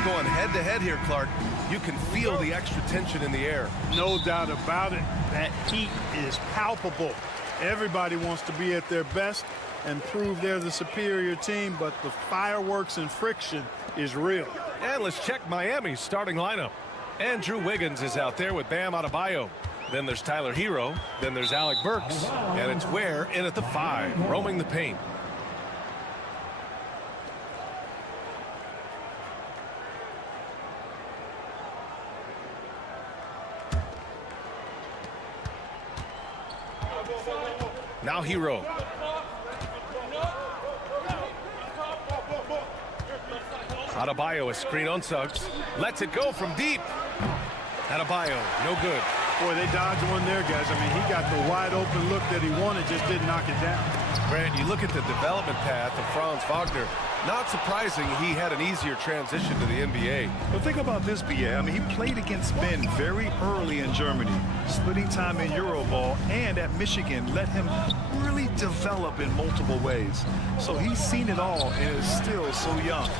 teams going head-to-head here, Clark, you can feel the extra tension in the air. No doubt about it. That heat is palpable. Everybody wants to be at their best and prove they're the superior team, but the fireworks and friction is real. And let's check Miami's starting lineup. Andrew Wiggins is out there with Bam Adebayo. Then there's Tyler Hero. Then there's Alec Burks. And it's Ware in at the 5, roaming the paint. Now Hero. Adebayo, a screen on Suggs. Lets it go from deep. Adebayo, no good. Boy, they dodged one there, guys. I mean, he got the wide open look that he wanted, just didn't knock it down. Grant, you look at the development path of Franz Wagner. Not surprising he had an easier transition to the NBA. But think about this, BA. I mean, he played against Ben very early in Germany, splitting time in Euroball, and at Michigan let him really develop in multiple ways. So he's seen it all and is still so young.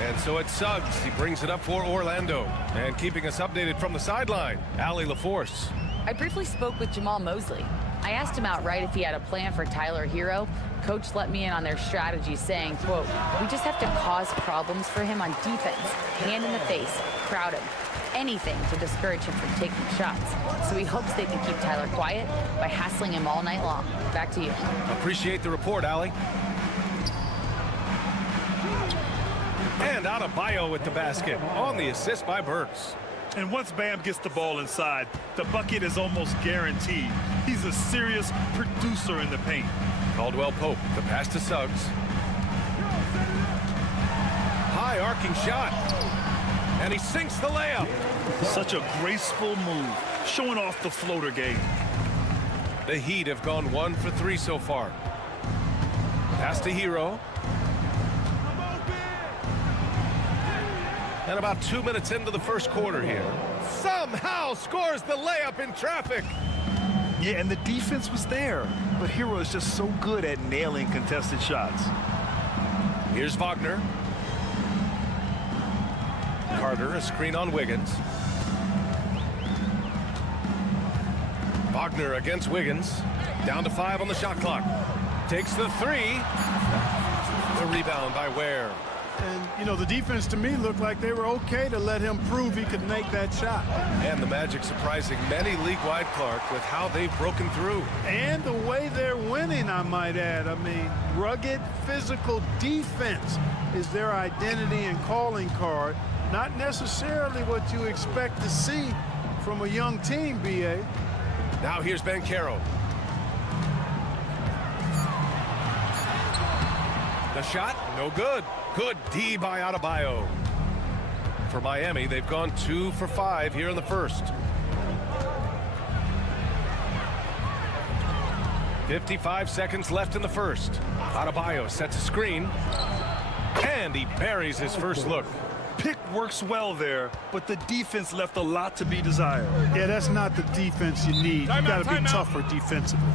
And so it's Suggs. He brings it up for Orlando. And keeping us updated from the sideline, Allie LaForce. I briefly spoke with Jamal Mosley. I asked him outright if he had a plan for Tyler Hero. Coach let me in on their strategy, saying, quote, "We just have to cause problems for him on defense, hand in the face, crowd him, anything to discourage him from taking shots." So he hopes they can keep Tyler quiet by hassling him all night long. Back to you. Appreciate the report, Allie. And Adebayo with the basket on the assist by Burks. And once Bam gets the ball inside, the bucket is almost guaranteed. He's a serious producer in the paint. Caldwell Pope, the pass to Suggs. High arcing shot. And he sinks the layup. Such a graceful move, showing off the floater game. The Heat have gone 1 for 3 so far. Pass to Hero. And about 2 minutes into the first quarter here. Somehow scores the layup in traffic. Yeah, and the defense was there. But Hero is just so good at nailing contested shots. Here's Wagner. Carter, a screen on Wiggins. Wagner against Wiggins. Down to 5 on the shot clock. Takes the 3. The rebound by Ware. And, you know, the defense to me looked like they were okay to let him prove he could make that shot. And the Magic surprising many league-wide, Clark, with how they've broken through. And the way they're winning, I might add. I mean, rugged, physical defense is their identity and calling card. Not necessarily what you expect to see from a young team, B.A. Now here's Banchero. The shot, no good. Good D by Adebayo. For Miami, they've gone 2 for 5 here in the first. 55 seconds left in the first. Adebayo sets a screen. And he buries his first look. Pick works well there, but the defense left a lot to be desired. Yeah, that's not the defense you need. You got to be tougher defensively.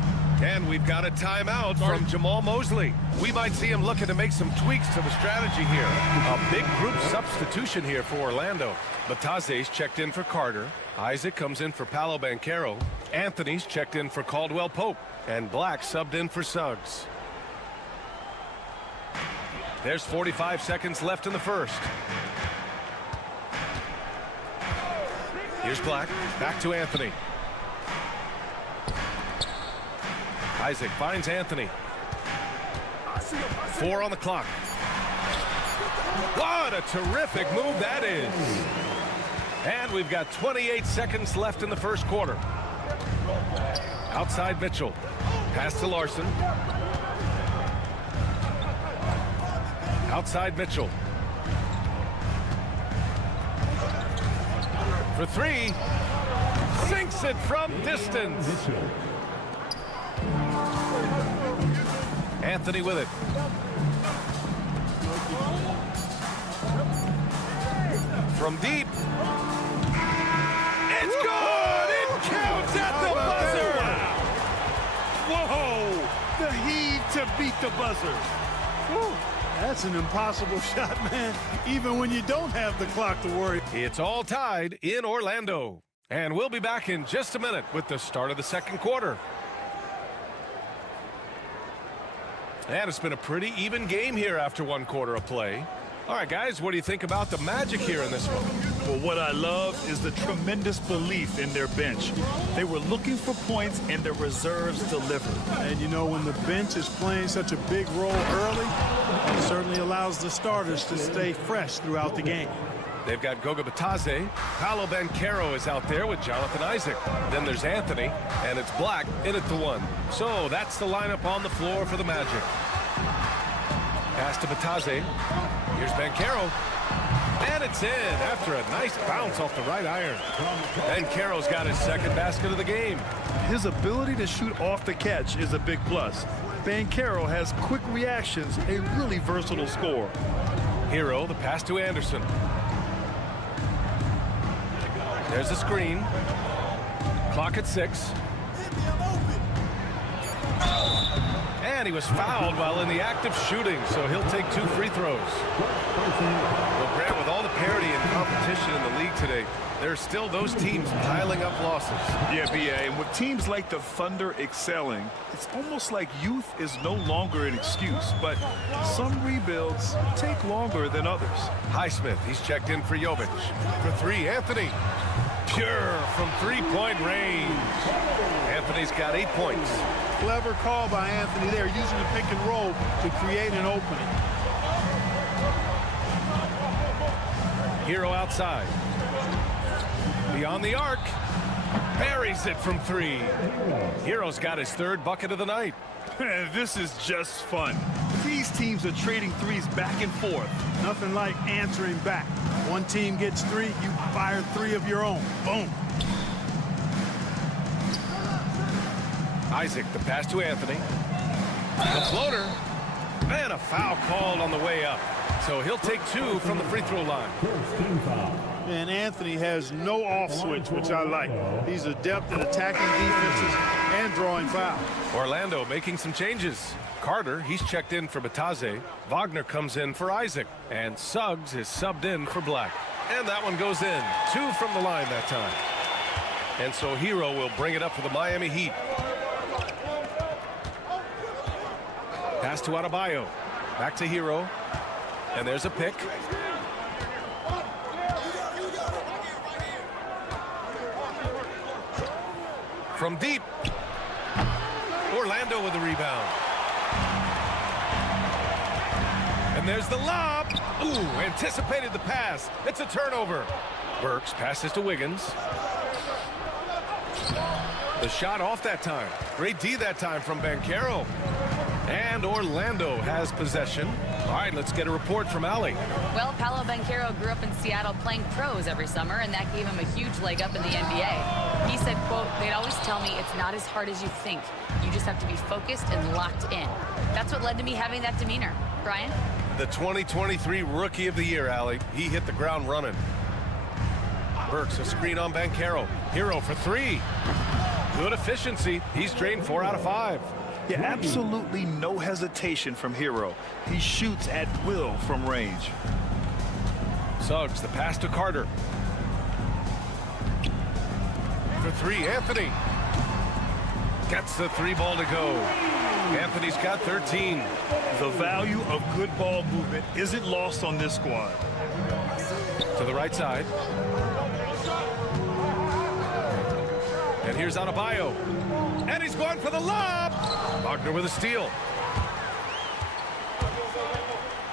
And we've got a timeout from Jamal Mosley. We might see him looking to make some tweaks to the strategy here. A big group substitution here for Orlando. Bataze's checked in for Carter. Isaac comes in for Paolo Banchero. Anthony's checked in for Caldwell Pope. And Black subbed in for Suggs. There's 45 seconds left in the first. Here's Black. Back to Anthony. Isaac finds Anthony. 4 on the clock. What a terrific move that is. And we've got 28 seconds left in the first quarter. Outside Mitchell. Pass to Larson. Outside Mitchell. For 3. Sinks it from distance. Anthony with it. From deep. It's good! It counts at the buzzer! Whoa! The heave to beat the buzzer. Woo. That's an impossible shot, man, even when you don't have the clock to worry. It's all tied in Orlando. And we'll be back in just a minute with the start of the second quarter. And it's been a pretty even game here after one quarter of play. All right, guys, what do you think about the Magic here in this one? Well, what I love is the tremendous belief in their bench. They were looking for points, and their reserves delivered. And, you know, when the bench is playing such a big role early, it certainly allows the starters to stay fresh throughout the game. They've got Goga Bitadze. Paolo Banchero is out there with Jonathan Isaac. Then there's Anthony, and it's Black in at the 1. So that's the lineup on the floor for the Magic. Pass to Bitadze. Here's Banchero. And it's in after a nice bounce off the right iron. Banchero's got his second basket of the game. His ability to shoot off the catch is a big plus. Banchero has quick reactions, a really versatile scorer. Hero, the pass to Anderson. There's a screen. Clock at 6. And he was fouled while in the act of shooting, so he'll take 2 free throws. Well, Grant, with all the parity and competition in the league today, there are still those teams piling up losses. Yeah, B.A., and with teams like the Thunder excelling, it's almost like youth is no longer an excuse, but some rebuilds take longer than others. Highsmith, he's checked in for Jovic. For 3, Anthony. Pure from 3-point range. Anthony's got 8 points. Clever call by Anthony there, using the pick and roll to create an opening. Hero outside. Beyond the arc. Buries it from 3. Hero's got his 3rd bucket of the night. This is just fun. These teams are trading threes back and forth. Nothing like answering back. One team gets 3, you fire 3 of your own. Boom. Isaac, the pass to Anthony. The floater. And a foul called on the way up. So he'll take 2 from the free throw line. And Anthony has no off switch, which I like. He's adept at attacking defenses and drawing fouls. Orlando making some changes. Carter, he's checked in for Bitadze. Wagner comes in for Isaac. And Suggs is subbed in for Black. And that one goes in. 2 from the line that time. And so Hero will bring it up for the Miami Heat. Pass to Adebayo. Back to Hero. And there's a pick. From deep. Orlando with the rebound. And there's the lob. Ooh, anticipated the pass. It's a turnover. Burks passes to Wiggins. The shot off that time. Great D that time from Banchero. And Orlando has possession. All right, let's get a report from Allie. Well, Paolo Banchero grew up in Seattle playing pros every summer, and that gave him a huge leg up in the NBA. He said, quote, "They'd always tell me it's not as hard as you think. You just have to be focused and locked in." That's what led to me having that demeanor. Brian? The 2023 Rookie of the Year, Allie. He hit the ground running. Burks, a screen on Banchero. Hero for 3. Good efficiency. He's drained 4 out of 5. Yeah, absolutely no hesitation from Hero. He shoots at will from range. Suggs, the pass to Carter. For 3, Anthony. Gets the 3 ball to go. Anthony's got 13. The value of good ball movement isn't lost on this squad. To the right side. And here's Adebayo. And he's going for the lob. Wagner with a steal.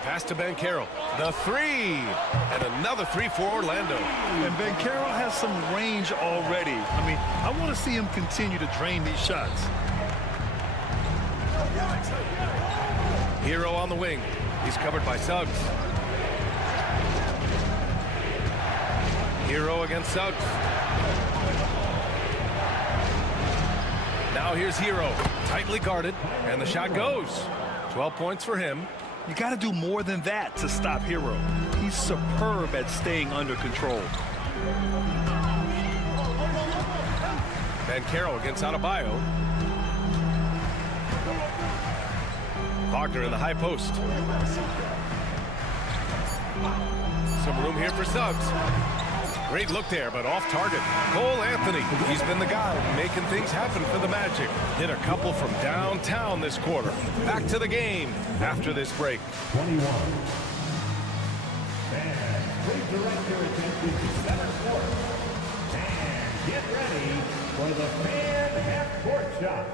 Pass to Banchero. The 3. And another 3 for Orlando. And Banchero has some range already. I mean, I want to see him continue to drain these shots. Hero on the wing. He's covered by Suggs. Hero against Suggs. Now here's Hero. Tightly guarded. And the shot goes. 12 points for him. You got to do more than that to stop Hero. He's superb at staying under control. Banchero against Adebayo. Wagner in the high post. Some room here for Suggs. Great look there, but off target. Cole Anthony, he's been the guy making things happen for the Magic. Hit a couple from downtown this quarter. Back to the game after this break. 21. And please direct your attention to center court. And get ready for the fan half-court shot.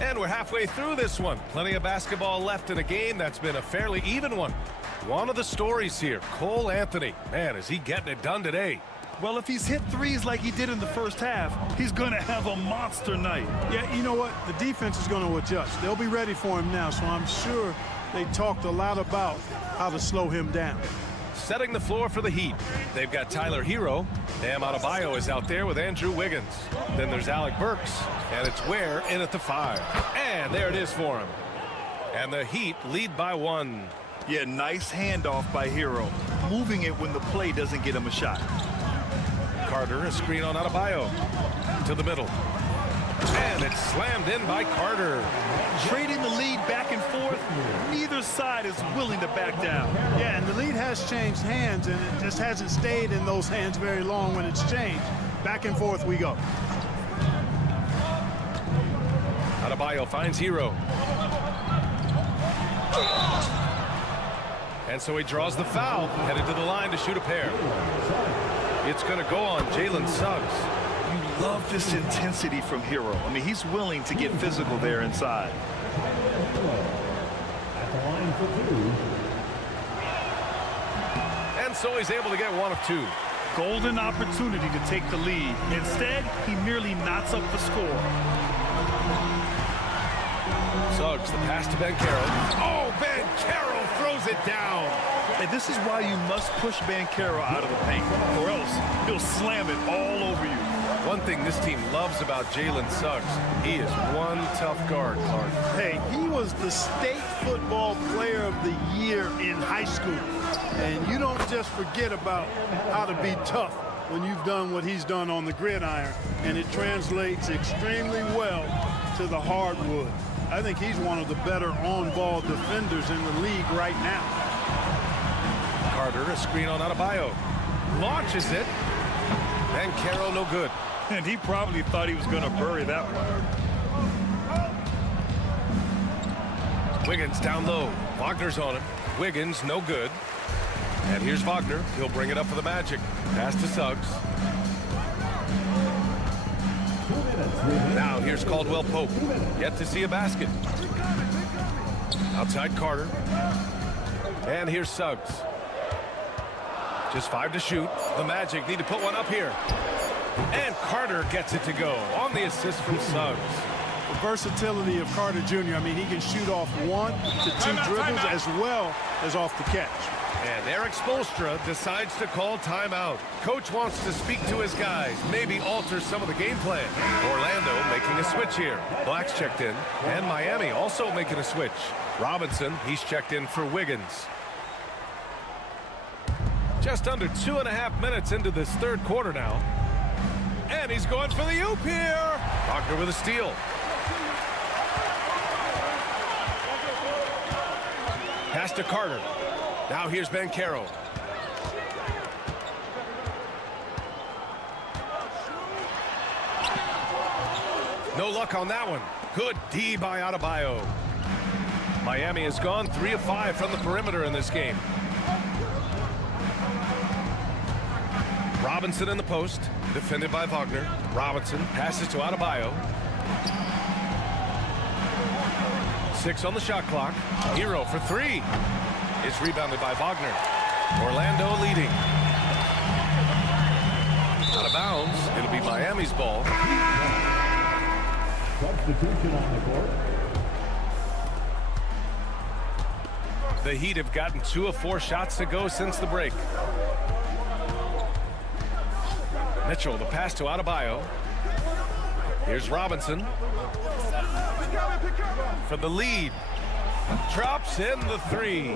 And we're halfway through this one. Plenty of basketball left in a game that's been a fairly even one. One of the stories here, Cole Anthony. Man, is he getting it done today. Well, if he's hit threes like he did in the first half, he's going to have a monster night. Yeah, you know what? The defense is going to adjust. They'll be ready for him now, so I'm sure they talked a lot about how to slow him down. Setting the floor for the Heat. They've got Tyler Hero. Bam Adebayo is out there with Andrew Wiggins. Then there's Alec Burks, and it's Ware in at the 5. And there it is for him. And the Heat lead by 1. Yeah, nice handoff by Hero, moving it when the play doesn't get him a shot. Carter, a screen on Adebayo. To the middle. And it's slammed in by Carter. Trading the lead back and forth, neither side is willing to back down. Yeah, and the lead has changed hands, and it just hasn't stayed in those hands very long when it's changed. Back and forth we go. Adebayo finds Hero. And so he draws the foul, headed to the line to shoot a pair. It's going to go on Jalen Suggs. You love this intensity from Hero. I mean, he's willing to get physical there inside. At the line for 2. And so he's able to get 1 of 2. Golden opportunity to take the lead. Instead, he merely knots up the score. Suggs, the pass to Banchero. Oh, Banchero throws it down. And this is why you must push Banchero out of the paint, or else he'll slam it all over you. One thing this team loves about Jalen Suggs, he is one tough guard, Clark. Hey, he was the state football player of the year in high school. And you don't just forget about how to be tough when you've done what he's done on the gridiron. And it translates extremely well to the hardwood. I think he's one of the better on-ball defenders in the league right now. Carter, a screen on Adebayo. Launches it. Banchero, no good. And he probably thought he was going to bury that one. Wiggins down low. Wagner's on him. Wiggins, no good. And here's Wagner. He'll bring it up for the Magic. Pass to Suggs. Now here's Caldwell Pope. Yet to see a basket. Outside Carter. And here's Suggs. Just 5 to shoot. The Magic need to put one up here. And Carter gets it to go on the assist from Suggs. The versatility of Carter Jr. I mean, he can shoot off 1 to 2 dribbles as well as off the catch. And Eric Spoelstra decides to call timeout. Coach wants to speak to his guys, maybe alter some of the game plan. Orlando making a switch here. Black's checked in, and Miami also making a switch. Robinson, he's checked in for Wiggins. Just under 2.5 minutes into this third quarter now. And he's going for the oop here. Wagner with a steal. Pass to Carter. Now here's Banchero. No luck on that one. Good D by Adebayo. Miami has gone 3 of 5 from the perimeter in this game. Robinson in the post, defended by Wagner. Robinson passes to Adebayo. 6 on the shot clock. Hero for 3. It's rebounded by Wagner. Orlando leading. Out of bounds. It'll be Miami's ball. Substitution on the court. The Heat have gotten 2 of 4 shots to go since the break. Mitchell, the pass to Adebayo. Here's Robinson for the lead. Drops in the three.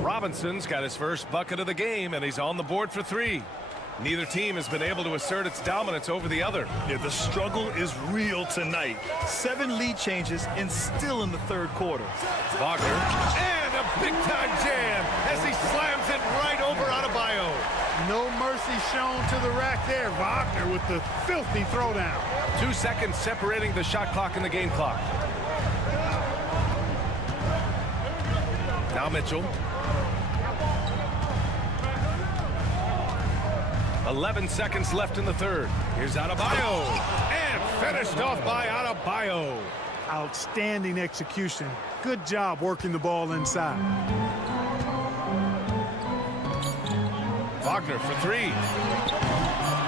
Robinson's got his first bucket of the game, and he's on the board for three. Neither team has been able to assert its dominance over the other. Yeah, the struggle is real tonight. 7 lead changes and still in the third quarter. Wagner, and a big-time jam as he slams it right over Adebayo. No mercy shown to the rack there. Wagner with the filthy throwdown. 2 seconds separating the shot clock and the game clock. Now Mitchell. 11 seconds left in the third. Here's Adebayo. And finished off by Adebayo. Outstanding execution. Good job working the ball inside. Wagner for three.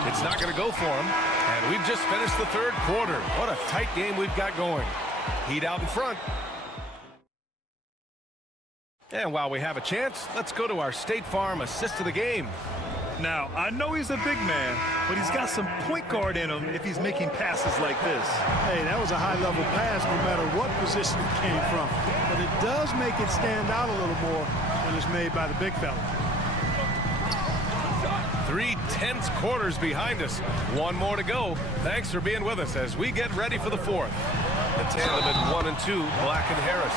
It's not going to go for him. And we've just finished the third quarter. What a tight game we've got going. Heat out in front. And while we have a chance, let's go to our State Farm assist of the game. Now, I know he's a big man, but he's got some point guard in him if he's making passes like this. Hey, that was a high-level pass no matter what position it came from. But it does make it stand out a little more when it's made by the big fella. 3 tense quarters behind us. One more to go. Thanks for being with us as we get ready for the fourth. The tandem at 1 and 2, Black and Harris.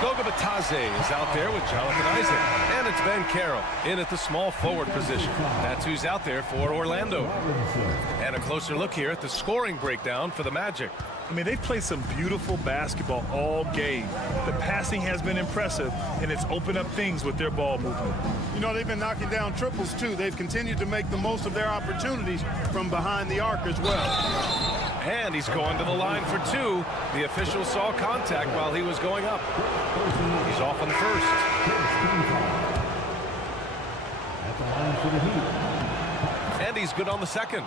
Goga Batadze is out there with Jonathan Isaac. And it's Ben Carroll in at the small forward position. That's who's out there for Orlando. And a closer look here at the scoring breakdown for the Magic. I mean, they've played some beautiful basketball all game. The passing has been impressive, and it's opened up things with their ball movement. You know, they've been knocking down triples, too. They've continued to make the most of their opportunities from behind the arc as well. And he's going to the line for two. The official saw contact while he was going up. He's off on the first. And he's good on the second.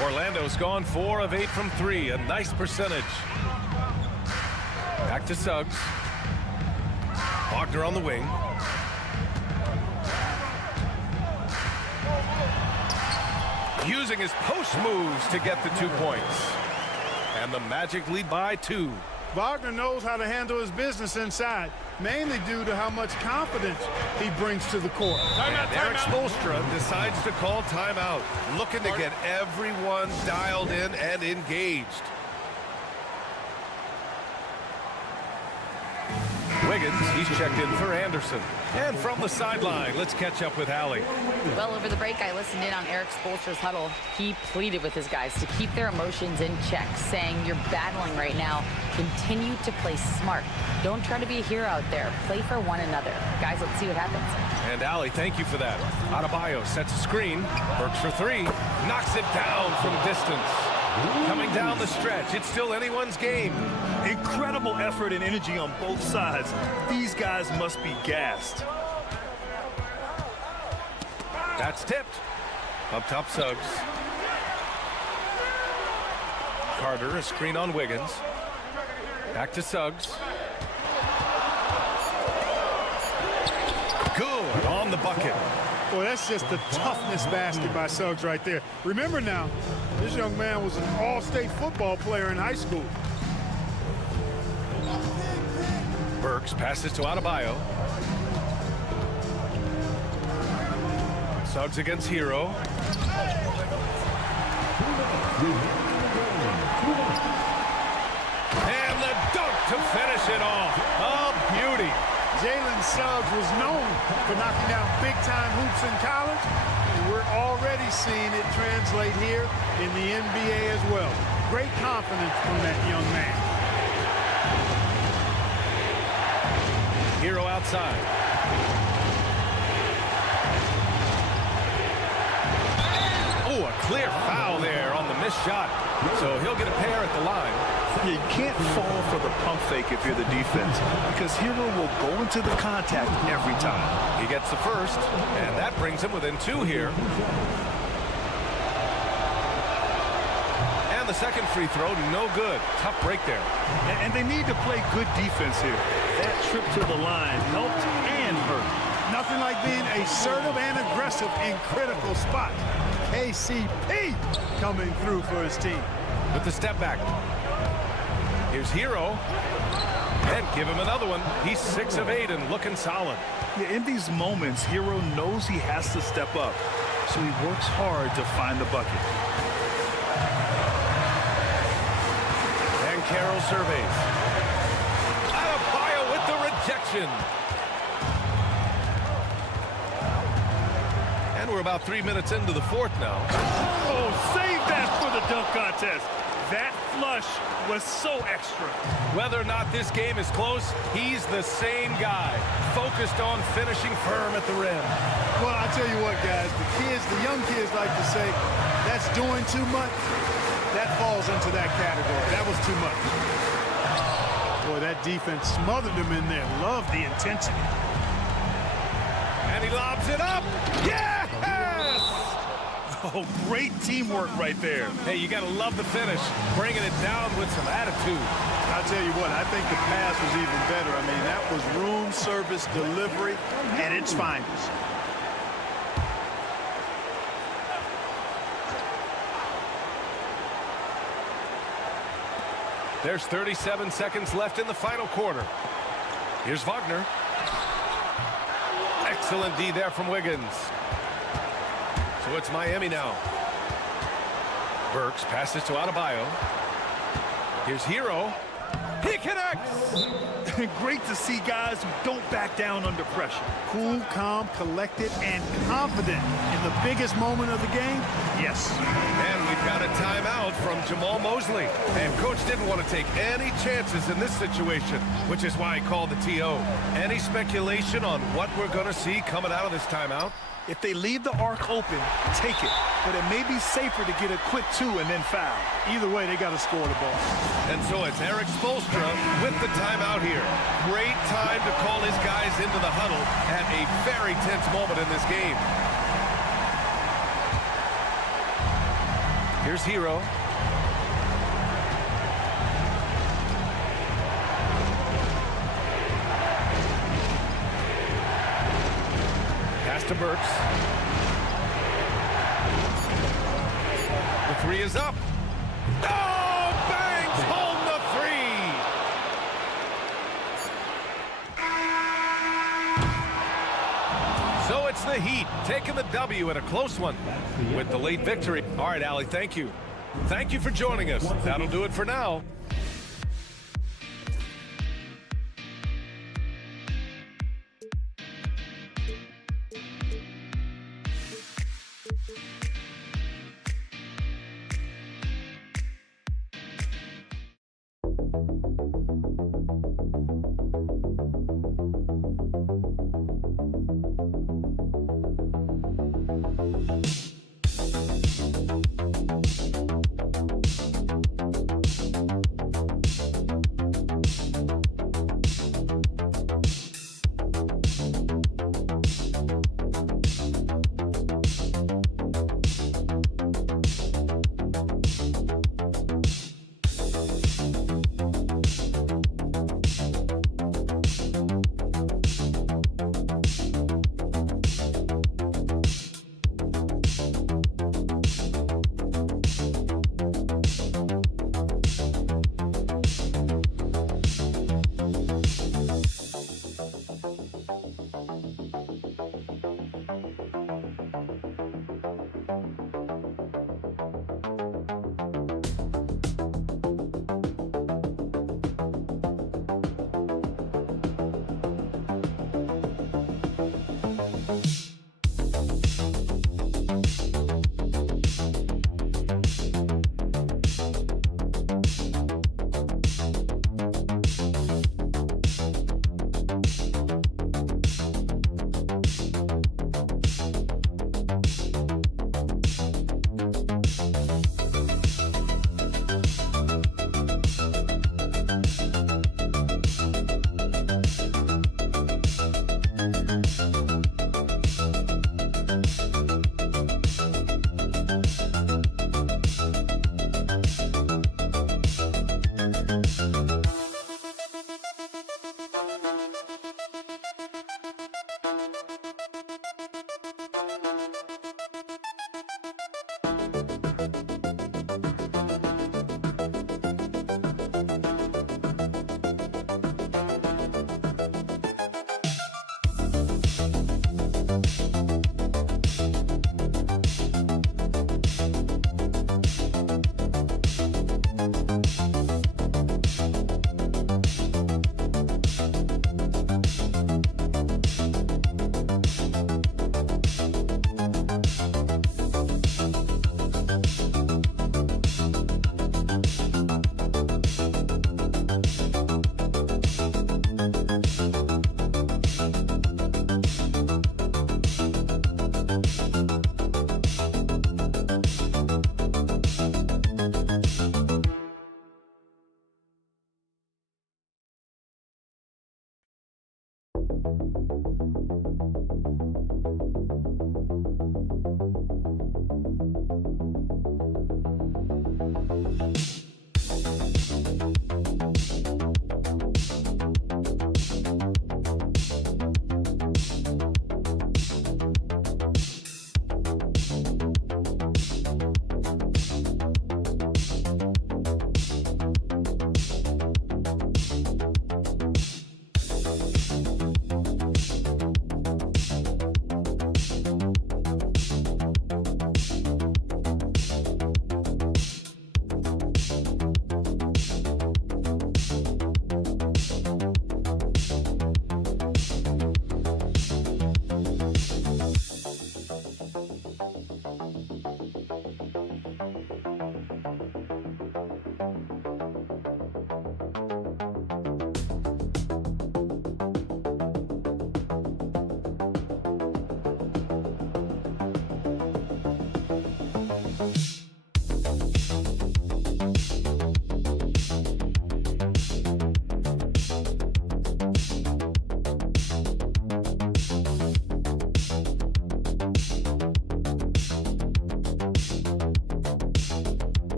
Orlando's gone 4 of 8 from 3. A nice percentage. Back to Suggs. Wagner on the wing. Using his post moves to get the 2 points. And the Magic lead by 2. Wagner knows how to handle his business inside, mainly due to how much confidence he brings to the court. And Eric Spoelstra decides to call timeout, looking to get everyone dialed in and engaged. Wiggins, he's checked in for Anderson. And from the sideline, let's catch up with Hallie. Well, over the break, I listened in on Eric Spoelstra's huddle. He pleaded with his guys to keep their emotions in check, saying, you're battling right now. Continue to play smart. Don't try to be a hero out there. Play for one another. Guys, let's see what happens. And Allie, thank you for that. Adebayo sets a screen. Works for 3. Knocks it down from distance. Coming down the stretch, it's still anyone's game. Incredible effort and energy on both sides. These guys must be gassed. That's tipped. Up top, Suggs. Carter, a screen on Wiggins. Back to Suggs. Good on the bucket. Boy, that's just the toughness basket by Suggs right there. Remember now, this young man was an all-state football player in high school. Burks passes to Adebayo. Suggs against Hero. And the dunk to finish it off. A beauty. Jalen Suggs was known for knocking down big-time hoops in college, and we're already seeing it translate here in the NBA as well. Great confidence from that young man. Hero outside. Oh, a clear foul there on the missed shot. So he'll get a pair at the line. You can't fall for the pump fake if you're the defense, because Hero will go into the contact every time. He gets the first, and that brings him within 2 here. And the second free throw, no good. Tough break there. And they need to play good defense here. That trip to the line helped and hurt. Nothing like being assertive and aggressive in critical spots. KCP coming through for his team. With the step back. Here's Hero. And give him another one. He's 6 of 8 and looking solid. Yeah, in these moments, Hero knows he has to step up, so he works hard to find the bucket. And Carroll surveys. Adebayo with the rejection. And we're about 3 minutes into the fourth now. Oh, save that for the dunk contest. That flush was so extra. Whether or not this game is close, he's the same guy, focused on finishing firm at the rim. Well, I tell you what, guys, the young kids like to say, that's doing too much. That falls into that category. That was too much. Boy, that defense smothered him in there. Love the intensity. And he lobs it up. Yes! Oh, great teamwork right there. Hey, you got to love the finish, bringing it down with some attitude. I'll tell you what, I think the pass was even better. I mean, that was room service delivery at its finest. There's 37 seconds left in the final quarter. Here's Wagner. Excellent D there from Wiggins. So it's Miami now. Burks passes to Adebayo. Here's Hero. He connects! Great to see guys who don't back down under pressure. Cool, calm, collected, and confident in the biggest moment of the game. Yes. And we've got a timeout from Jamal Mosley. And Coach didn't want to take any chances in this situation, which is why he called the TO. Any speculation on what we're going to see coming out of this timeout? If they leave the arc open, take it. But it may be safer to get a quick 2 and then foul. Either way, they got to score the ball. And so it's Eric Spoelstra with the timeout here. Great time to call his guys into the huddle at a very tense moment in this game. Here's Hero. Pass to Burks. The three is up. Oh, bangs home the three. So it's the Heat taking the W at a close one with the late victory. All right, Allie, thank you. Thank you for joining us. That'll do it for now.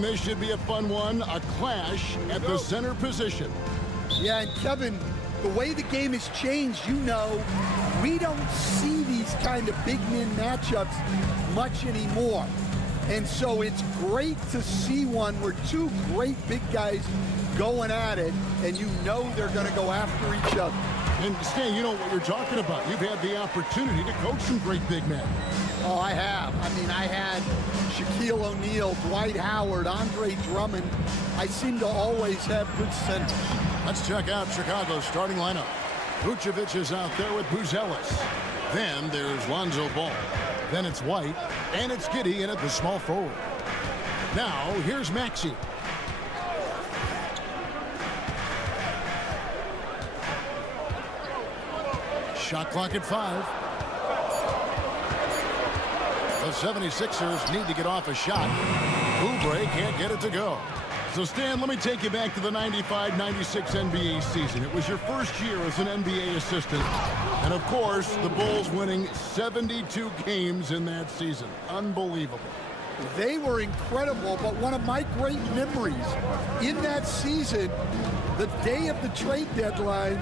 This should be a fun one, a clash at the center position. Yeah, and Kevin, the way the game has changed, you know, we don't see these kind of big men matchups much anymore. And so it's great to see one where two great big guys going at it, and you know they're going to go after each other. And Stan, you know what you're talking about. You've had the opportunity to coach some great big men. Oh, I have. I mean, I had Shaquille O'Neal, Dwight Howard, Andre Drummond. I seem to always have good centers. Let's check out Chicago's starting lineup. Vucevic is out there with Buzelis. Then there's Lonzo Ball. Then it's White. And it's Giddey in at the small forward. Now, here's Maxey. Shot clock at 5. The 76ers need to get off a shot. Oubre can't get it to go. So, Stan, let me take you back to the 95-96 NBA season. It was your first year as an NBA assistant. And, of course, the Bulls winning 72 games in that season. Unbelievable. They were incredible, but one of my great memories in that season, the day of the trade deadline,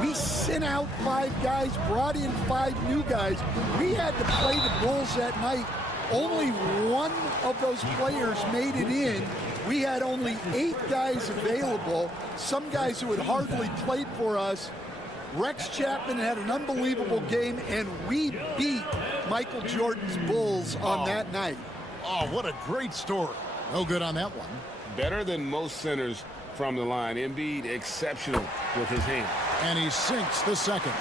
we sent out 5 guys, brought in 5 new guys. We had to play the Bulls that night. Only one of those players made it in. We had only 8 guys available, some guys who had hardly played for us. Rex Chapman had an unbelievable game, and we beat Michael Jordan's Bulls on that night. Oh, what a great story. No good on that one. Better than most centers from the line. Embiid exceptional with his hand. And he sinks the second.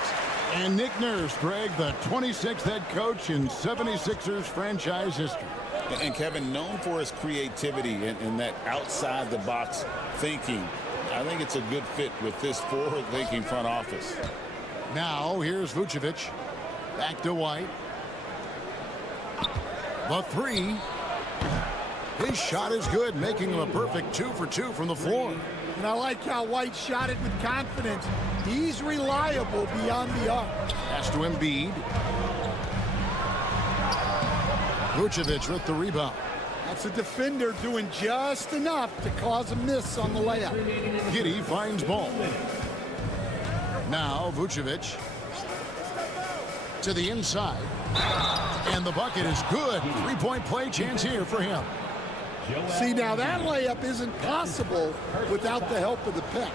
And Nick Nurse, Greg, the 26th head coach in 76ers franchise history. And Kevin, known for his creativity and that outside-the-box thinking. I think it's a good fit with this forward-thinking front office. Now, here's Vucevic. Back to White. The 3. His shot is good, making him a perfect 2 for 2 from the floor. And I like how White shot it with confidence. He's reliable beyond the arc. Pass to Embiid. Vucevic with the rebound. That's a defender doing just enough to cause a miss on the layup. Giddey finds Ball. Now Vucevic to the inside. And the bucket is good. 3-point play chance here for him. See, now that layup isn't possible without the help of the pick.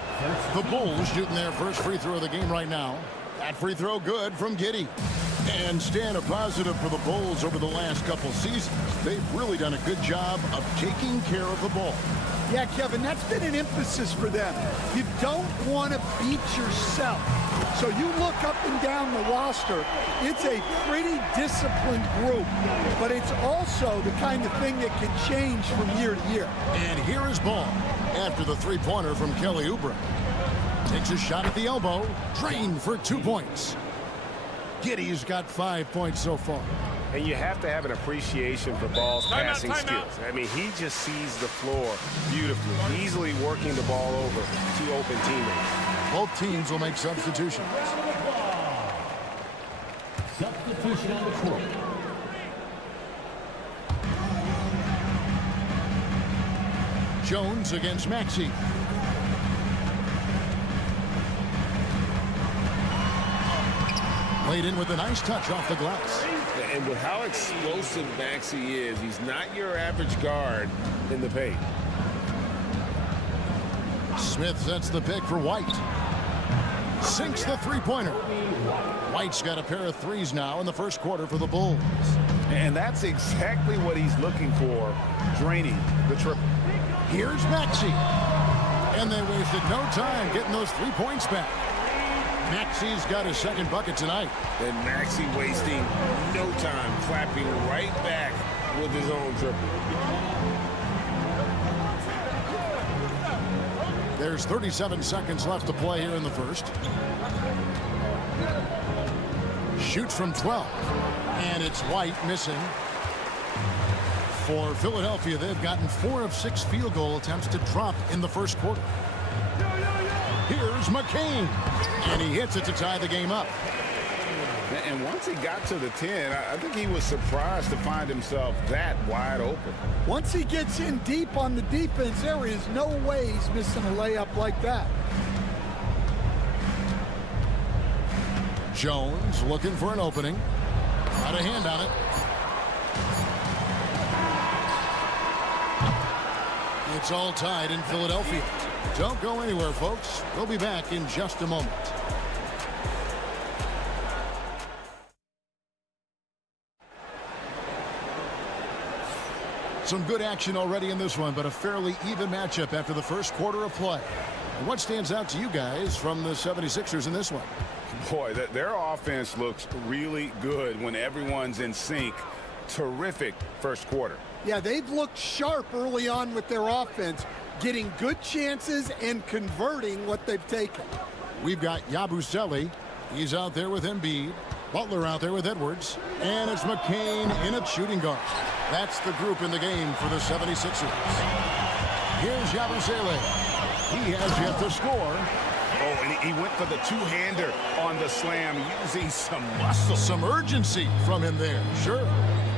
The Bulls shooting their first free throw of the game right now. That free throw good from Giddey. And stand a positive for the Bulls over the last couple seasons. They've really done a good job of taking care of the ball. Yeah, Kevin, that's been an emphasis for them. You don't want to beat yourself. So you look up and down the roster, it's a pretty disciplined group, but it's also the kind of thing that can change from year to year. And here is Ball after the three-pointer from Kelly Oubre. Takes a shot at the elbow, drained for 2 points. Giddey's got 5 points so far. And you have to have an appreciation for Ball's passing skills. I mean, he just sees the floor beautifully, easily working the ball over to open teammates. Both teams will make substitutions. Substitution on the court. Jones against Maxey. Laid in with a nice touch off the glass. And with how explosive Maxey is, he's not your average guard in the paint. Smith sets the pick for White. Sinks the three-pointer. White's got a pair of threes now in the first quarter for the Bulls. And that's exactly what he's looking for, draining the triple. Here's Maxey. And they wasted no time getting those 3 points back. Maxey's got his second bucket tonight. And Maxey wasting no time, clapping right back with his own triple. There's 37 seconds left to play here in the first. Shoots from 12. And it's White missing. For Philadelphia, they've gotten 4 of 6 field goal attempts to drop in the first quarter. Here's McCain. And he hits it to tie the game up. And once he got to the 10, I think he was surprised to find himself that wide open. Once he gets in deep on the defense, there is no way he's missing a layup like that. Jones looking for an opening. Got a hand on it. It's all tied in Philadelphia. Don't go anywhere, folks. We'll be back in just a moment. Some good action already in this one, but a fairly even matchup after the first quarter of play. What stands out to you guys from the 76ers in this one? Boy, their offense looks really good when everyone's in sync. Terrific first quarter. Yeah, they've looked sharp early on with their offense, getting good chances and converting what they've taken. We've got Yabusele. He's out there with Embiid. Butler out there with Edwards. And it's McCain in at shooting guard. That's the group in the game for the 76ers. Here's Yabusele. He has yet to score. Oh, and he went for the two-hander on the slam, using some muscle. Some urgency from him there, sure.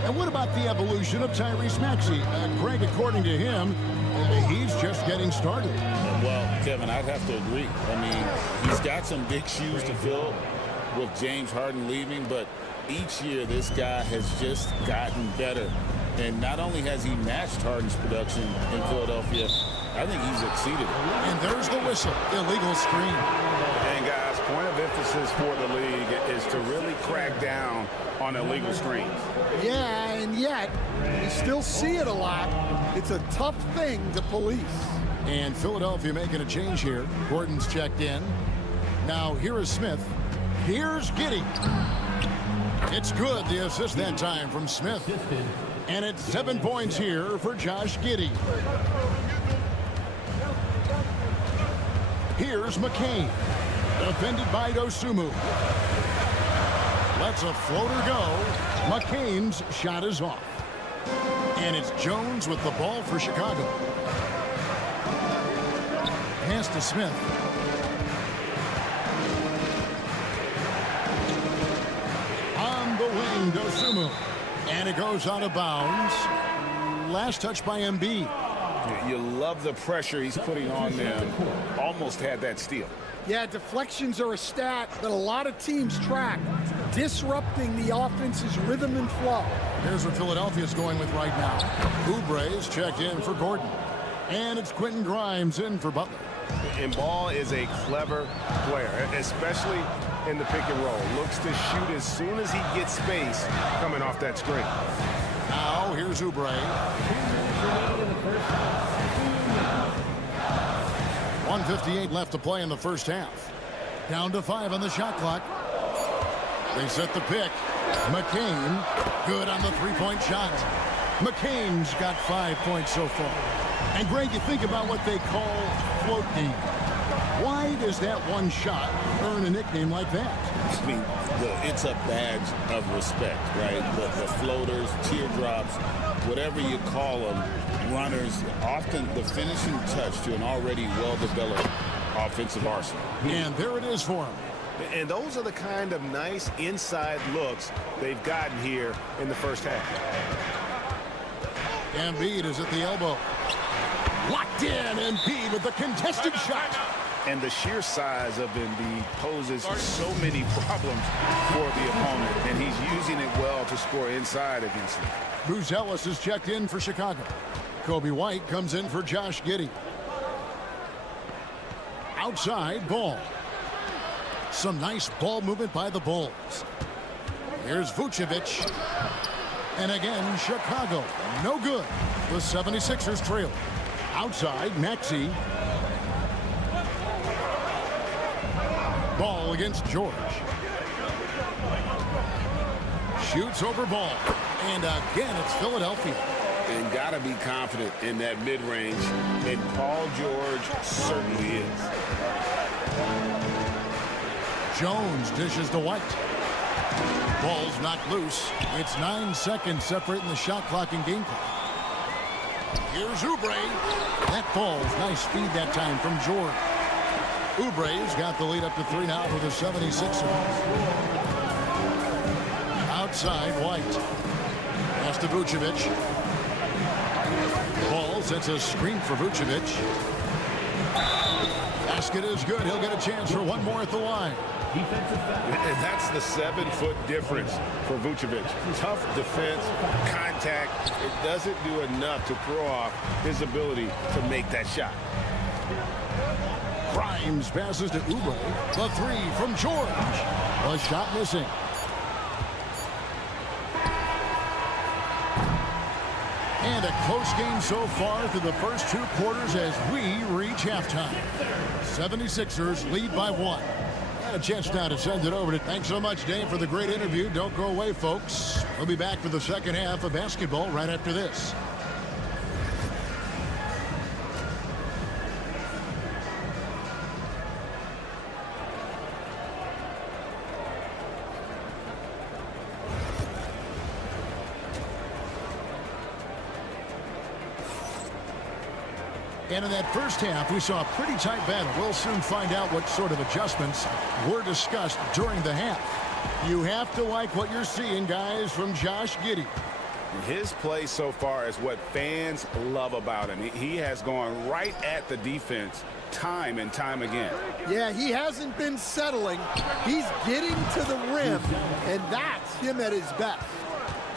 And what about the evolution of Tyrese Maxey? Greg, according to him, he's just getting started. Well, Kevin, I'd have to agree. I mean, he's got some big shoes to fill with James Harden leaving, but each year this guy has just gotten better. And not only has he matched Harden's production in Philadelphia, I think he's exceeded it. And there's the whistle. Illegal screen. And guys, point of emphasis for the league is to really crack down on illegal screens. Yeah, and yet, we still see it a lot. It's a tough thing to police. And Philadelphia making a change here. Gordon's checked in. Now, here is Smith. Here's Giddey. It's good, the assist that time from Smith. And it's 7 points here for Josh Giddey. Here's McCain. Defended by Dosunmu. Lets a floater go. McCain's shot is off. And it's Jones with the ball for Chicago. Pass to Smith. On the wing, Dosunmu. And it goes out of bounds. Last touch by Embiid. You love the pressure he's putting on them. Almost had that steal. Yeah, deflections are a stat that a lot of teams track, disrupting the offense's rhythm and flow. Here's what Philadelphia's going with right now. Oubre is checked in for Gordon. And it's Quentin Grimes in for Butler. And Ball is a clever player, especially in the pick and roll. Looks to shoot as soon as he gets space coming off that screen. Now, here's Oubre. 1:58 left to play in the first half. Down to 5 on the shot clock. They set the pick. McCain, good on the three-point shot. McCain's got 5 points so far. And Greg, you think about what they call float game. Why does that one shot earn a nickname like that? I mean, it's a badge of respect, right? The floaters, teardrops, whatever you call them, runners, often the finishing touch to an already well-developed offensive arsenal. And there it is for him. And those are the kind of nice inside looks they've gotten here in the first half. Embiid is at the elbow. Locked in, Embiid with the contested shot. And the sheer size of Embiid poses so many problems for the opponent, and he's using it well to score inside against him. Bruce Ellis is checked in for Chicago. Kobe White comes in for Josh Giddey. Outside, Ball. Some nice ball movement by the Bulls. Here's Vucevic. And again, Chicago. No good. The 76ers trail. Outside, Maxey. Ball against George. Shoots over Ball. And again, it's Philadelphia. And got to be confident in that mid-range. And Paul George certainly is. Jones dishes to White. Ball's knocked loose. It's 9 seconds separating the shot clock and game clock. Here's Oubre. That ball's nice feed that time from George. Oubre's got the lead up to 3 now for the 76ers. Outside, White. Pass to Vucevic. Ball sets a screen for Vucevic. Basket is good. He'll get a chance for one more at the line. And that's the 7-foot difference for Vucevic. Tough defense, contact. It doesn't do enough to throw off his ability to make that shot. Grimes passes to Oubre. The 3 from George. A shot missing. And a close game so far through the first 2 quarters as we reach halftime. 76ers lead by 1. And a chance now to send it over to... Thanks so much, Dave, for the great interview. Don't go away, folks. We'll be back for the second half of basketball right after this. And in that first half, we saw a pretty tight battle. We'll soon find out what sort of adjustments were discussed during the half. You have to like what you're seeing, guys, from Josh Giddey. His play so far is what fans love about him. He has gone right at the defense time and time again. Yeah, he hasn't been settling. He's getting to the rim, and that's him at his best.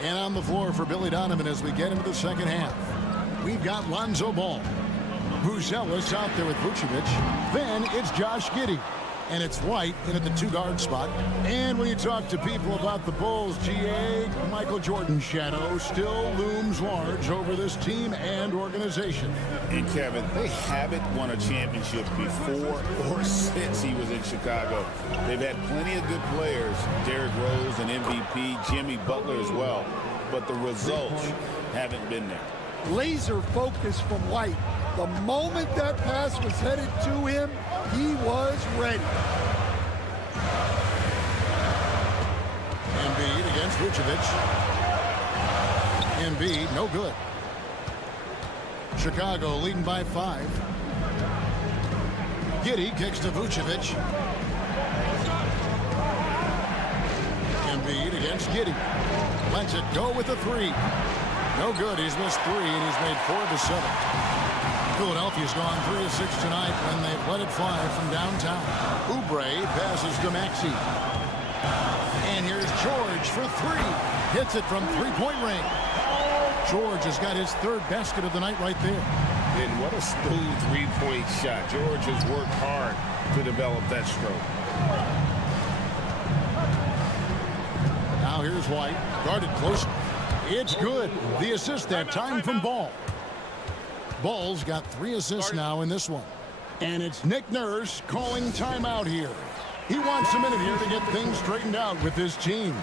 And on the floor for Billy Donovan as we get into the second half, we've got Lonzo Ball. Buzelis out there with Vucevic. Then it's Josh Giddey. And it's White in at the 2-guard spot. And when you talk to people about the Bulls, GA, Michael Jordan's shadow still looms large over this team and organization. And Kevin, they haven't won a championship before or since he was in Chicago. They've had plenty of good players, Derrick Rose and MVP, Jimmy Butler as well. But the results haven't been there. Laser focus from White. The moment that pass was headed to him, he was ready. Embiid against Vucevic. Embiid, no good. Chicago leading by 5. Giddey kicks to Vucevic. Embiid against Giddey. Lets it go with a 3. No good. He's missed 3, and he's made 4 of the 7. Philadelphia's gone 3 of 6 tonight when they've let it fly from downtown. Oubre passes to Maxey. And here's George for 3. Hits it from 3-point range. George has got his 3rd basket of the night right there. And what a smooth 3-point shot. George has worked hard to develop that stroke. Now here's White. Guarded close. It's good. The assist that time from Ball. Ball's got 3 assists now in this one. And it's Nick Nurse calling timeout here. He wants a minute here to get things straightened out with his team.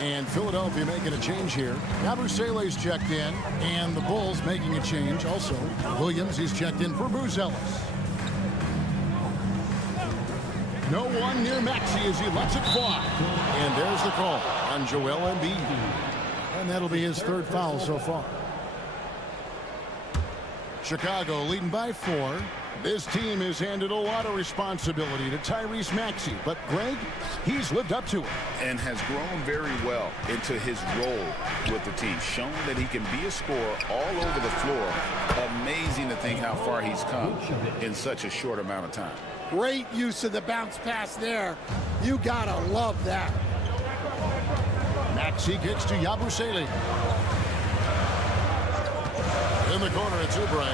And Philadelphia making a change here. Yabusele's checked in, and the Bulls making a change also. Williams, he's checked in for Buzelis. No one near Maxey as he lets it fly. And there's the call on Joel Embiid. And that'll be his 3rd foul so far. Chicago leading by 4. This team has handed a lot of responsibility to Tyrese Maxey, but Greg, he's lived up to it. And has grown very well into his role with the team, shown that he can be a scorer all over the floor. Amazing to think how far he's come in such a short amount of time. Great use of the bounce pass there. You gotta love that. Maxey gets to Yabusele. In the corner, it's Oubre.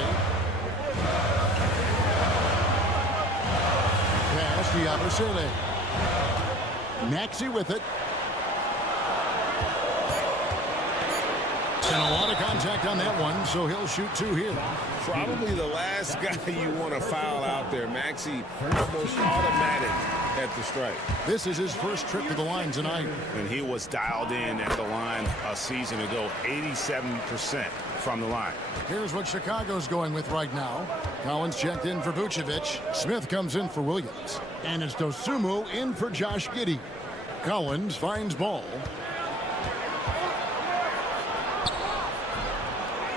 Pass to Yabusele. Maxey with it. And a lot of contact on that one, so he'll shoot 2 here. Probably the last guy you want to foul out there. Maxey almost automatic at the strike. This is his first trip to the line tonight. And he was dialed in at the line a season ago, 87% from the line. Here's what Chicago's going with right now. Collins checked in for Vucevic. Smith comes in for Williams. And it's Dosunmu in for Josh Giddey. Collins finds Ball.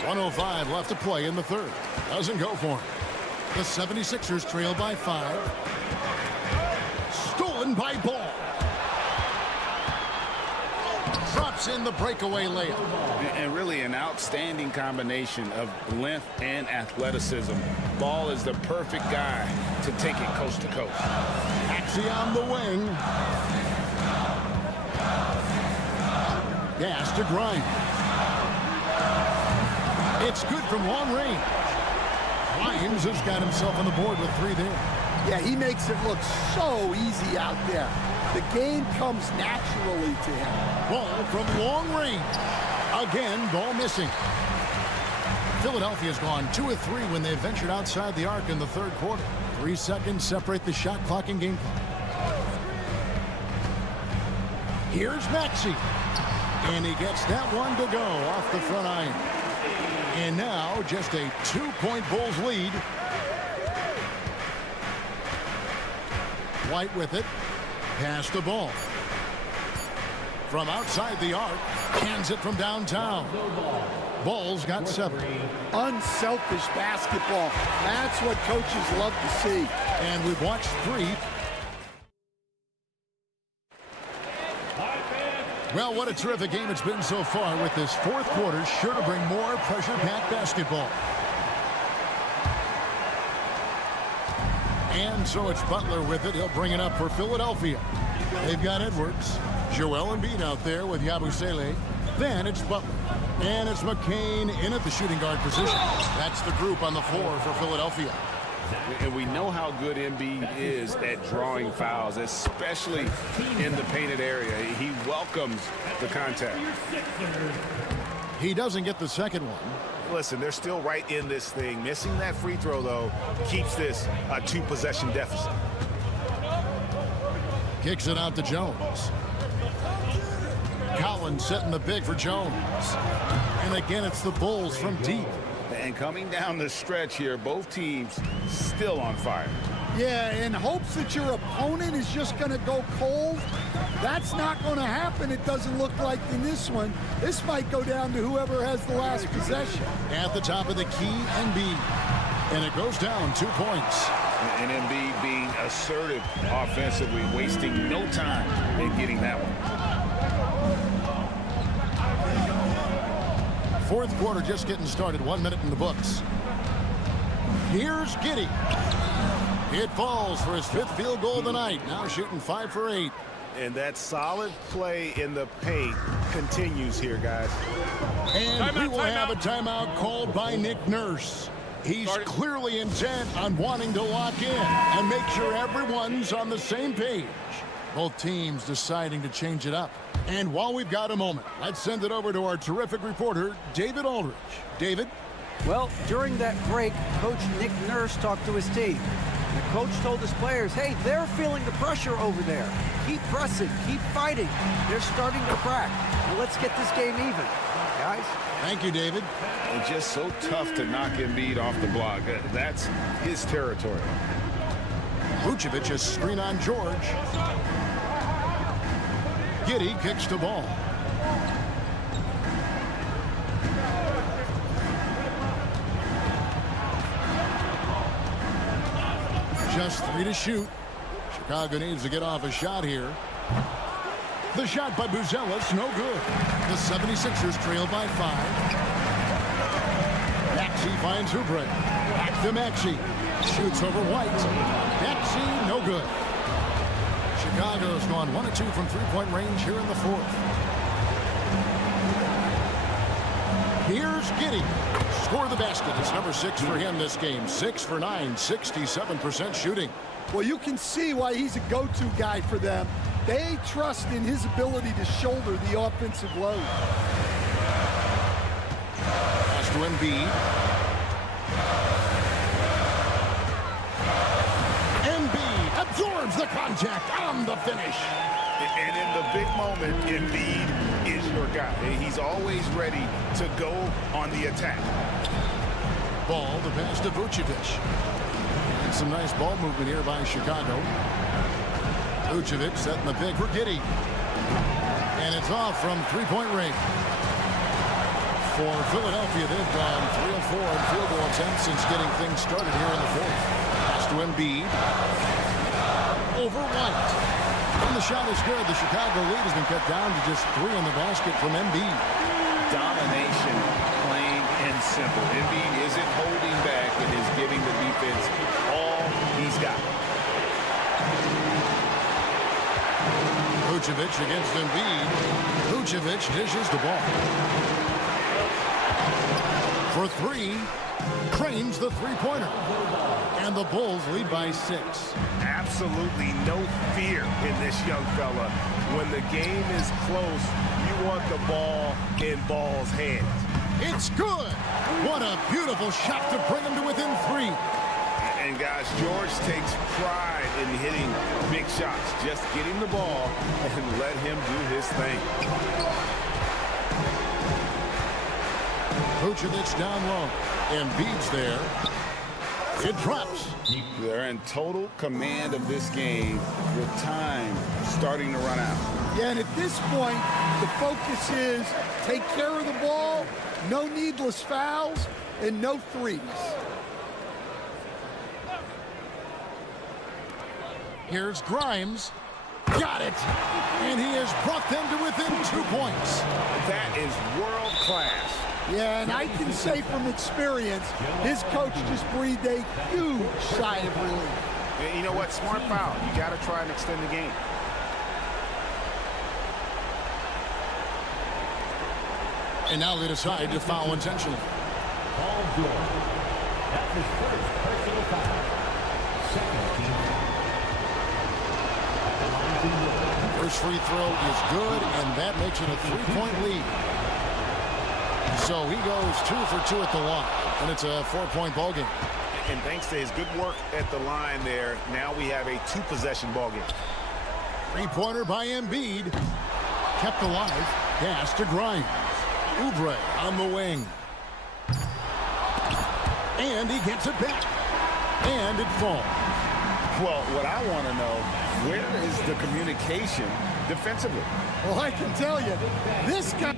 1:05 left to play in the 3rd. Doesn't go for him. The 76ers trail by 5. Stolen by Ball. Drops in the breakaway layup. And really an outstanding combination of length and athleticism. Ball is the perfect guy to take it coast to coast. Maxey on the wing. Pass to Grimes. It's good from long range. Grimes has got himself on the board with 3 there. Yeah, he makes it look so easy out there. The game comes naturally to him. Ball from long range. Again, ball missing. Philadelphia's gone 2 of 3 when they ventured outside the arc in the third quarter. 3 seconds separate the shot clock and game clock. Here's Maxey. And he gets that one to go off the front iron. And now just a 2-point Bulls lead. White with it. Pass the ball. From outside the arc. Hands it from downtown. Bulls got 7. Unselfish basketball. That's what coaches love to see. And we've watched 3. Well, what a terrific game it's been so far, with this fourth quarter sure to bring more pressure-packed basketball. And so it's Butler with it. He'll bring it up for Philadelphia. They've got Edwards. Joel Embiid out there with Yabusele. Then it's Butler. And it's McCain in at the shooting guard position. That's the group on the floor for Philadelphia. And we know how good Embiid is at drawing fouls, especially in the painted area. He welcomes the contact. He doesn't get the second one. Listen, they're still right in this thing. Missing that free throw, though, keeps this a 2-possession deficit. Kicks it out to Jones. Collins setting the big for Jones. And again, it's the Bulls from deep. And coming down the stretch here, both teams still on fire. Yeah, in hopes that your opponent is just going to go cold. That's not going to happen, it doesn't look like, in this one. This might go down to whoever has the last possession. At the top of the key, Embiid. And it goes down 2 points. And Embiid being assertive offensively, wasting no time in getting that one. Fourth quarter just getting started. 1 minute in the books. Here's Giddey. It falls for his 5th field goal of the night. Now shooting 5 for 8. And that solid play in the paint continues here, guys. And we will have a timeout called by Nick Nurse. He's clearly intent on wanting to lock in and make sure everyone's on the same page. Both teams deciding to change it up. And while we've got a moment, let's send it over to our terrific reporter, David Aldridge. David? Well, during that break, Coach Nick Nurse talked to his team. The coach told his players, hey, they're feeling the pressure over there. Keep pressing, keep fighting. They're starting to crack. Now let's get this game even, guys. Thank you, David. It's just so tough to knock Embiid off the block. That's his territory. Vucevic, a screen on George. Giddey kicks the ball. Just 3 to shoot. Chicago needs to get off a shot here. The shot by Buzelis, no good. The 76ers trail by 5. Maxey finds Oubre. Back to Maxey. Shoots over White. Maxey, no good. Chicago's gone 1 of 2 from 3-point range here in the fourth. Here's Giddey. Score the basket. It's number 6 for him this game. 6 for 9, 67% shooting. Well, you can see why he's a go-to guy for them. They trust in his ability to shoulder the offensive load. Pass to Embiid. Embiid absorbs the contact on the finish. And in the big moment, Embiid is your guy. He's always ready to go on the attack. Ball to pass to Vucevic. And some nice ball movement here by Chicago. Vucevic setting the big for Giddey. And it's off from 3-point range. For Philadelphia, they've gone 3 of 4 in field goal attempts since getting things started here in the fourth. Pass to Embiid. Over White. And the shot is good. The Chicago lead has been cut down to just 3 in the basket from Embiid. Domination, plain and simple. Embiid isn't holding back and is giving the defense all he's got. Vucevic against Embiid. Vucevic dishes the ball. For 3, cranes the 3-pointer. And the Bulls lead by 6. Absolutely no fear in this young fella. When the game is close, you want the ball in Ball's hands. It's good. What a beautiful shot to bring him to within 3. And guys, George takes pride in hitting big shots. Just get him the ball and let him do his thing. Vucevic down low. Embiid's there. It drops. They're in total command of this game with time starting to run out. Yeah, and at this point, the focus is take care of the ball, no needless fouls, and no threes. Here's Grimes. Got it. And he has brought them to within 2 points. That is world class. Yeah, and I can say from experience, his coach just breathed a huge sigh of relief. And you know what? Smart foul. You got to try and extend the game. And now they decide to foul intentionally. Paul George. That's his first personal foul. Second team. First free throw is good, and that makes it a 3-point lead. So he goes 2 for 2 at the line, and it's a 4-point ball game. And thanks to his good work at the line there, now we have a 2-possession ball game. 3-pointer by Embiid. Kept alive. Pass to Grimes. Oubre on the wing. And he gets it back. And it falls. Well, what I want to know, where is the communication defensively? Well, I can tell you, this guy...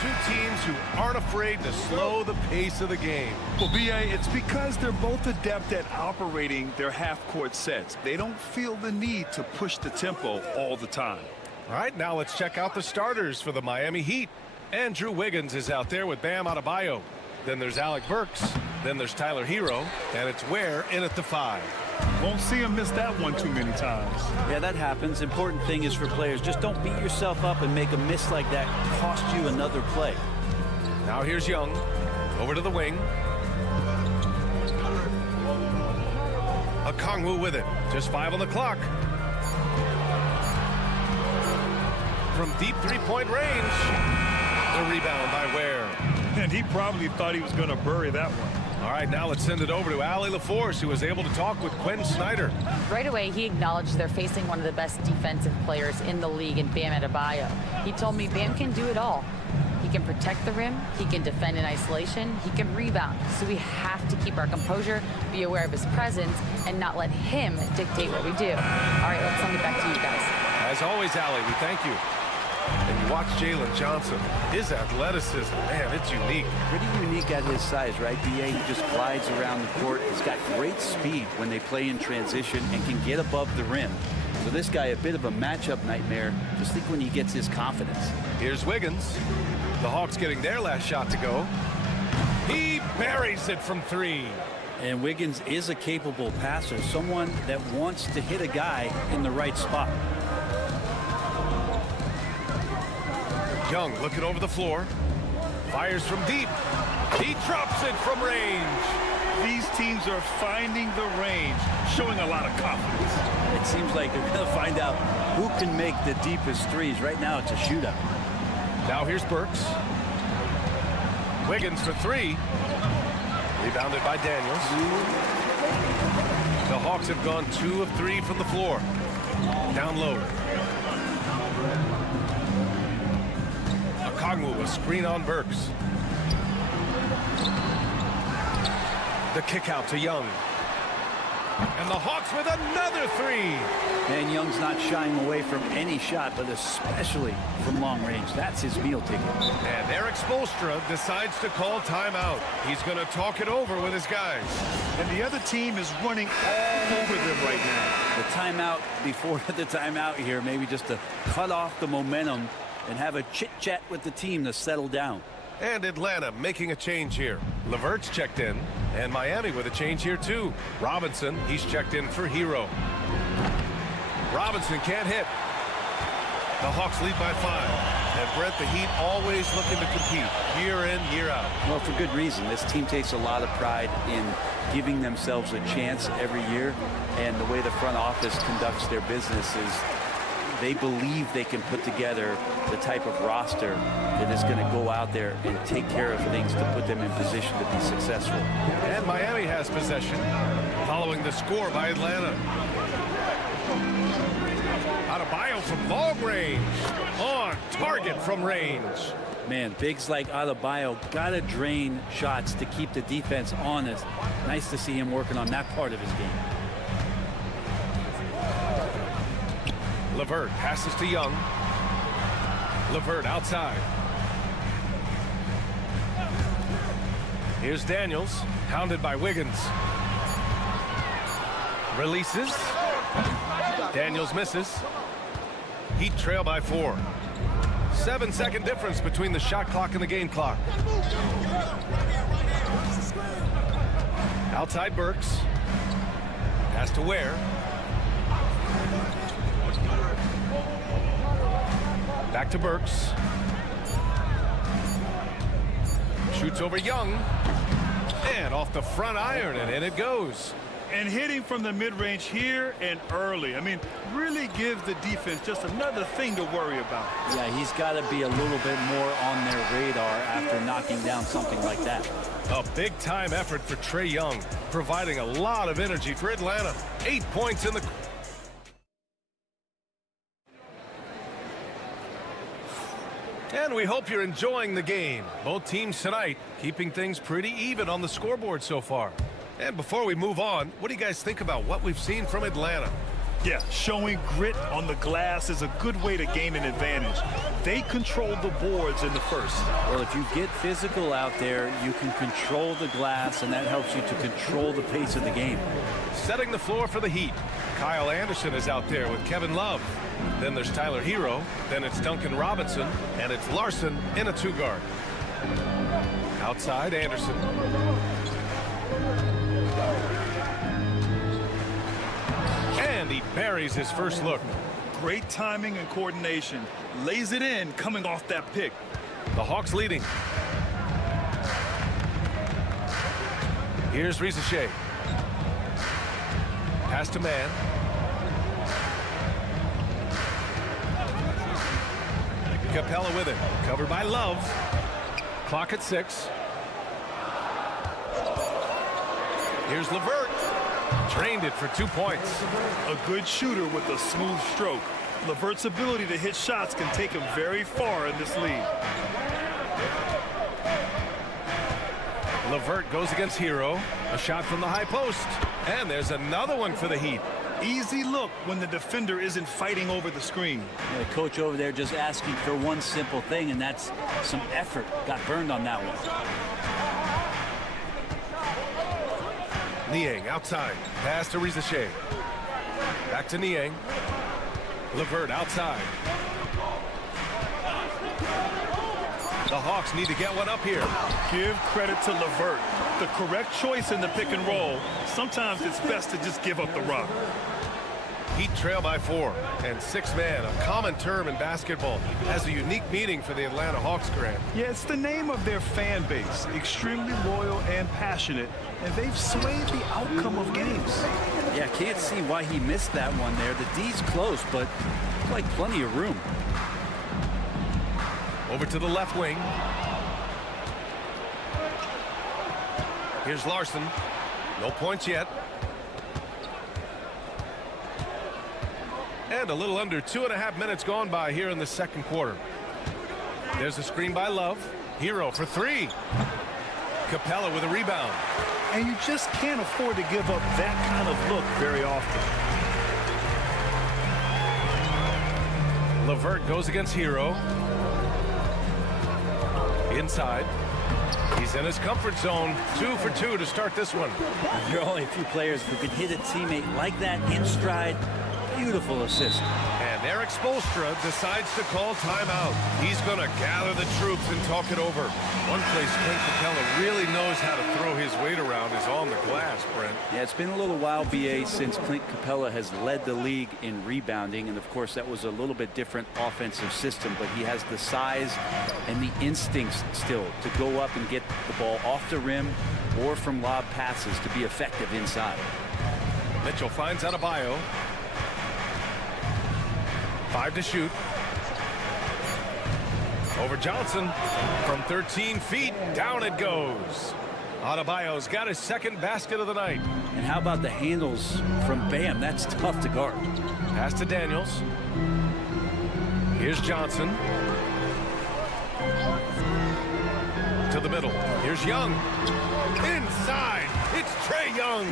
Two teams who aren't afraid to slow the pace of the game. Well, B.A., it's because they're both adept at operating their half-court sets. They don't feel the need to push the tempo all the time. All right, now let's check out the starters for the Miami Heat. Andrew Wiggins is out there with Bam Adebayo. Then there's Alec Burks. Then there's Tyler Hero. And it's Ware in at the 5. Won't see him miss that one too many times. Yeah, that happens. Important thing is for players, just don't beat yourself up and make a miss like that cost you another play. Now here's Young. Over to the wing. Okongwu with it. Just 5 on the clock. From deep three-point range. The rebound by Ware. And he probably thought he was going to bury that one. All right, now let's send it over to Allie LaForce, who was able to talk with Quinn Snyder. Right away, he acknowledged they're facing one of the best defensive players in the league in Bam Adebayo. He told me Bam can do it all. He can protect the rim, he can defend in isolation, he can rebound. So we have to keep our composure, be aware of his presence, and not let him dictate what we do. All right, let's send it back to you guys. As always, Allie, we thank you. And you watch Jalen Johnson. His athleticism, man, it's unique. Pretty unique at his size, right, B.A.? He just glides around the court. He's got great speed when they play in transition and can get above the rim. So this guy, a bit of a matchup nightmare. Just think when he gets his confidence. Here's Wiggins. The Hawks getting their last shot to go. He buries it from 3. And Wiggins is a capable passer, someone that wants to hit a guy in the right spot. Young looking over the floor. Fires from deep. He drops it from range. These teams are finding the range, showing a lot of confidence. It seems like they're going to find out who can make the deepest threes. Right now, it's a shootout. Now here's Burks. Wiggins for 3. Rebounded by Daniels. Hawks have gone 2 of 3 from the floor. Down low. Okongwu, a screen on Burks. The kick out to Young. And the Hawks with another 3. And Young's not shying away from any shot, but especially from long range. That's his meal ticket. And Eric Spoelstra decides to call timeout. He's going to talk it over with his guys. And the other team is running all over them right now. The timeout before the timeout here, maybe just to cut off the momentum and have a chit-chat with the team to settle down. And Atlanta making a change here. LeVert's checked in, and Miami with a change here too. Robinson, he's checked in for Hero. Robinson can't hit. The Hawks lead by 5. And Brett, the Heat always looking to compete year in, year out. Well, for good reason. This team takes a lot of pride in giving themselves a chance every year. And the way the front office conducts their business is they believe they can put together the type of roster that is going to go out there and take care of things to put them in position to be successful. And Miami has possession following the score by Atlanta. Adebayo from long range. On target from range. Man, bigs like Adebayo got to drain shots to keep the defense honest. Nice to see him working on that part of his game. LeVert passes to Young. LeVert outside. Here's Daniels, hounded by Wiggins. Releases. Daniels misses. Heat trail by 4. 7-second difference between the shot clock and the game clock. Outside Burks. Pass to Ware. Back to Burks. Shoots over Young. And off the front iron, and in it goes. And hitting from the mid-range here and early. I mean, really give the defense just another thing to worry about. Yeah, he's got to be a little bit more on their radar after knocking down something like that. A big-time effort for Trae Young, providing a lot of energy for Atlanta. 8 points in the... And we hope you're enjoying the game. Both teams tonight keeping things pretty even on the scoreboard so far. And before we move on, what do you guys think about what we've seen from Atlanta? Yeah, showing grit on the glass is a good way to gain an advantage. They controlled the boards in the first. Well, if you get physical out there, you can control the glass, and that helps you to control the pace of the game. Setting the floor for the Heat. Kyle Anderson is out there with Kevin Love. Then there's Tyler Hero. Then it's Duncan Robinson. And it's Larson in a 2-guard. Outside, Anderson. And he buries his first look. Great timing and coordination. Lays it in coming off that pick. The Hawks leading. Here's Rizachet. Pass to man. Capella with it. Covered by Love. Clock at 6. Here's LeVert. Drained it for 2 points. A good shooter with a smooth stroke. LeVert's ability to hit shots can take him very far in this league. LeVert goes against Hero. A shot from the high post. And there's another one for the Heat. Easy look when the defender isn't fighting over the screen. The coach over there just asking for one simple thing, and that's some effort. Got burned on that one. Niang outside. Pass to Rizachet. Back to Niang. LeVert outside. The Hawks need to get one up here. Give credit to LeVert. The correct choice in the pick and roll. Sometimes it's best to just give up the rock. Heat trail by 4. And 6-man, a common term in basketball, has a unique meaning for the Atlanta Hawks, Grant. Yeah, it's the name of their fan base. Extremely loyal and passionate. And they've swayed the outcome of games. Yeah, can't see why he missed that one there. The D's close, but like plenty of room. Over to the left wing. Here's Larson. No points yet. And a little under 2.5 minutes gone by here in the second quarter. There's a screen by Love. Hero for three. Capella with a rebound. And you just can't afford to give up that kind of look very often. LeVert goes against Hero. Inside. He's in his comfort zone. 2 for 2 to start this one. There are only a few players who can hit a teammate like that in stride. Beautiful assist. And Eric Spoelstra decides to call timeout. He's going to gather the troops and talk it over. One place Clint Capella really knows how to throw his weight around is on the glass, Brent. Yeah, it's been a little while, BA, since Clint Capella has led the league in rebounding. And, of course, that was a little bit different offensive system. But he has the size and the instincts still to go up and get the ball off the rim or from lob passes to be effective inside. Mitchell finds Adebayo. 5 to shoot. Over Johnson from 13 feet. Down it goes. Adebayo's got his second basket of the night. And how about the handles from Bam? That's tough to guard. Pass to Daniels. Here's Johnson. To the middle. Here's Young. Inside. It's Trae Young.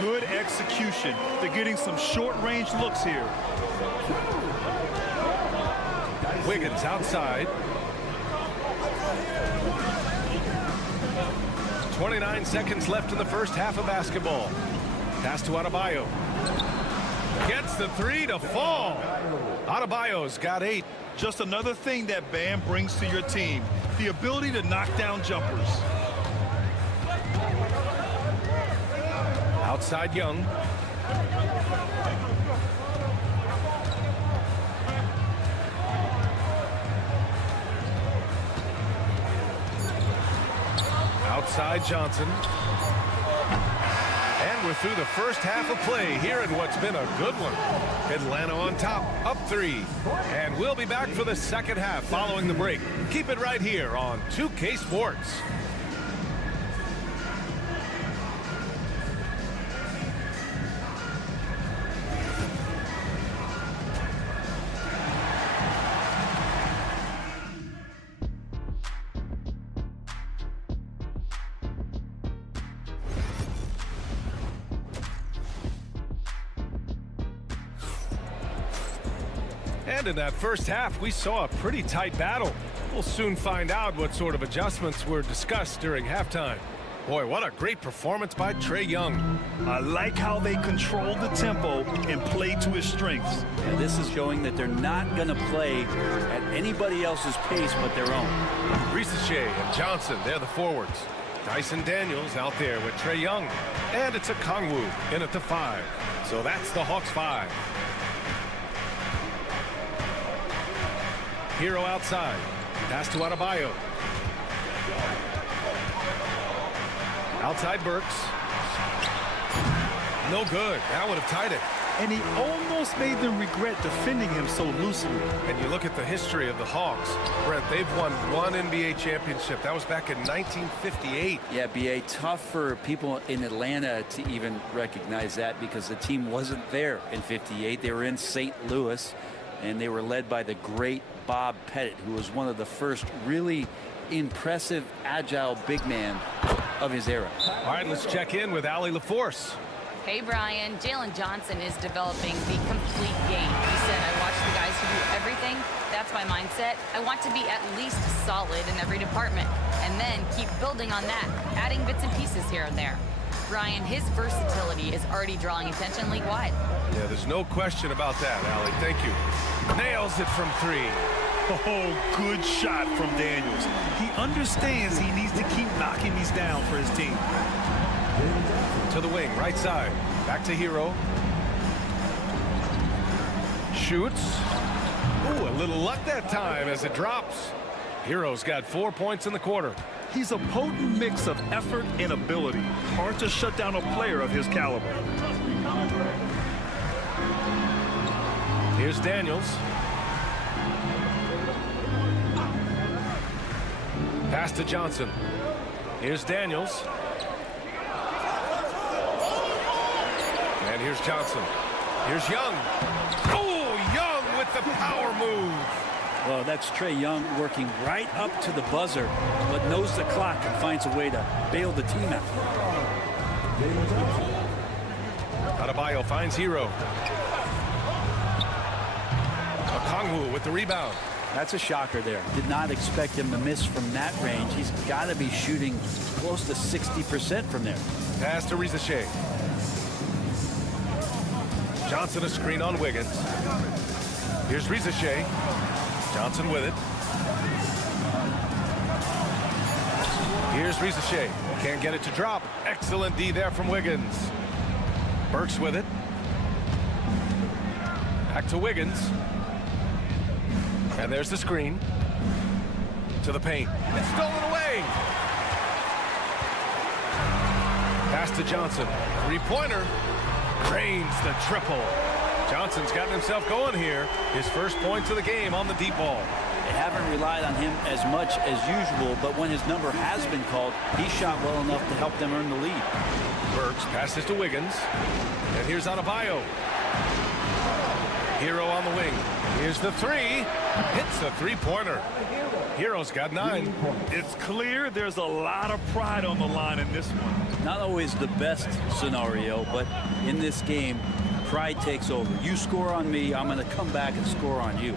Good execution. They're getting some short-range looks here. Wiggins outside. 29 seconds left in the first half of basketball. Pass to Adebayo. Gets the three to fall. Adebayo's got 8. Just another thing that Bam brings to your team. The ability to knock down jumpers. Outside Young. Outside Johnson. And we're through the first half of play here in what's been a good one. Atlanta on top, up 3. And we'll be back for the second half following the break. Keep it right here on 2K Sports. And in that first half, we saw a pretty tight battle. We'll soon find out what sort of adjustments were discussed during halftime. Boy, what a great performance by Trae Young. I like how they controlled the tempo and played to his strengths. And this is showing that they're not going to play at anybody else's pace but their own. Ricochet and Johnson, they're the forwards. Dyson Daniels out there with Trae Young. And it's a Kongwu in at the 5. So that's the Hawks 5. Hero outside. Pass to Adebayo. Outside Burks. No good. That would have tied it. And he almost made them regret defending him so loosely. And you look at the history of the Hawks. Brent, they've won 1 NBA championship. That was back in 1958. Yeah, BA, tough for people in Atlanta to even recognize that because the team wasn't there in 58. They were in St. Louis, and they were led by the great Bob Pettit, who was one of the first really impressive, agile big man of his era. All right, let's check in with Allie LaForce. Hey, Brian. Jalen Johnson is developing the complete game. He said, I watch the guys who do everything. That's my mindset. I want to be at least solid in every department and then keep building on that, adding bits and pieces here and there. Brian, his versatility is already drawing attention league-wide. Yeah, there's no question about that, Allie. Thank you. Nails it from 3. Oh, good shot from Daniels. He understands he needs to keep knocking these down for his team. To the wing, right side. Back to Hero. Shoots. Ooh, a little luck that time as it drops. Hero's got 4 points in the quarter. He's a potent mix of effort and ability. Hard to shut down a player of his caliber. Here's Daniels. Pass to Johnson. Here's Daniels. And here's Johnson. Here's Young. Oh, the power move. Well, that's Trae Young working right up to the buzzer, but knows the clock and finds a way to bail the team out. Adebayo finds Hero. Okongwu with the rebound. That's a shocker there. Did not expect him to miss from that range. He's got to be shooting close to 60% from there. Pass to Rizachet. Johnson a screen on Wiggins. Here's Rizachet. Johnson with it. Here's Rizachet. Can't get it to drop. Excellent D there from Wiggins. Burks with it. Back to Wiggins. And there's the screen. To the paint. It's stolen away. Pass to Johnson. Three-pointer. Drains the triple. Johnson's gotten himself going here. His first points of the game on the deep ball. They haven't relied on him as much as usual, but when his number has been called, he shot well enough to help them earn the lead. Burks passes to Wiggins. And here's Adebayo. Hero on the wing. Here's the three. Hits the three-pointer. Hero's got 9. It's clear there's a lot of pride on the line in this one. Not always the best scenario, but in this game, pride takes over. You score on me, I'm going to come back and score on you.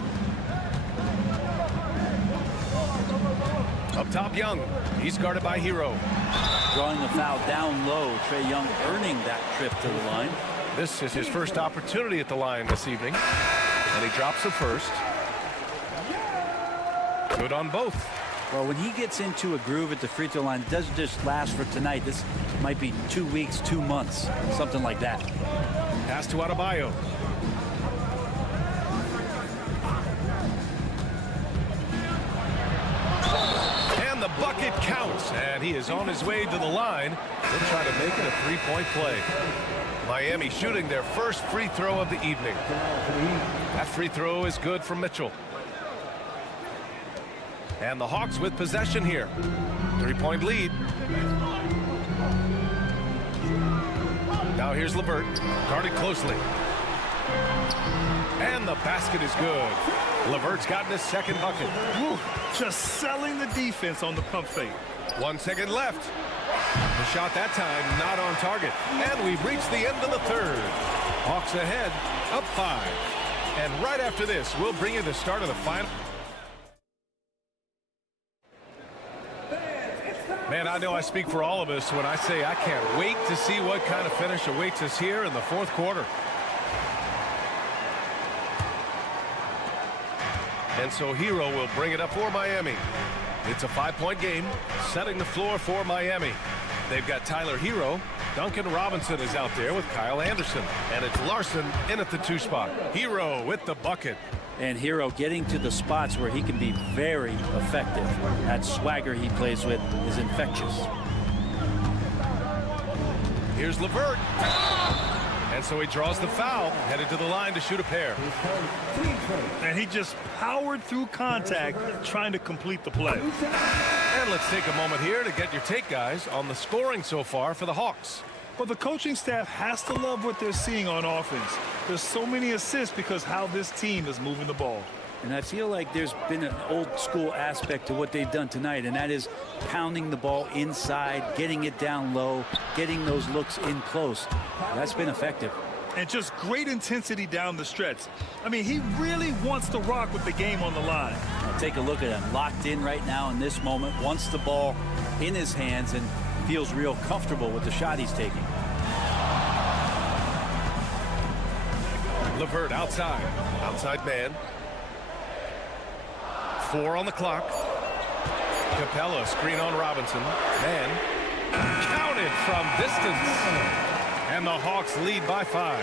Up top, Young. He's guarded by Hero. Drawing the foul down low. Trae Young earning that trip to the line. This is his first opportunity at the line this evening. And he drops the first. Good on both. Well, when he gets into a groove at the free throw line, it doesn't just last for tonight. This might be 2 weeks, 2 months, something like that. Pass to Adebayo. And the bucket counts. And he is on his way to the line. They'll try to make it a three-point play. Miami shooting their first free throw of the evening. That free throw is good for Mitchell. And the Hawks with possession here. 3-point lead. Now here's LeVert, guarded closely. And the basket is good. LeVert's gotten his second bucket. Whew, just selling the defense on the pump fake. 1 second left. The shot that time not on target. And we've reached the end of the third. Hawks ahead, up 5. And right after this, we'll bring you the start of the final. Man, I know I speak for all of us when I say I can't wait to see what kind of finish awaits us here in the fourth quarter. And so Hero will bring it up for Miami. It's a 5-point game, setting the floor for Miami. They've got Tyler Hero. Duncan Robinson is out there with Kyle Anderson. And it's Larson in at the 2 spot. Hero with the bucket. And Hero getting to the spots where he can be very effective. That swagger he plays with is infectious. Here's LeVert. And so he draws the foul, headed to the line to shoot a pair. And he just powered through contact, trying to complete the play. And let's take a moment here to get your take, guys, on the scoring so far for the Hawks. Well, the coaching staff has to love what they're seeing on offense. There's so many assists because how this team is moving the ball. And I feel like there's been an old school aspect to what they've done tonight, and that is pounding the ball inside, getting it down low, getting those looks in close. That's been effective. And just great intensity down the stretch. I mean, he really wants to rock with the game on the line. Now take a look at him, locked in right now in this moment, wants the ball in his hands and feels real comfortable with the shot he's taking. LeVert outside man. 4 on the clock. Capella screen on Robinson. Man counted from distance. And the Hawks lead by 5.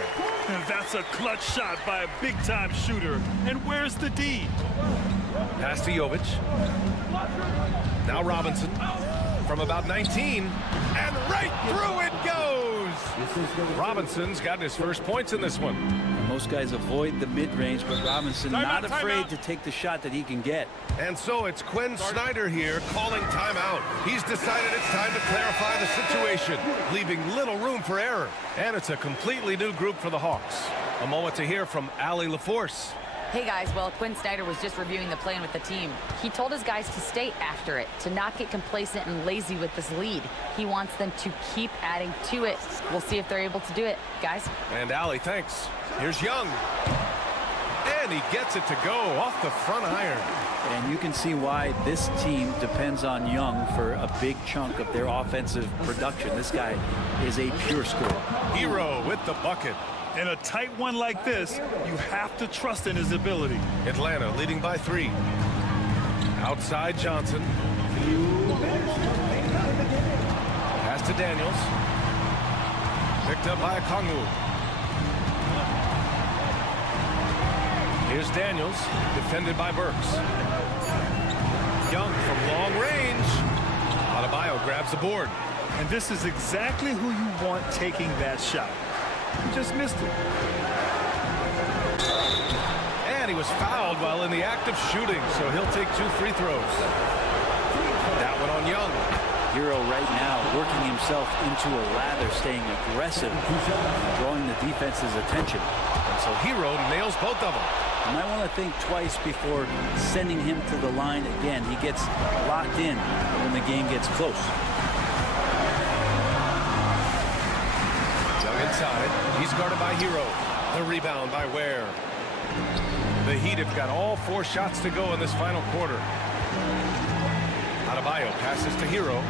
And that's a clutch shot by a big-time shooter. And where's the D? Pass to Jovic. Now Robinson from about 19. And right through it goes. Robinson's gotten his first points in this one. Most guys avoid the mid-range, but Robinson not afraid to take the shot that he can get. And so it's Quinn Snyder here calling timeout. He's decided it's time to clarify the situation, leaving little room for error. And it's a completely new group for the Hawks. A moment to hear from Allie LaForce. Hey guys, well, Quinn Snyder was just reviewing the plan with the team. He told his guys to stay after it, to not get complacent and lazy with this lead. He wants them to keep adding to it. We'll see if they're able to do it, guys. And Allie, thanks. Here's Young. And he gets it to go off the front iron. And you can see why this team depends on Young for a big chunk of their offensive production. This guy is a pure scorer. Hero with the bucket. In a tight one like this, you have to trust in his ability. Atlanta leading by 3. Outside Johnson. Pass to Daniels. Picked up by Kongu. Here's Daniels, defended by Burks. Young from long range. Adebayo grabs the board. And this is exactly who you want taking that shot. He just missed it. And he was fouled while in the act of shooting, so he'll take 2 free throws. That one on Young. Hero right now working himself into a lather, staying aggressive, drawing the defense's attention. And so Hero nails both of them. You might want to think twice before sending him to the line again. He gets locked in when the game gets close. Young inside. He's guarded by Hero. The rebound by Ware. The Heat have got all 4 shots to go in this final quarter. Adebayo passes to Hero.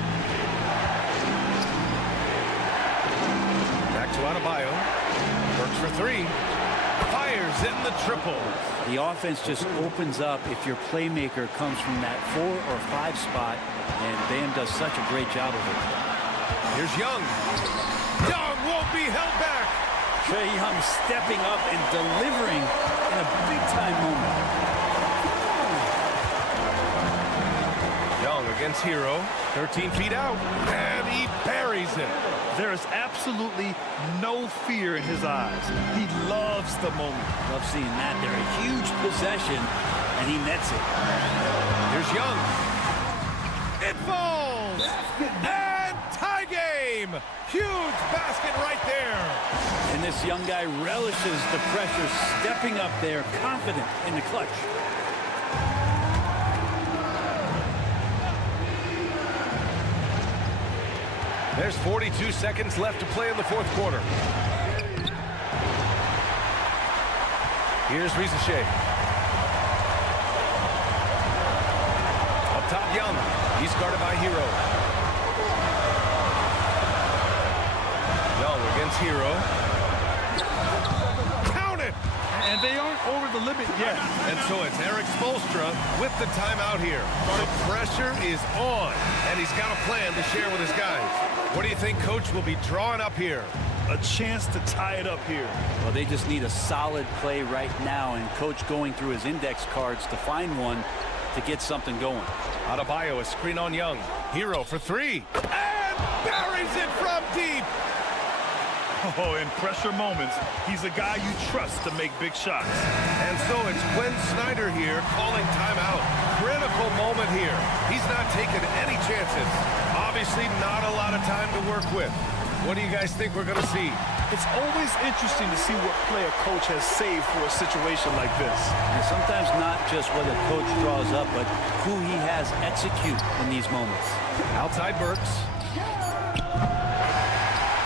Back to Adebayo. Works for 3. Fires in the triple. The offense just opens up if your playmaker comes from that 4 or 5 spot, and Bam does such a great job of it. Here's Young. Young won't be held back. Trae Young stepping up and delivering in a big-time moment. Young against Hero. 13 feet out. And he buries it. There is absolutely no fear in his eyes. He loves the moment. Love seeing that there. A huge possession, and he nets it. Here's Young. It falls. And tie game. Huge basket right there. And this young guy relishes the pressure, stepping up there, confident in the clutch. There's 42 seconds left to play in the 4th quarter. Here's Rizachet. Up top, Young. He's guarded by Hero. Young against Hero. Count it! And they aren't over the limit yet. And so it's Eric Spoelstra with the timeout here. The pressure is on, and he's got a plan to share with his guys. What do you think Coach will be drawing up here? A chance to tie it up here. Well, they just need a solid play right now, and Coach going through his index cards to find one to get something going. Adebayo, a screen on Young. Hero for 3. And buries it from deep. Oh, in pressure moments, he's a guy you trust to make big shots. And so it's Quinn Snyder here calling timeout. Critical moment here. He's not taking any chances. Obviously not a lot of time to work with. What do you guys think we're going to see? It's always interesting to see what play a coach has saved for a situation like this. And sometimes not just what a coach draws up, but who he has execute in these moments. Outside Burks.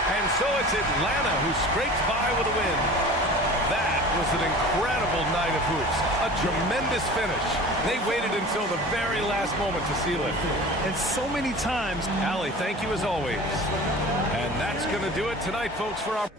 And so it's Atlanta who scrapes by with a win. That was an incredible night of hoops. A tremendous finish. They waited until the very last moment to seal it. And so many times. Allie, thank you as always. And that's going to do it tonight, folks, for our...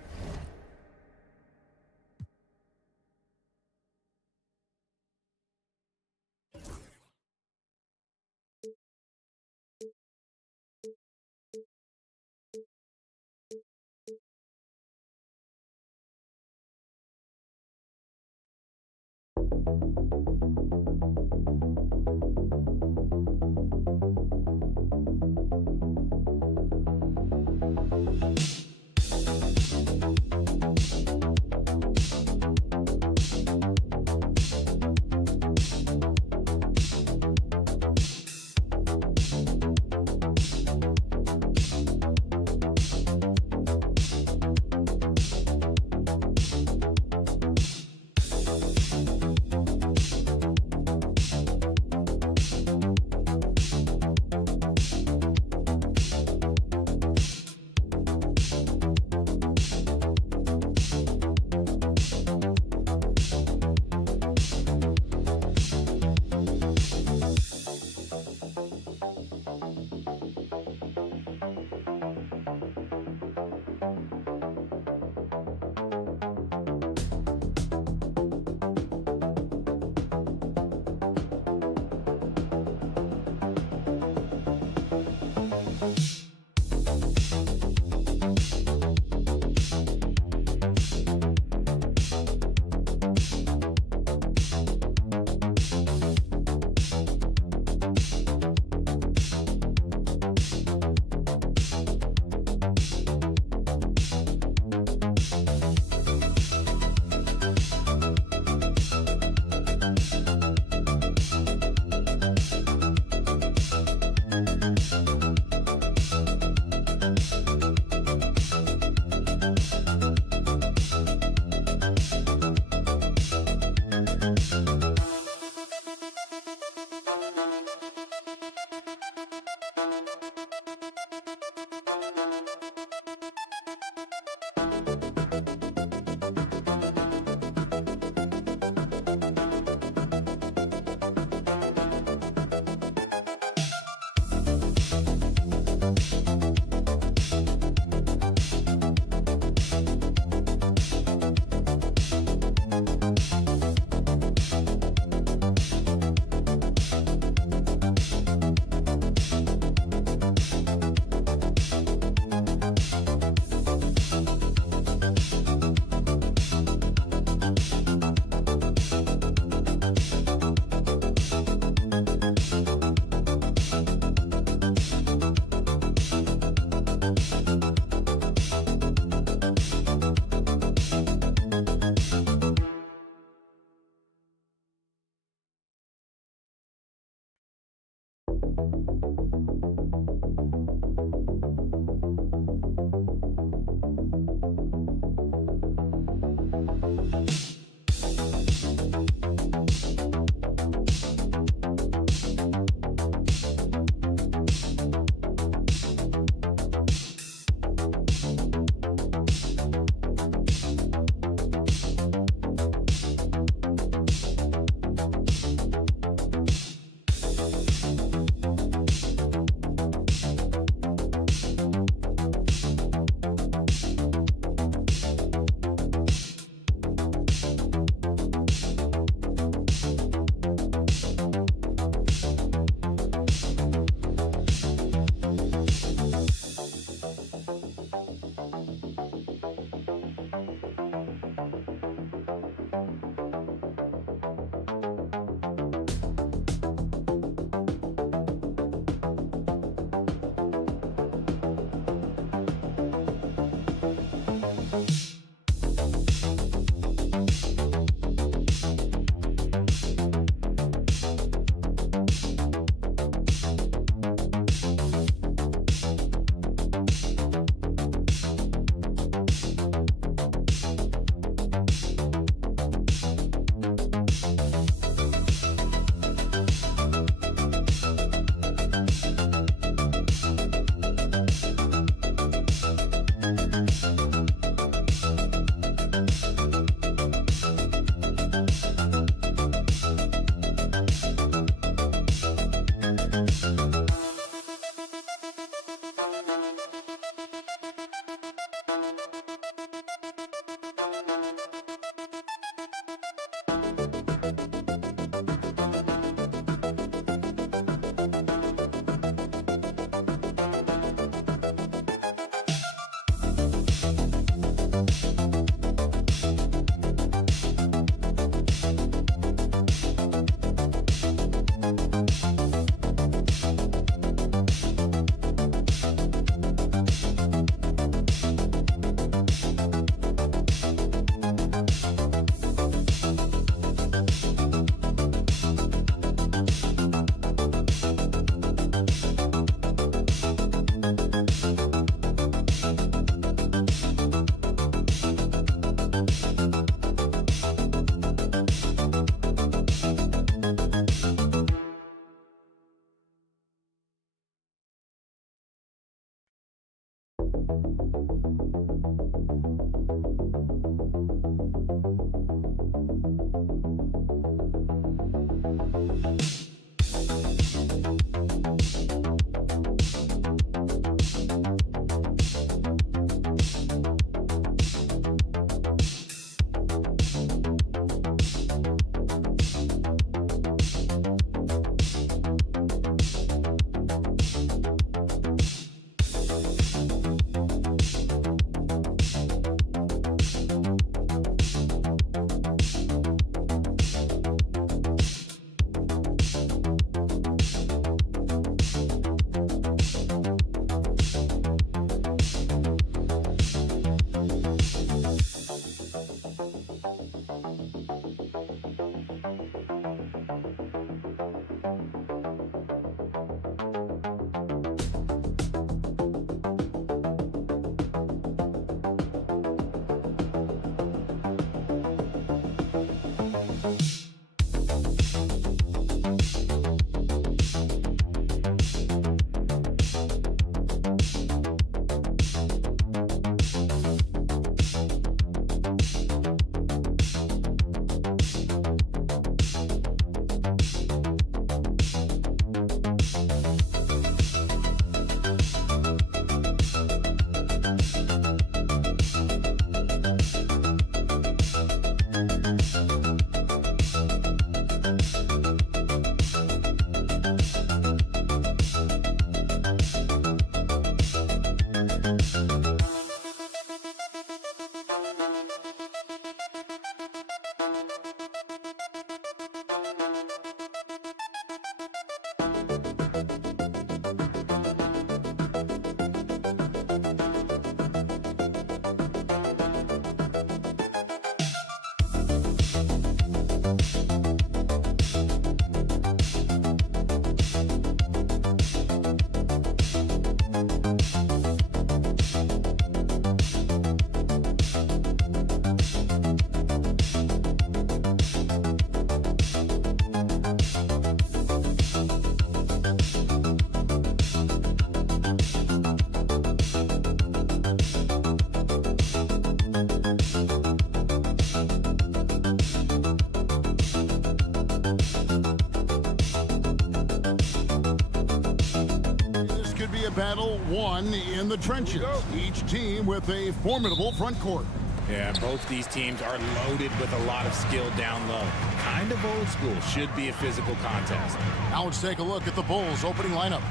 battle won in the trenches. Each team with a formidable front court. Yeah, both these teams are loaded with a lot of skill down low. Kind of old school. Should be a physical contest. Now let's take a look at the Bulls opening lineup.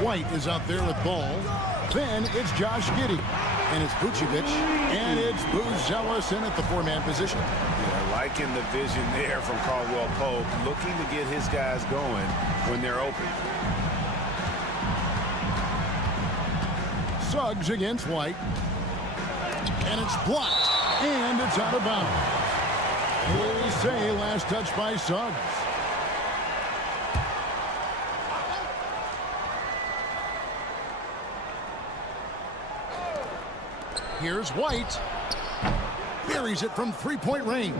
White is out there with ball. Then it's Josh Giddey. And it's Vucevic. And it's Buzelis in at the four-man position. Yeah, liking the vision there from Caldwell Pope. Looking to get his guys going when they're open. Suggs against White. And it's blocked. And it's out of bounds. They say last touch by Suggs. Here's White. Buries it from three-point range.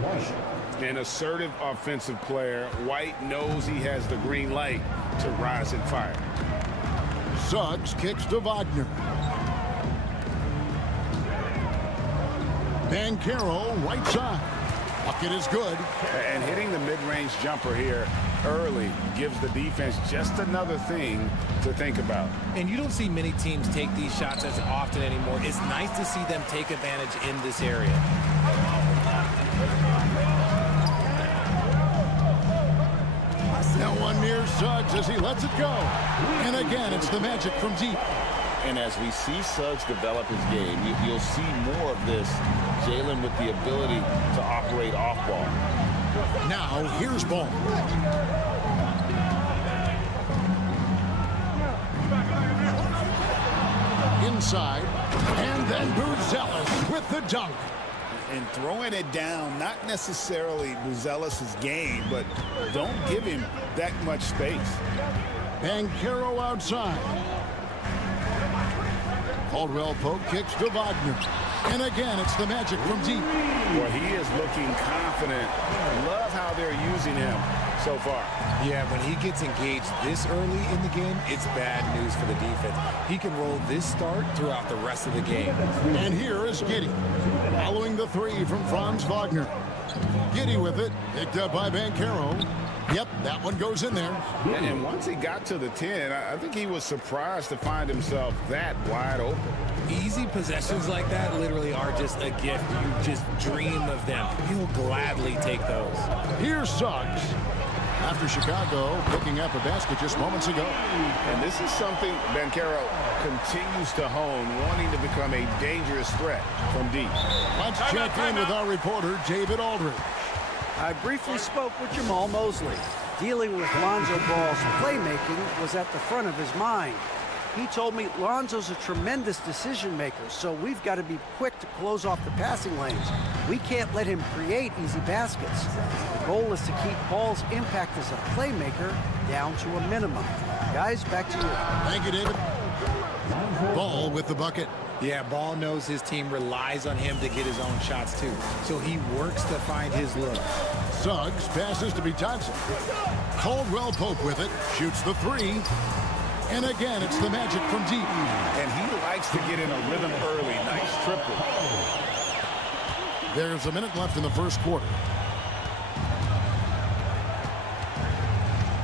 An assertive offensive player. White knows he has the green light to rise and fire. Suggs kicks to Wagner. Banchero, right side. Bucket is good. And hitting the mid-range jumper here early gives the defense just another thing to think about. And you don't see many teams take these shots as often anymore. It's nice to see them take advantage in this area. No one near Suggs as he lets it go. And again, it's the Magic from deep. And as we see Suggs develop his game, you'll see more of this. Jalen with the ability to operate off ball. Now, here's Ball. Inside. And then Buzelis with the dunk. And throwing it down, not necessarily Buzelis' game, but don't give him that much space. Banchero outside. Caldwell Pope kicks to Wagner. And again, it's the Magic from deep. Well, he is looking confident. Love how they're using him so far. Yeah, when he gets engaged this early in the game, it's bad news for the defense. He can roll this start throughout the rest of the game. And here is Giddey. Following the three from Franz Wagner. Giddey with it. Picked up by Banchero. Yep, that one goes in there. And once he got to the 10, I think he was surprised to find himself that wide open. Easy possessions like that literally are just a gift. You just dream of them. You'll gladly take those. Here's Suggs. After Chicago picking up a basket just moments ago. And this is something Banchero continues to hone, wanting to become a dangerous threat from deep. Let's check in with our reporter, David Aldridge. I briefly spoke with Jamal Mosley. Dealing with Lonzo Ball's playmaking was at the front of his mind. He told me Lonzo's a tremendous decision maker, so we've got to be quick to close off the passing lanes. We can't let him create easy baskets. The goal is to keep Ball's impact as a playmaker down to a minimum. Guys, back to you. Thank you, David. Ball with the bucket. Yeah, Ball knows his team relies on him to get his own shots too, so he works to find his look. Suggs passes to Johnson. Caldwell Pope with it, shoots the three. And again, it's the Magic from deep. And he likes to get in a rhythm early. Nice triple. There's a minute left in the first quarter.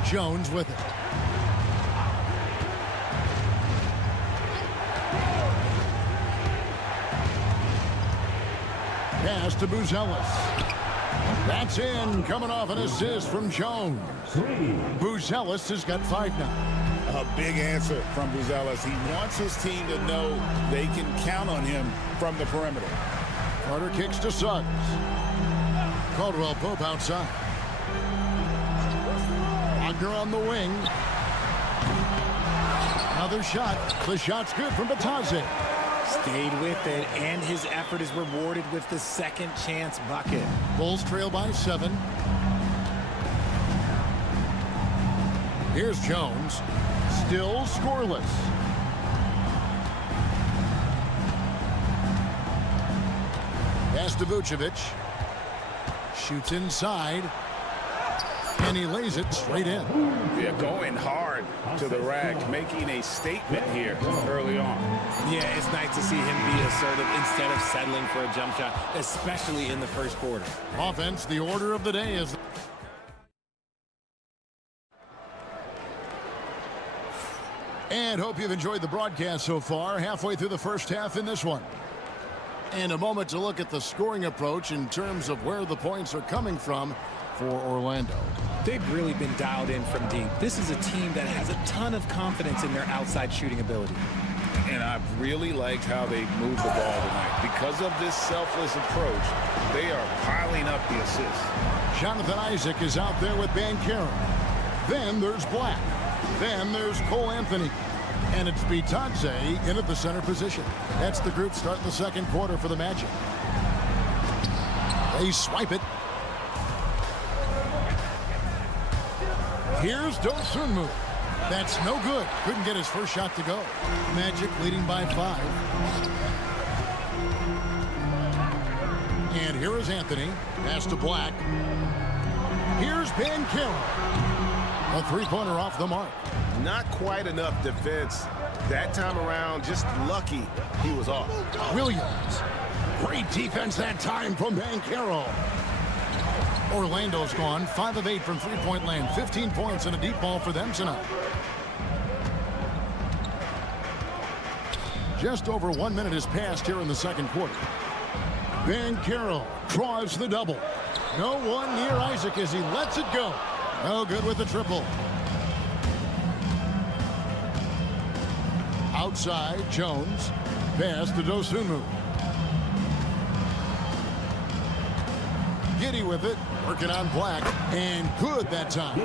Jones with it. Pass to Buzelis. That's in, coming off an assist from Jones. Buzelis has got 5 now. A big answer from Buzelis. He wants his team to know they can count on him from the perimeter. Carter kicks to Suggs. Caldwell Pope outside. Wagner on the wing. Another shot. The shot's good from Batadze. Stayed with it, and his effort is rewarded with the second chance bucket. Bulls trail by 7. Here's Jones. Still scoreless. Pass to Vucevic. Shoots inside. And he lays it straight in. Yeah, going hard to the rack, making a statement here early on. Yeah, it's nice to see him be assertive instead of settling for a jump shot, especially in the first quarter. Offense, the order of the day is... And hope you've enjoyed the broadcast so far. Halfway through the first half in this one. And a moment to look at the scoring approach in terms of where the points are coming from for Orlando. They've really been dialed in from deep. This is a team that has a ton of confidence in their outside shooting ability. And I've really liked how they've moved the ball tonight. Because of this selfless approach, they are piling up the assists. Jonathan Isaac is out there with Banchero. Then there's Black. Then there's Cole Anthony. And it's Bitadze in at the center position. That's the group starting the second quarter for the Magic. They swipe it. Here's Dosunmu. That's no good. Couldn't get his first shot to go. Magic leading by 5. And here is Anthony. Pass to Black. Here's Banchero. A three-pointer off the mark. Not quite enough defense that time around. Just lucky he was off. Williams. Great defense that time from Banchero. Orlando's gone 5 of 8 from three-point land. 15 points and a deep ball for them tonight. Just over 1 minute has passed here in the second quarter. Banchero draws the double. No one near Isaac as he lets it go. No good with the triple. Outside, Jones. Pass to Dosunmu. Giddey with it. Working on Black. And good that time.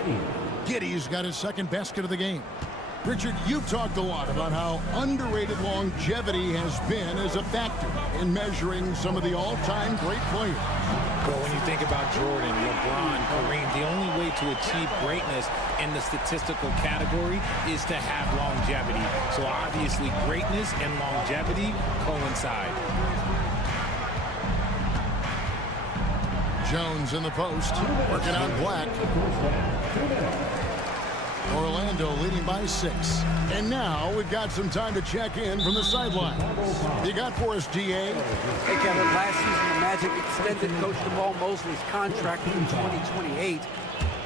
Giddey's got his second basket of the game. Richard, you've talked a lot about how underrated longevity has been as a factor in measuring some of the all-time great players. Well, when you think about Jordan, LeBron, Kareem, the only way to achieve greatness in the statistical category is to have longevity. So obviously greatness and longevity coincide. Jones in the post, working on Black. Orlando leading by 6. And now we've got some time to check in from the sideline. You got for us, DA? Hey, Kevin, last season the Magic extended Coach Jamal Mosley's contract through 2028.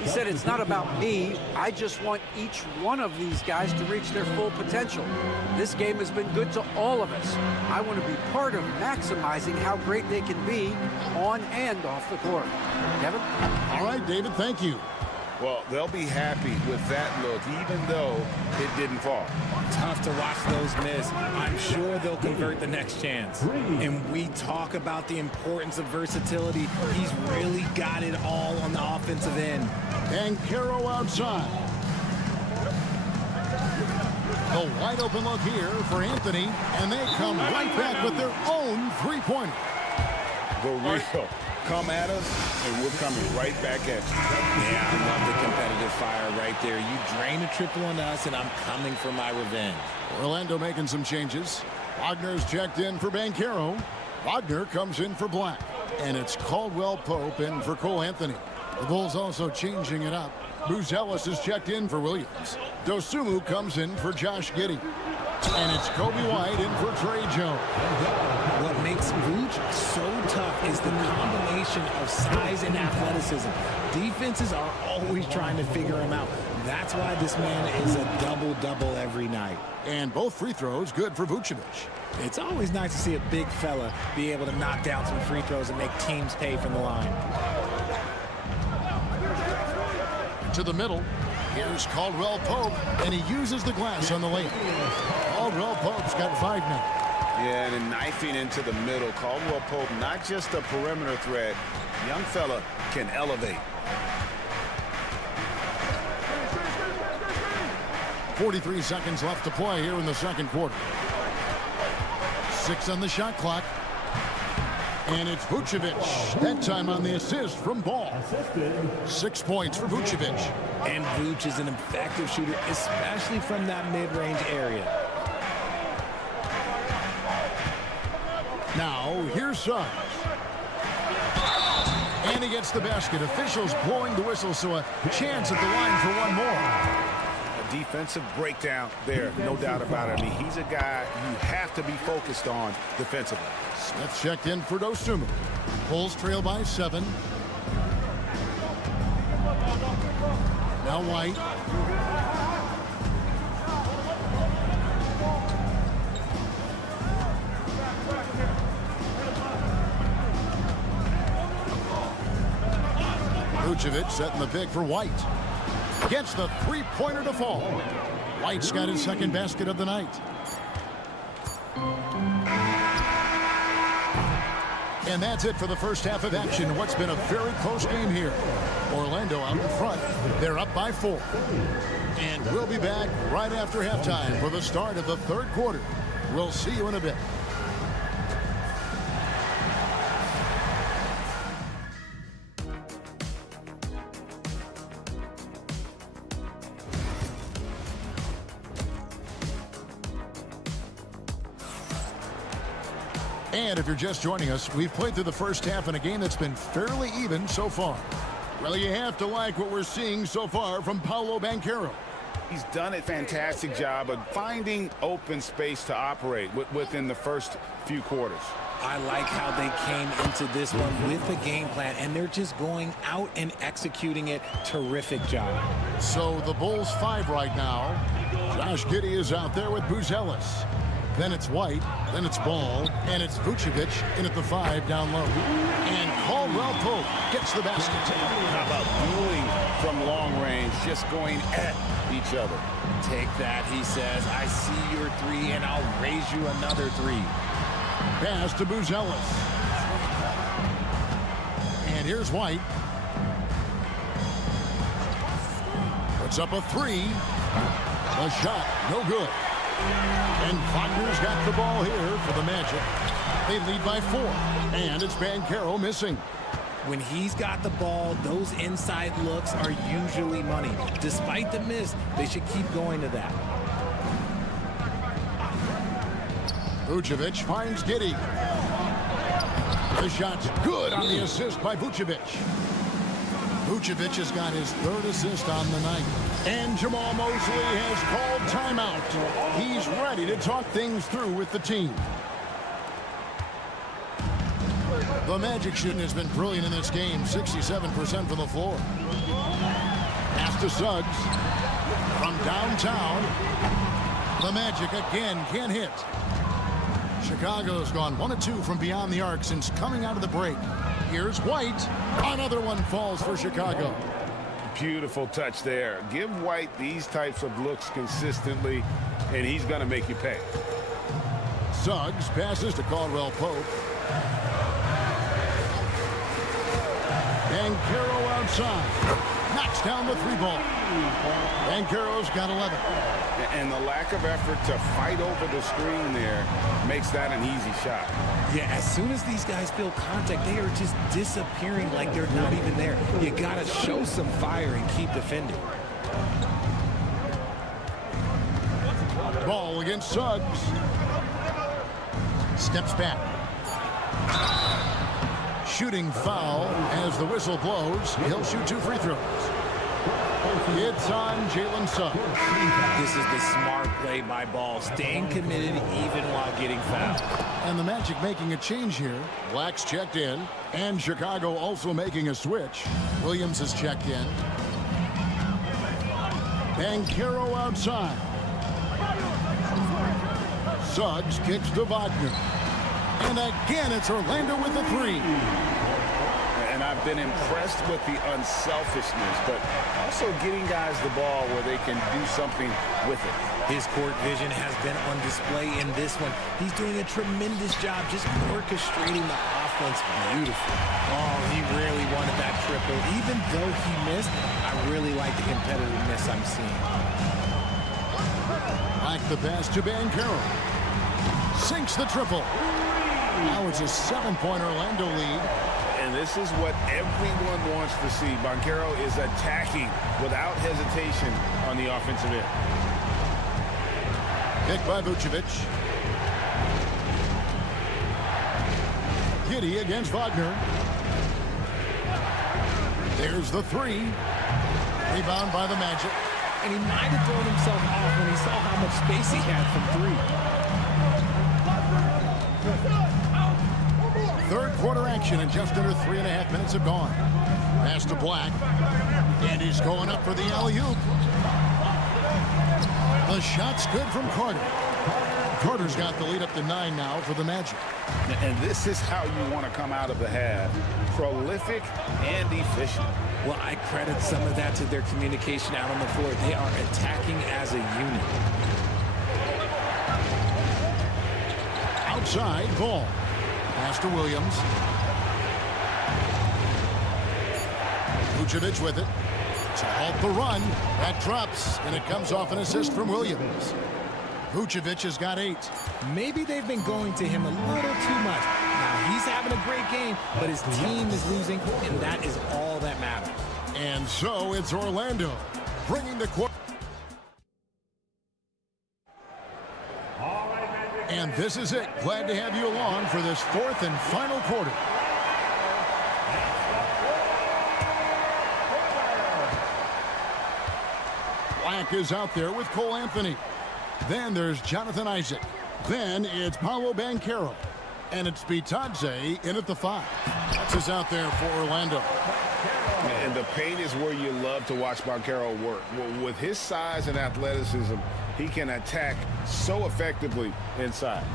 He said, it's not about me. I just want each one of these guys to reach their full potential. This game has been good to all of us. I want to be part of maximizing how great they can be on and off the court. Kevin? All right, David, thank you. Well, they'll be happy with that look, even though it didn't fall. Tough to watch those miss. I'm sure they'll convert the next chance. And we talk about the importance of versatility. He's really got it all on the offensive end. Banchero outside. A wide open look here for Anthony, and they come right back with their own three-pointer. For real. Come at us, and we're coming right back at you. Yeah, I love the competitive fire right there. You drain a triple on us, and I'm coming for my revenge. Orlando making some changes. Wagner's checked in for Banchero. Wagner comes in for Black. And it's Caldwell Pope in for Cole Anthony. The Bulls also changing it up. Bruce Ellis is checked in for Williams. Dosunmu comes in for Josh Giddey. And it's Kobe White in for Trey Jones. What makes Vooch so tough is the combination of size and athleticism. Defenses are always trying to figure him out. That's why this man is a double-double every night. And both free throws good for Vucevic. It's always nice to see a big fella be able to knock down some free throws and make teams pay from the line. To the middle. Here's Caldwell Pope, and he uses the glass on the layup. Caldwell Pope's got 5 now. Yeah, and knifing into the middle. Caldwell Pope, not just a perimeter threat. Young fella can elevate. 43 seconds left to play here in the second quarter. 6 on the shot clock. And it's Vucevic. That time on the assist from Ball. 6 points for Vucevic. And Vooch is an effective shooter, especially from that mid-range area. Now, here's Suggs. And he gets the basket. Officials blowing the whistle, so a chance at the line for one more. A defensive breakdown there, no doubt about it. I mean, he's a guy you have to be focused on defensively. Smith checked in for Dosunmu. Bulls trail by 7. Now White. Vucevic setting the pick for White. Gets the three-pointer to fall. White's got his second basket of the night. And that's it for the first half of action. What's been a very close game here. Orlando out in front. They're up by 4. And we'll be back right after halftime for the start of the third quarter. We'll see you in a bit. And if you're just joining us, we've played through the first half in a game that's been fairly even so far. Well, you have to like what we're seeing so far from Paolo Banchero. He's done a fantastic job of finding open space to operate within the first few quarters. I like how they came into this one with a game plan, and they're just going out and executing it. Terrific job. So the Bulls 5 right now. Josh Giddey is out there with Buzelis. Then it's White, then it's Ball, and it's Vucevic in at the 5 down low. And Caldwell Pope gets the basket. How about dueling from long range, just going at each other? Take that, he says. I see your 3, and I'll raise you another 3. Pass to Buzelis. And here's White. Puts up a 3. The shot, no good. And Wagner's got the ball here for the Magic. They lead by 4. And it's Banchero missing. When he's got the ball, those inside looks are usually money. Despite the miss, they should keep going to that. Vucevic finds Giddey. The shot's good on the assist by Vucevic. Vucevic has got his 3rd assist on the night. And Jamal Mosley has called timeout. He's ready to talk things through with the team. The Magic shooting has been brilliant in this game. 67% from the floor. Pass to Suggs. From downtown. The Magic again can't hit. Chicago's gone 1 of 2 from beyond the arc since coming out of the break. Here's White. Another one falls for Chicago. Beautiful touch there. Give White these types of looks consistently, and he's going to make you pay. Suggs passes to Caldwell Pope. Banchero outside. Knocks down the 3-ball. Banchero's got 11. And the lack of effort to fight over the screen there makes that an easy shot. Yeah, as soon as these guys feel contact, they are just disappearing like they're not even there. You got to show some fire and keep defending. Ball against Suggs. Steps back. Shooting foul as the whistle blows. He'll shoot 2 free throws. It's on Jalen Suggs. This is the smart play by Ball, staying committed even while getting fouled. And the Magic making a change here. Black's checked in, and Chicago also making a switch. Williams has checked in. Banchero outside. Suggs kicks to Wagner. And again, it's Orlando with the 3. And I've been impressed with the unselfishness, but also getting guys the ball where they can do something with it. His court vision has been on display in this one. He's doing a tremendous job just orchestrating the offense beautifully. Oh, he really wanted that triple. Even though he missed, I really like the competitiveness I'm seeing. Like the pass to Banchero. Sinks the triple. Now it's a 7-point Orlando lead. And this is what everyone wants to see. Banchero is attacking without hesitation on the offensive end. Pick by Vucevic. Giddey against Wagner. There's the 3. Rebound by the Magic. And he might have thrown himself off when he saw how much space he had from 3. Third quarter action, and just under 3.5 minutes have gone. Pass to Black. And he's going up for the alley-oop. The shot's good from Carter. Carter's got the lead up to 9 now for the Magic. And this is how you want to come out of the half. Prolific and efficient. Well, I credit some of that to their communication out on the floor. They are attacking as a unit. Outside, ball. Pass to Williams. Vucevic with it. To halt the run. That drops, and it comes off an assist from Williams. Vucevic has got 8. Maybe they've been going to him a little too much. Now, he's having a great game, but his team is losing, and that is all that matters. And so it's Orlando bringing the court. And this is it. Glad to have you along for this 4th and final quarter. Black is out there with Cole Anthony. Then there's Jonathan Isaac. Then it's Paolo Banchero. And it's Bitadze in at the 5. That's is out there for Orlando. And the paint is where you love to watch Banchero work. With his size and athleticism, he can attack so effectively inside.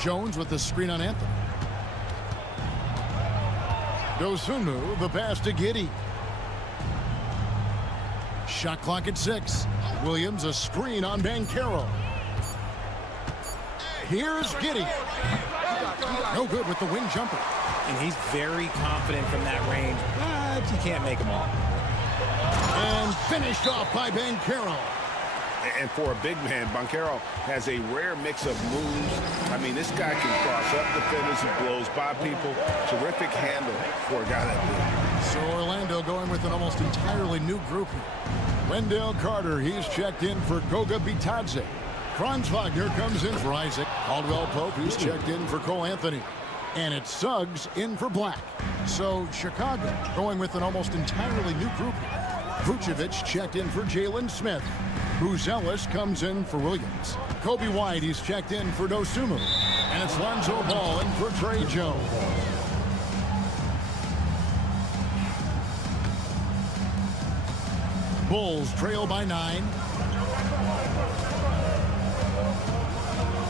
Jones with the screen on Anthony. Dosunmu, the pass to Giddey. Shot clock at 6. Williams, a screen on Banchero. Here's Giddey. No good with the wing jumper. And he's very confident from that range, but you can't make him all. And finished off by Banchero. And for a big man, Banchero has a rare mix of moves. I mean, this guy can cross up defenders. He blows by people. Terrific handle for a guy that big. So Orlando going with an almost entirely new group here. Wendell Carter, he's checked in for Goga Bitadze. Franz Wagner comes in for Isaac. Caldwell Pope, he's checked in for Cole Anthony. And it's Suggs in for Black. So Chicago going with an almost entirely new group here. Vucevic checked in for Jalen Smith. Buzelis comes in for Williams. Kobe White, he's checked in for Dosunmu. And it's Lonzo Ball in for Trey Jones. Bulls trail by 9.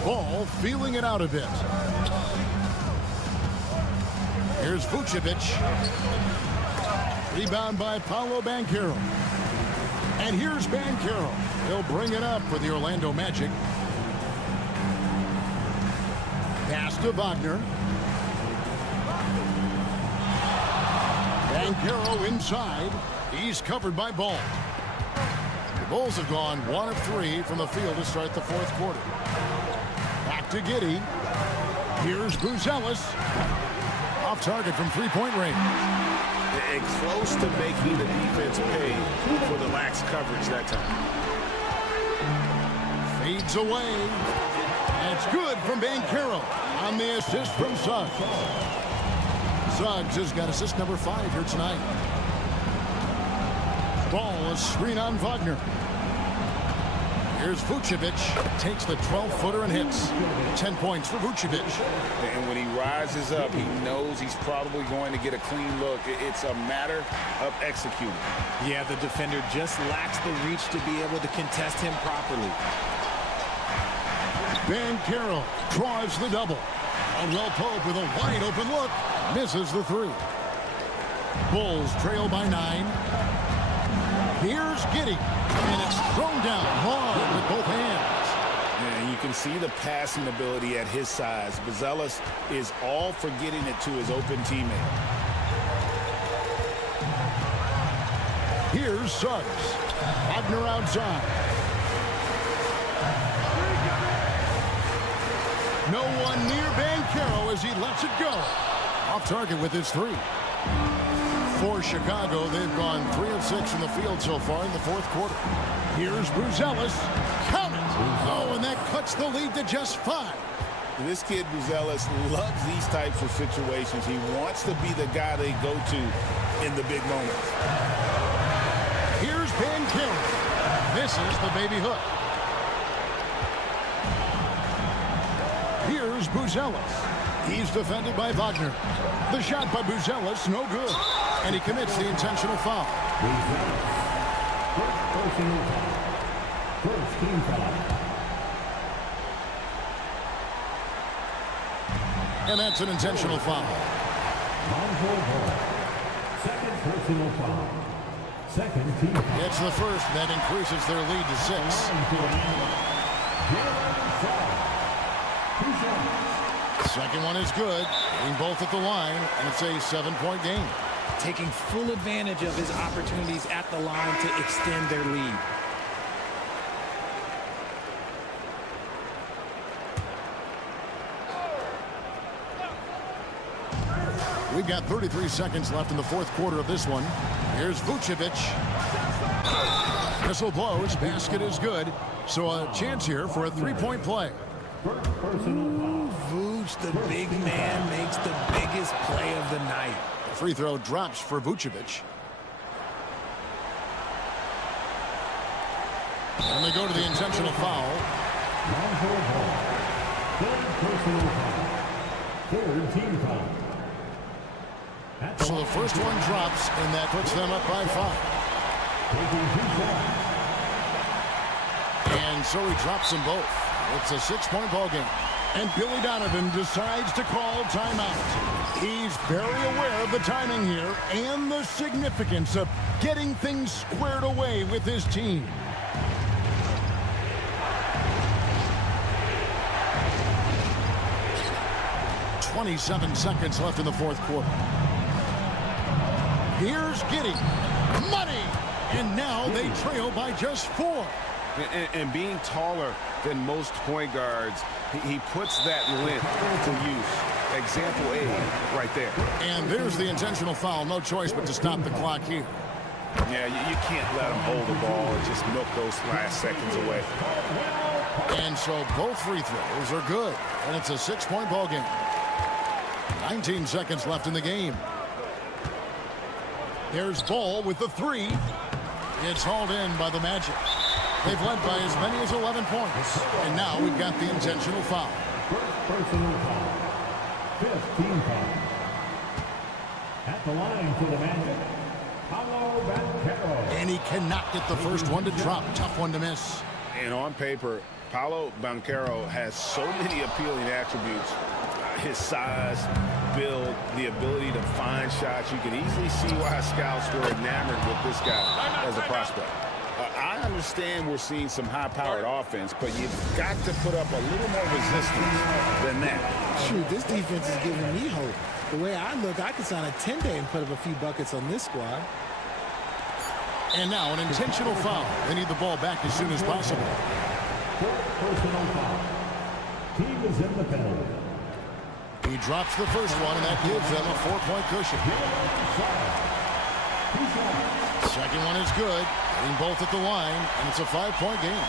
Ball feeling it out a bit. Here's Vucevic. Rebound by Paolo Banchero. And here's Banchero. He'll bring it up for the Orlando Magic. Pass to Wagner. Banchero inside. He's covered by Ball. The Bulls have gone 1 of 3 from the field to start the 4th quarter. Back to Giddey. Here's Buzelis. Off target from 3-point range. And close to making the defense pay for the lax coverage that time. Fades away. And it's good from Banchero on the assist from Suggs. Suggs has got assist number 5 here tonight. Ball, a screen on Wagner. Here's Vucevic. Takes the 12-footer and hits. 10 points for Vucevic. And when he rises up, he knows he's probably going to get a clean look. It's a matter of executing. Yeah, the defender just lacks the reach to be able to contest him properly. Banchero draws the double. Caldwell Pope with a wide open look. Misses the 3. Bulls trail by 9. Here's Giddey. And it's thrown down hard with both hands. And you can see the passing ability at his size. Buzelis is all for getting it to his open teammate. Here's Suggs. Wagner outside. No one near Banchero as he lets it go. Off target with his 3. For Chicago, they've gone 3 of 6 in the field so far in the 4th quarter. Here's Buzelis. Count it! Oh, and that cuts the lead to just 5. This kid, Buzelis, loves these types of situations. He wants to be the guy they go to in the big moments. Here's Banchero. This is the baby hook. Here's Buzelis. He's defended by Wagner. The shot by Buzelis, no good. And he commits the intentional foul. First team foul. And that's an intentional foul. Second personal foul. Second team foul. It's the first. That increases their lead to 6. Second one is good. Hitting both at the line, and it's a 7-point game. Taking full advantage of his opportunities at the line to extend their lead. We've got 33 seconds left in the fourth quarter of this one. Here's Vucevic. Whistle blows. Basket is good. So a chance here for a 3-point play. Vooch, the big man, makes the biggest play of the night. The free throw drops for Vucevic. And they go to the intentional foul. Third personal foul. Third team foul. So the first one drops, and that puts them up by 5. And so he drops them both. It's a 6-point ball game. And Billy Donovan decides to call timeout. He's very aware of the timing here and the significance of getting things squared away with his team. "27 seconds left in the fourth quarter. Here's Giddey. Money! And now they trail by just 4. And being taller than most point guards, he puts that length to use. Example A right there. And there's the intentional foul. No choice but to stop the clock here. Yeah, you can't let him hold the ball and just milk those last seconds away. And so both free throws are good. And it's a 6-point ball game. 19 seconds left in the game. There's Ball with the 3. It's hauled in by the Magic. They've led by as many as 11 points. And now we've got the intentional foul. First personal foul. Fifth team foul. At the line for the Magic, Paolo Banchero. And he cannot get the first one to drop. Tough one to miss. And on paper, Paolo Banchero has so many appealing attributes. His size, build, the ability to find shots. You can easily see why scouts were enamored with this guy as a prospect. I understand we're seeing some high-powered offense, but you've got to put up a little more resistance than that. Shoot, this defense is giving me hope. The way I look, I could sign a 10-day and put up a few buckets on this squad. And now an intentional foul. They need the ball back as soon as possible. Personal foul. Team is in the penalty. He drops the first one, and that gives them a 4-point cushion. Second one is good. Hitting both at the line, and it's a 5-point game.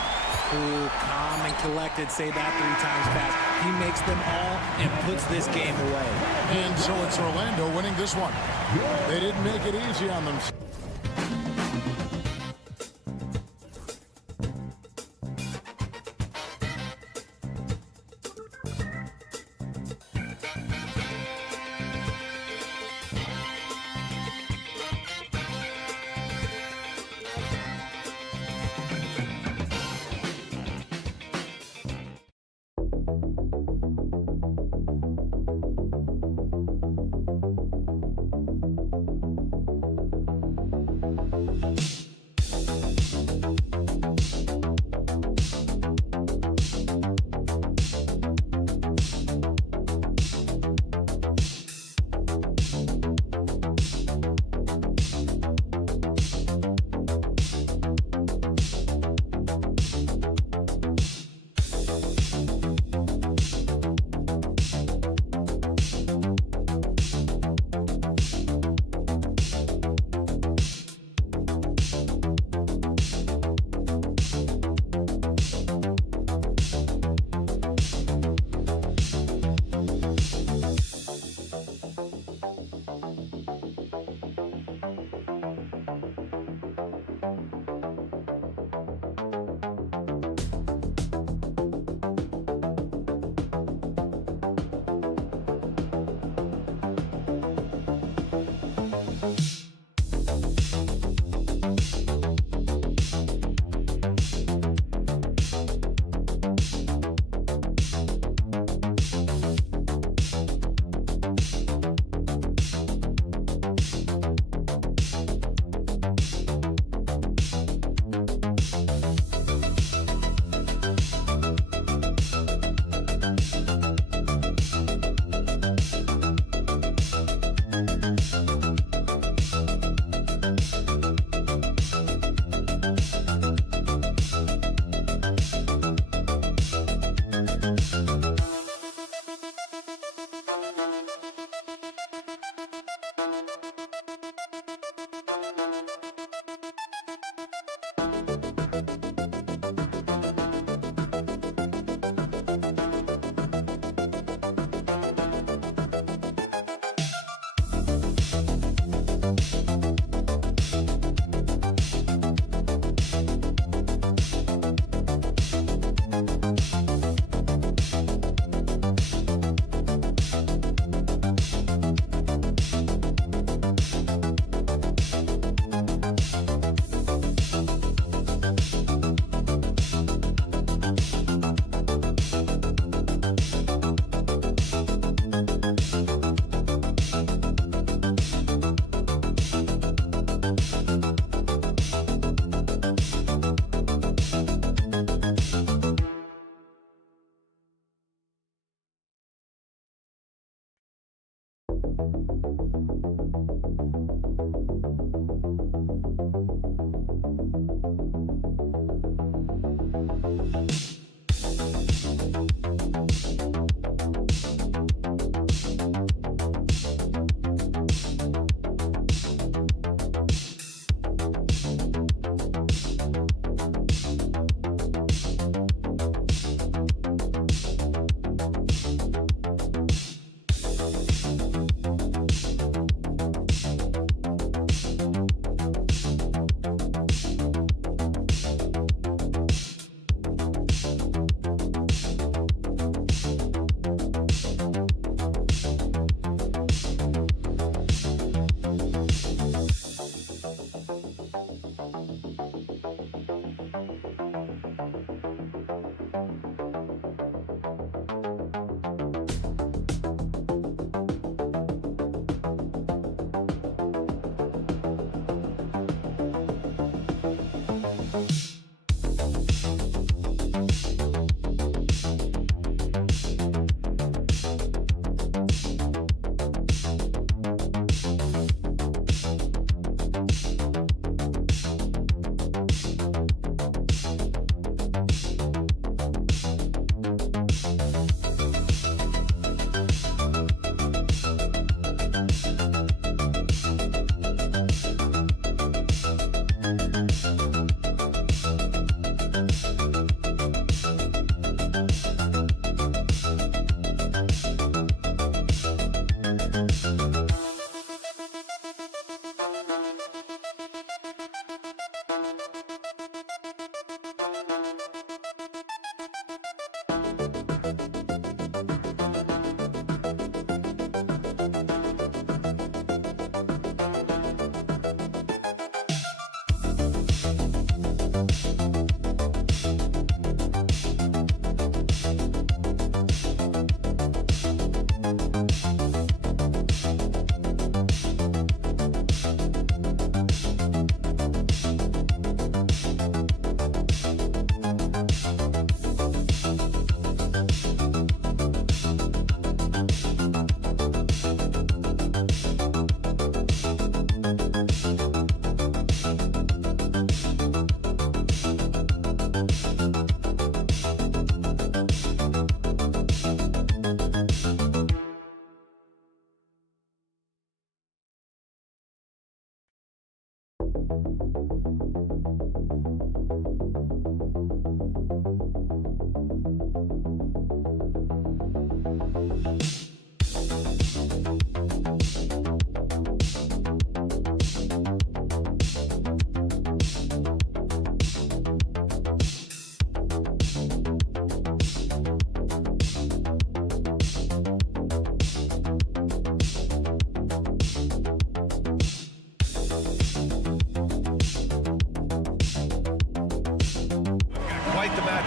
Cool, calm, and collected. Say that 3 times fast. He makes them all and puts this game away. And so it's Orlando winning this one. They didn't make it easy on themselves.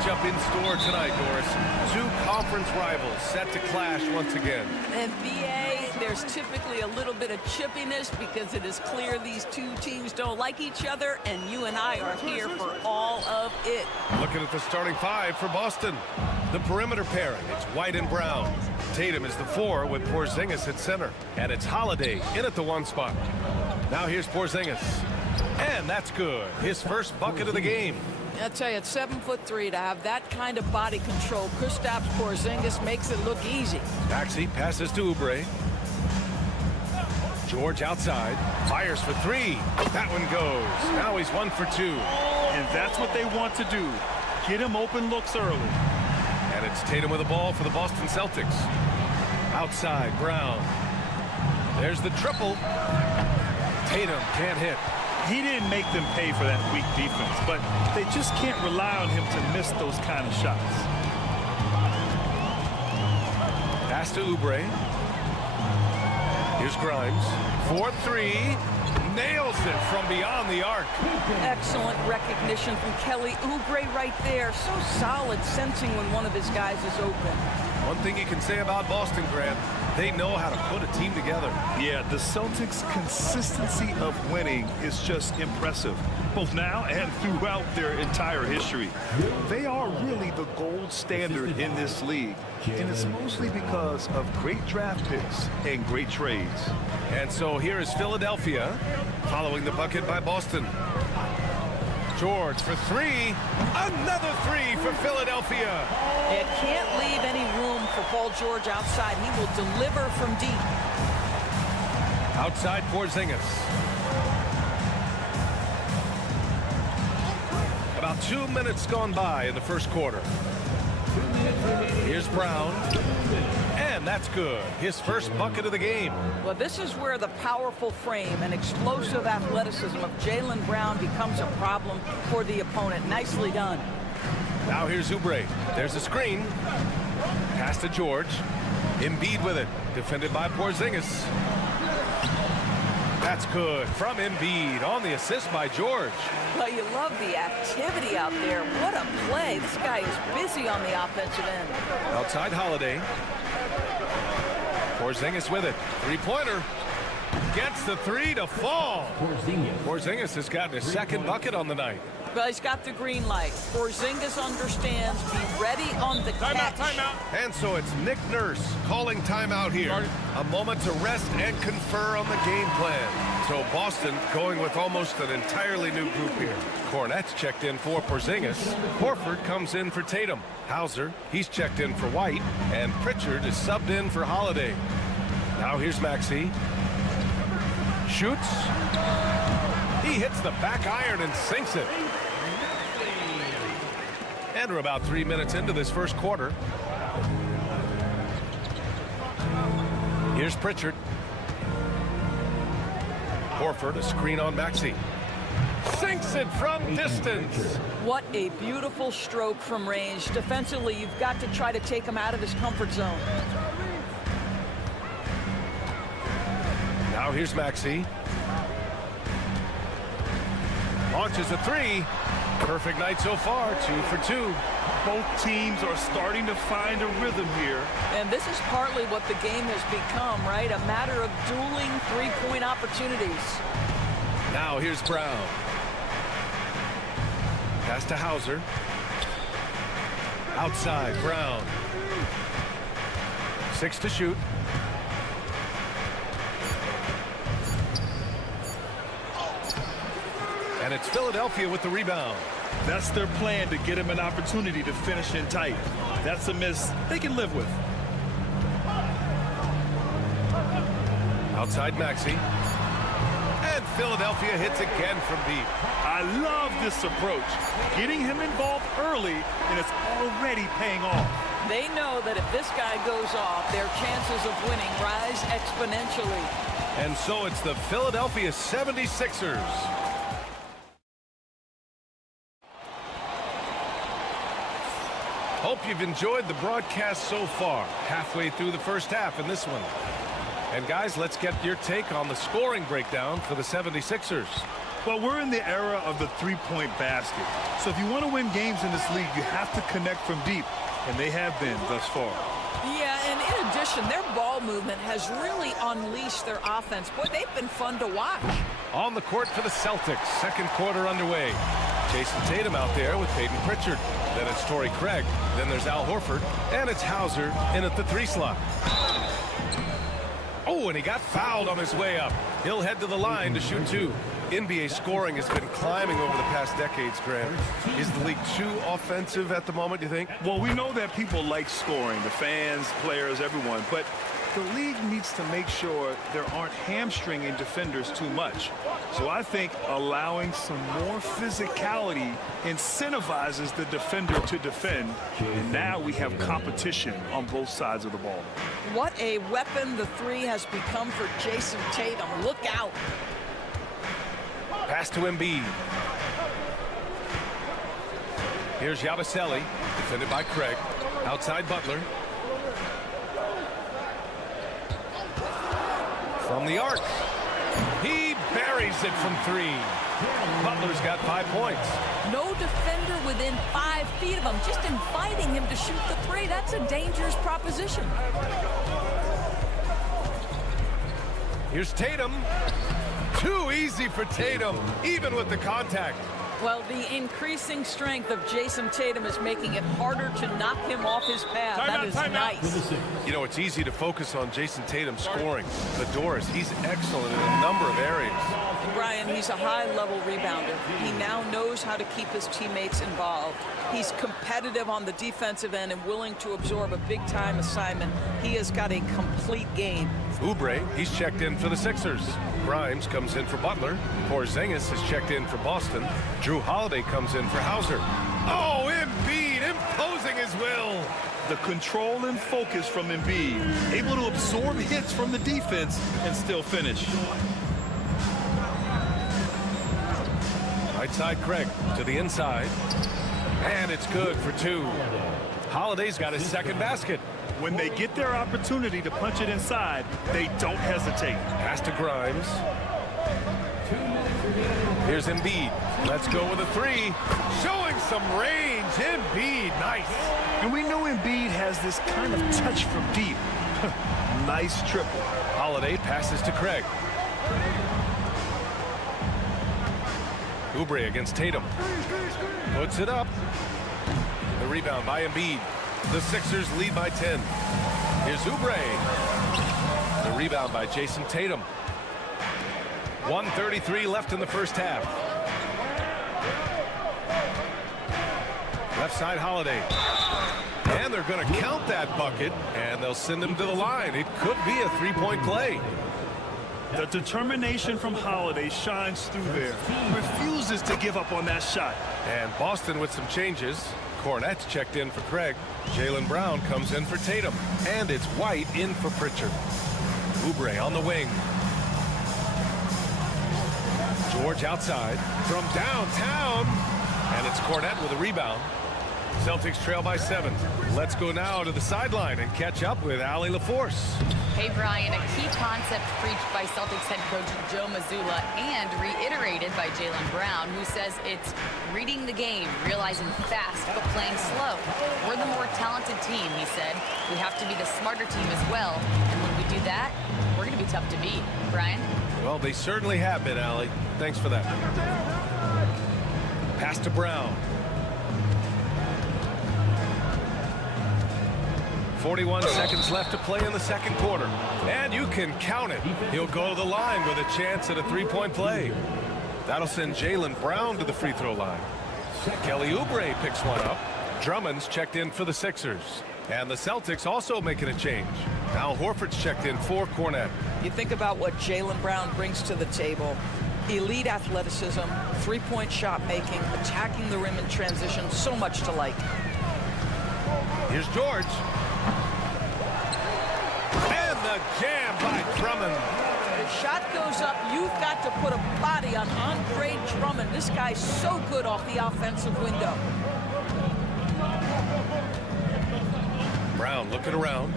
matchup in store tonight, Doris. Two conference rivals set to clash once again. And BA, there's typically a little bit of chippiness because it is clear these two teams don't like each other, and you and I are here for all of it. Looking at the starting five for Boston. The perimeter pairing, it's White and Brown. Tatum is the 4 with Porzingis at center. And it's Holiday in at the 1 spot. Now here's Porzingis. And that's good. His first bucket of the game. I'll tell you, at 7'3", to have that kind of body control, Kristaps Porzingis makes it look easy. Maxey passes to Oubre. George outside. Fires for 3. That one goes. Now he's 1 for 2. And that's what they want to do. Get him open looks early. And it's Tatum with the ball for the Boston Celtics. Outside, Brown. There's the triple. Tatum can't hit. He didn't make them pay for that weak defense, but they just can't rely on him to miss those kind of shots. Pass to Oubre. Here's Grimes. 4-3. Nails it from beyond the arc. Excellent recognition from Kelly Oubre right there. So solid, sensing when one of his guys is open. One thing you can say about Boston, Grant, they know how to put a team together. Yeah, the Celtics' consistency of winning is just impressive, both now and throughout their entire history. They are really the gold standard in this league, and it's mostly because of great draft picks and great trades. And so here is Philadelphia, following the bucket by Boston. George for three. Another three for Philadelphia. It can't leave any room for Paul George outside. He will deliver from deep. Outside Porzingis. About 2 minutes gone by in the first quarter. Here's Brown. And that's good. His first bucket of the game. Well, this is where the powerful frame and explosive athleticism of Jaylen Brown becomes a problem for the opponent. Nicely done. Now here's Oubre. There's a screen. Pass to George. Embiid with it. Defended by Porzingis. That's good from Embiid on the assist by George. Well, you love the activity out there. What a play. This guy is busy on the offensive end. Outside Holiday. Porzingis with it. Three-pointer. Gets the three to fall. Porzingis has gotten his second bucket on the night. Well, he's got the green light. Porzingis understands. Be ready on the catch. Timeout. And so it's Nick Nurse calling timeout here. A moment to rest and confer on the game plan. So Boston going with almost an entirely new group here. Cornette's checked in for Porzingis. Horford comes in for Tatum. Hauser, he's checked in for White. And Pritchard is subbed in for Holiday. Now here's Maxey. Shoots. He hits the back iron and sinks it. And we're about 3 minutes into this first quarter. Here's Pritchard. Horford, a screen on Maxey. Sinks it from distance. What a beautiful stroke from range. Defensively, you've got to try to take him out of his comfort zone. Now here's Maxey. Launches a three. Perfect night so far, 2 for 2. Both teams are starting to find a rhythm here. And this is partly what the game has become, right? A matter of dueling three-point opportunities. Now here's Brown. Pass to Hauser. Outside, Brown. 6 to shoot. And it's Philadelphia with the rebound. That's their plan, to get him an opportunity to finish in tight. That's a miss they can live with. Outside Maxey. And Philadelphia hits again from deep. I love this approach. Getting him involved early, and it's already paying off. They know that if this guy goes off, their chances of winning rise exponentially. And so it's the Philadelphia 76ers. Hope you've enjoyed the broadcast so far. Halfway through the first half in this one. And guys, let's get your take on the scoring breakdown for the 76ers. Well, we're in the era of the three-point basket. So if you want to win games in this league, you have to connect from deep. And they have been thus far. Yeah, and in addition, their ball movement has really unleashed their offense. Boy, they've been fun to watch. On the court for the Celtics, second quarter underway. Jason Tatum out there with Peyton Pritchard. Then it's Torrey Craig. Then there's Al Horford. And it's Hauser in at the 3 slot. Oh, and he got fouled on his way up. He'll head to the line to shoot 2. NBA scoring has been climbing over the past decades, Graham. Is the league too offensive at the moment, you think? Well, we know that people like scoring, the fans, players, everyone. But the league needs to make sure there aren't hamstringing defenders too much. So I think allowing some more physicality incentivizes the defender to defend. And now we have competition on both sides of the ball. What a weapon the three has become for Jason Tatum. Look out. Pass to Embiid. Here's Yabusele, defended by Craig. Outside Butler. From the arc. He buries it from three. Butler's got 5 points. No defender within 5 feet of him, just inviting him to shoot the three. That's a dangerous proposition. Here's Tatum. Too easy for Tatum, even with the contact. Well, the increasing strength of Jason Tatum is making it harder to knock him off his path. That is nice. You know, it's easy to focus on Jason Tatum scoring. But Doris, he's excellent in a number of areas. Brian, he's a high-level rebounder. He now knows how to keep his teammates involved. He's competitive on the defensive end and willing to absorb a big-time assignment. He has got a complete game. Oubre, he's checked in for the Sixers. Grimes comes in for Butler. Porzingis has checked in for Boston. Drew Holiday comes in for Hauser. Oh, Embiid imposing his will. The control and focus from Embiid, able to absorb hits from the defense and still finish. Right side Craig to the inside. And it's good for 2. Holiday's got his second basket. When they get their opportunity to punch it inside, they don't hesitate. Pass to Grimes. Here's Embiid. Let's go with a 3. Showing some range. Embiid, nice. And we know Embiid has this kind of touch from deep. Nice triple. Holiday passes to Craig. Oubre against Tatum. Puts it up. The rebound by Embiid. The Sixers lead by 10. Here's Oubre. The rebound by Jason Tatum. 1:33 left in the first half. Left side Holiday. And they're going to count that bucket, and they'll send him to the line. It could be a 3-point play. The determination from Holiday shines through there. Refuses to give up on that shot. And Boston with some changes. Cornette's checked in for Craig. Jaylen Brown comes in for Tatum. And it's White in for Pritchard. Oubre on the wing. George outside from downtown. And it's Cornette with a rebound. Celtics trail by 7. Let's go now to the sideline and catch up with Allie LaForce. Hey, Brian, a key concept preached by Celtics head coach Joe Mazzulla and reiterated by Jaylen Brown, who says it's reading the game, realizing fast but playing slow. We're the more talented team, he said. We have to be the smarter team as well. And when we do that, we're going to be tough to beat. Brian? Well, they certainly have been, Allie. Thanks for that. Pass to Brown. 41 seconds left to play in the second quarter. And you can count it. He'll go to the line with a chance at a 3-point play. That'll send Jaylen Brown to the free throw line. Kelly Oubre picks one up. Drummond's checked in for the Sixers. And the Celtics also making a change. Now Horford's checked in for Cornette. You think about what Jaylen Brown brings to the table. Elite athleticism, 3-point shot making, attacking the rim in transition, so much to like. Here's George. And the jam by Drummond. The shot goes up. You've got to put a body on Andre Drummond. This guy's so good off the offensive window. Brown looking around.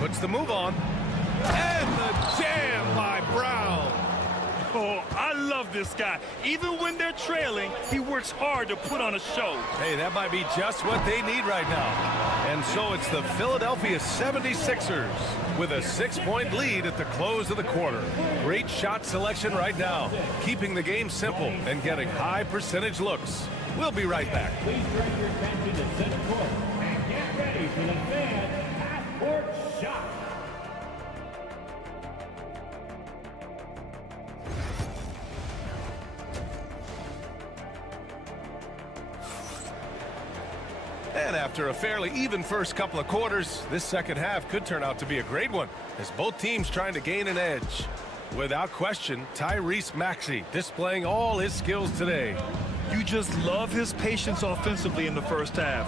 Puts the move on. And the jam by Brown. Oh, I love this guy. Even when they're trailing, he works hard to put on a show. Hey, that might be just what they need right now. And so it's the Philadelphia 76ers with a 6-point lead at the close of the quarter. Great shot selection right now, keeping the game simple and getting high percentage looks. We'll be right back. Please direct your attention to center court and get ready for the fan half-court shot. And after After a fairly even first couple of quarters, this second half could turn out to be a great one as both teams trying to gain an edge. Without question, Tyrese Maxey displaying all his skills today. You just love his patience offensively in the first half.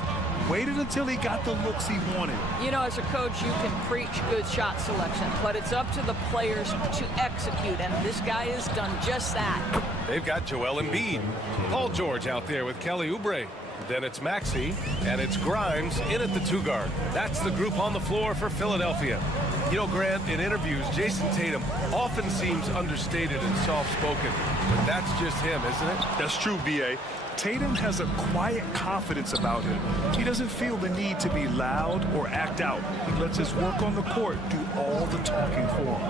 Waited until he got the looks he wanted. You know, as a coach, you can preach good shot selection, but it's up to the players to execute, and this guy has done just that. They've got Joel Embiid. Paul George out there with Kelly Oubre. Then it's Maxey, and it's Grimes in at the 2-guard. That's the group on the floor for Philadelphia. You know, Grant, in interviews, Jason Tatum often seems understated and soft-spoken, but that's just him, isn't it? That's true, B.A. Tatum has a quiet confidence about him. He doesn't feel the need to be loud or act out. He lets his work on the court do all the talking for him.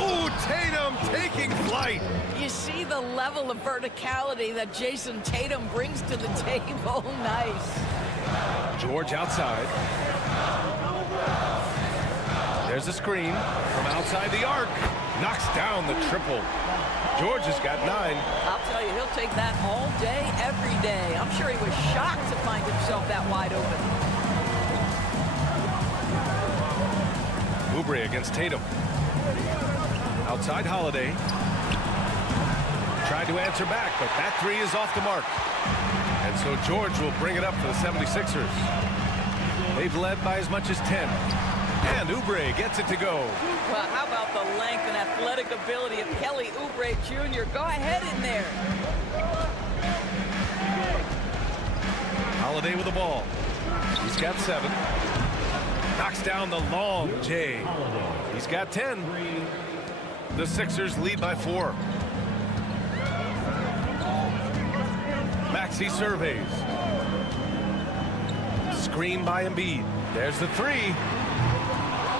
Oh, Tatum taking flight. You see the level of verticality that Jason Tatum brings to the table. Nice. George outside. There's a screen from outside the arc. Knocks down the triple. George has got 9. I'll tell you, he'll take that all day, every day. I'm sure he was shocked to find himself that wide open. Oubre against Tatum. Outside Holiday. Tried to answer back, but that 3 is off the mark. And so George will bring it up for the 76ers. They've led by as much as 10. And Oubre gets it to go. Well, how about the length and athletic ability of Kelly Oubre Jr.? Go ahead in there. Holiday with the ball. He's got 7. Knocks down the long J. He's got 10. The Sixers lead by 4. Maxey surveys. Screen by Embiid. There's the 3.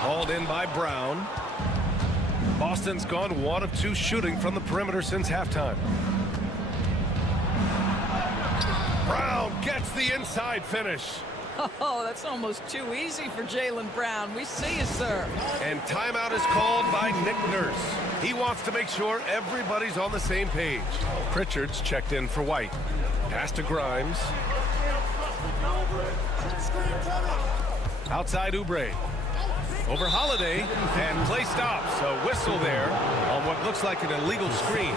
Hauled in by Brown. Boston's gone 1 of 2 shooting from the perimeter since halftime. Brown gets the inside finish. Oh, that's almost too easy for Jaylen Brown. We see you, sir. And timeout is called by Nick Nurse. He wants to make sure everybody's on the same page. Pritchard's checked in for White. Pass to Grimes. Outside Oubre. Over Holiday, and play stops. A whistle there on what looks like an illegal screen.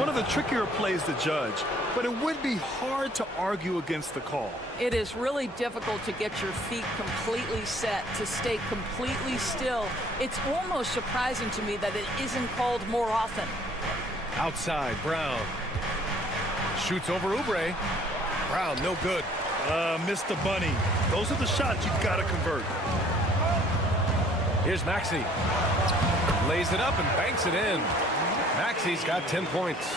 One of the trickier plays to judge, but it would be hard to argue against the call. It is really difficult to get your feet completely set, to stay completely still. It's almost surprising to me that it isn't called more often. Outside, Brown. Shoots over Oubre. Brown, no good. Missed the bunny. Those are the shots you've got to convert. Here's Maxey. Lays it up and banks it in. Maxey's got 10 points.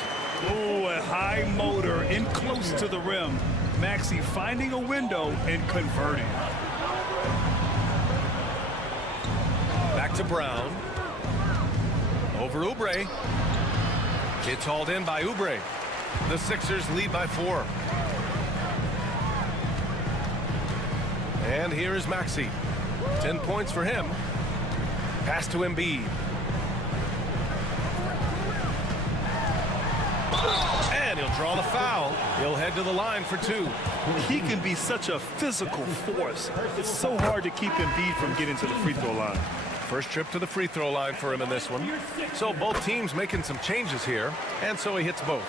Oh, a high motor in close to the rim. Maxey finding a window and converting. Back to Brown. Over Oubre. It's hauled in by Oubre. The Sixers lead by 4. And here is Maxey. 10 points for him. Pass to Embiid. And he'll draw the foul. He'll head to the line for 2. He can be such a physical force. It's so hard to keep Embiid from getting to the free throw line. First trip to the free throw line for him in this one. So both teams making some changes here, and so he hits both.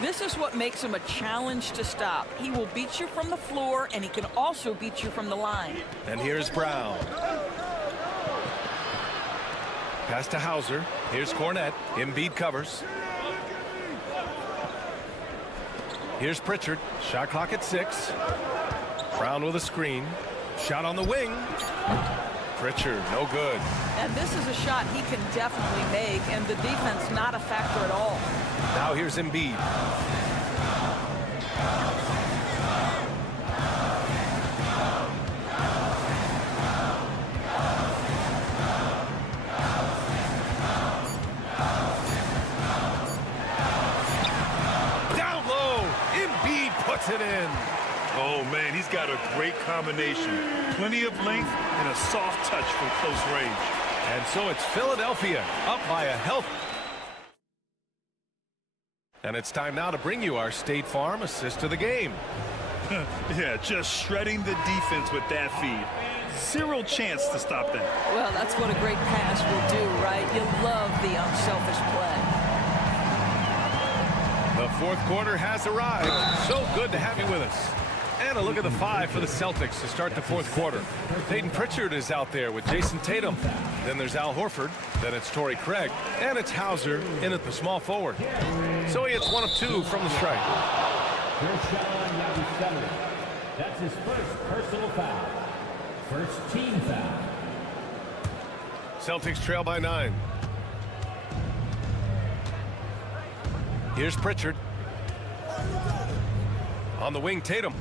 This is what makes him a challenge to stop. He will beat you from the floor, and he can also beat you from the line. And here's Brown. Pass to Hauser. Here's Cornette. Embiid covers. Here's Pritchard. Shot clock at 6. Brown with a screen. Shot on the wing. Pritchard, no good. And this is a shot he can definitely make, and the defense not a factor at all. Now here's Embiid. Down low, Embiid puts it in. Oh, man, he's got a great combination. Plenty of length and a soft touch from close range. And so it's Philadelphia up by a healthy. And it's time now to bring you our State Farm assist of the game. Yeah, just shredding the defense with that feed. Zero chance to stop that. Well, that's what a great pass will do, right? You love the unselfish play. The fourth quarter has arrived. So good to have you with us. And a look at the 5 for the Celtics to start the fourth quarter. Peyton Pritchard is out there with Jason Tatum. Then there's Al Horford. Then it's Torrey Craig. And it's Hauser in at the small forward. So he hits 1 of 2 from the strike. That's his first personal foul. First team foul. Celtics trail by 9. Here's Pritchard. On the wing, Tatum.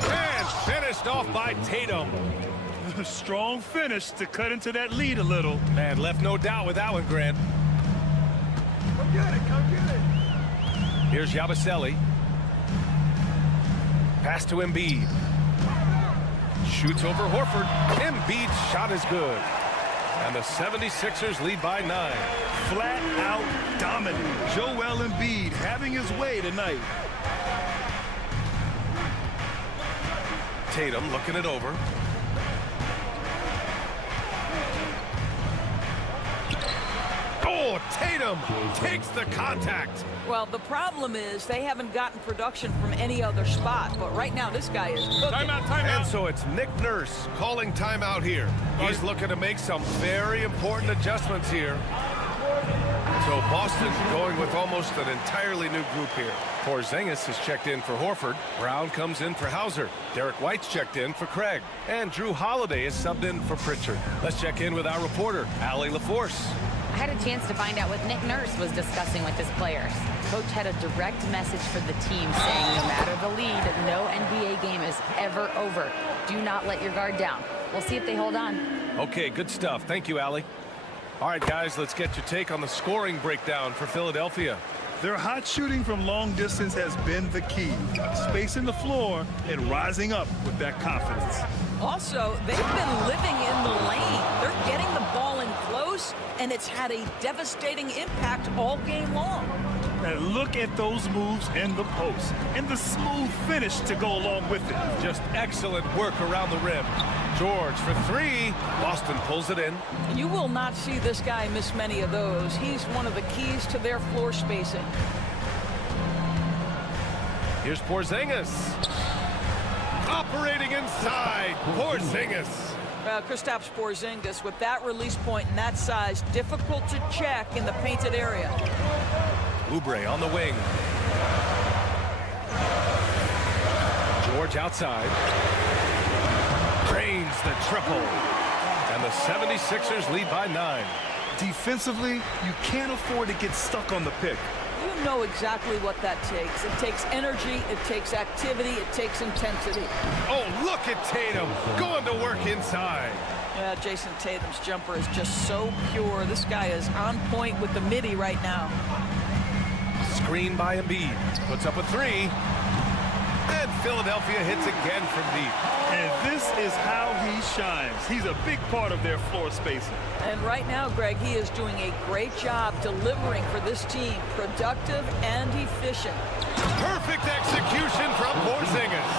And finished off by Tatum. Strong finish to cut into that lead a little. Man, left no doubt with that one, Grant. Come get it, come get it. Here's Yabusele. Pass to Embiid. Shoots over Horford. Embiid's shot is good. And the 76ers lead by 9. Flat out dominant. Joel Embiid having his way tonight. Tatum looking it over. Oh, Tatum takes the contact. Well, the problem is they haven't gotten production from any other spot, but right now this guy is cooking. Timeout. And so it's Nick Nurse calling timeout here. He's looking to make some very important adjustments here. So Boston going with almost an entirely new group here. Porzingis has checked in for Horford. Brown comes in for Hauser. Derek White's checked in for Craig. And Drew Holiday is subbed in for Pritchard. Let's check in with our reporter, Allie LaForce. I had a chance to find out what Nick Nurse was discussing with his players. Coach had a direct message for the team saying no matter the lead, no NBA game is ever over. Do not let your guard down. We'll see if they hold on. Okay, good stuff. Thank you, Allie. All right, guys, let's get your take on the scoring breakdown for Philadelphia. Their hot shooting from long distance has been the key. Spacing the floor and rising up with that confidence. Also, they've been living in the lane. They're getting the ball in close, and it's had a devastating impact all game long. And look at those moves in the post and the smooth finish to go along with it. Just excellent work around the rim. George for 3. Boston pulls it in. You will not see this guy miss many of those. He's one of the keys to their floor spacing. Here's Porzingis. Operating inside. Porzingis. Well, Kristaps Porzingis with that release point and that size, difficult to check in the painted area. Oubre on the wing. George outside. Drains the triple. And the 76ers lead by 9. Defensively, you can't afford to get stuck on the pick. You know exactly what that takes. It takes energy, it takes activity, it takes intensity. Oh, look at Tatum going to work inside. Yeah, Jason Tatum's jumper is just so pure. This guy is on point with the midi right now. Screen by Embiid. Puts up a 3. And Philadelphia hits again from deep. And this is how he shines. He's a big part of their floor spacing. And right now, Greg, he is doing a great job delivering for this team. Productive and efficient. Perfect execution from Porzingis.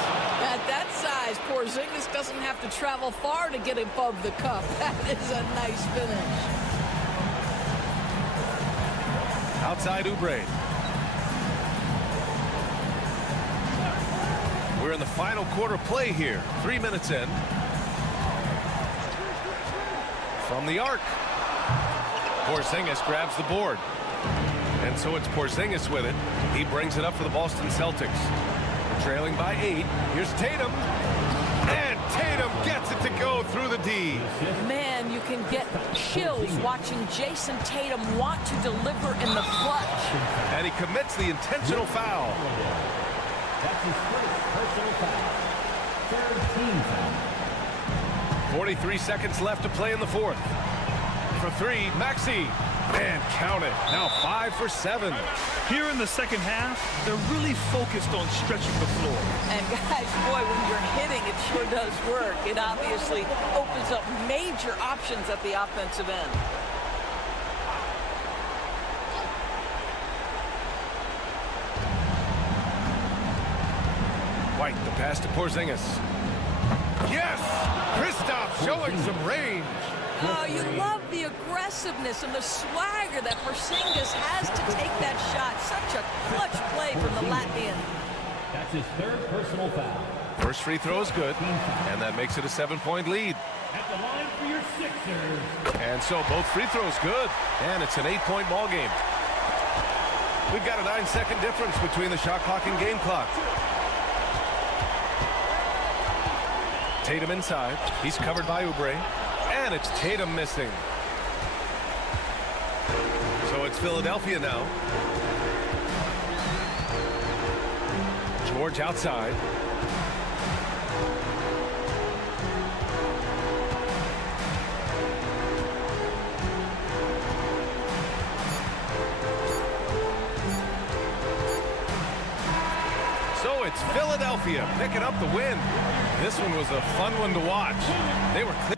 At that size, Porzingis doesn't have to travel far to get above the cup. That is a nice finish. Outside Oubre. We're in the final quarter play here. 3 minutes in. From the arc. Porzingis grabs the board. And so it's Porzingis with it. He brings it up for the Boston Celtics. Trailing by 8. Here's Tatum. And Tatum gets it to go through the D. Man, you can get chills watching Jason Tatum want to deliver in the clutch. And he commits the intentional foul. That's his first personal foul. Third team foul. 43 seconds left to play in the fourth. For 3, Maxey. And count it. Now 5 for 7. Here in the second half, they're really focused on stretching the floor. And guys, boy, when you're hitting, it sure does work. It obviously opens up major options at the offensive end. White, the pass to Porzingis. Yes! Kristaps showing some range. Oh, you love the aggressiveness and the swagger that Porzingis has to take that shot. Such a clutch play from the Latvian. That's his third personal foul. First free throw is good, and that makes it a 7-point lead. At the line for your Sixers. And so both free throws good, and it's an 8-point ball game. We've got a 9-second difference between the shot clock and game clock. Tatum inside. He's covered by Oubre. And it's Tatum missing. So it's Philadelphia now. George outside. So it's Philadelphia picking up the win. This one was a fun one to watch. They were clear.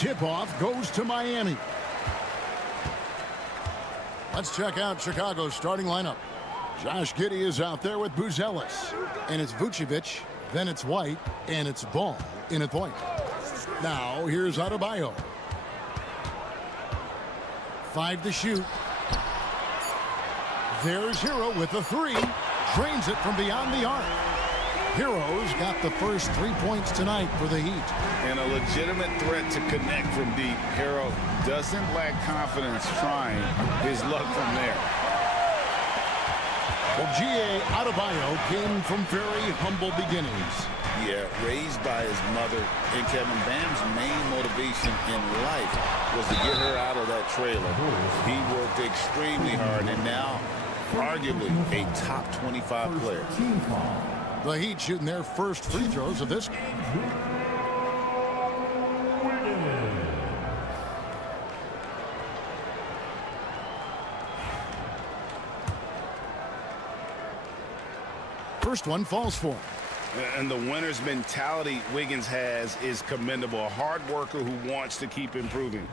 Tip-off goes to Miami. Let's check out Chicago's starting lineup. Josh Giddey is out there with Buzelis. And it's Vucevic, then it's White, and it's Ball in at point. Now, here's Adebayo. 5 to shoot. There's Hero with a 3. Drains it from beyond the arc. Hero's got the first 3 points tonight for the Heat. And a legitimate threat to connect from deep. Hero doesn't lack confidence trying his luck from there. Well, G.A. Adebayo came from very humble beginnings. Yeah, raised by his mother. And Kevin Bam's main motivation in life was to get her out of that trailer. He worked extremely hard and now arguably a top 25 player. The Heat shooting their first free throws of this game. First one falls for him. And the winner's mentality Wiggins has is commendable. A hard worker who wants to keep improving.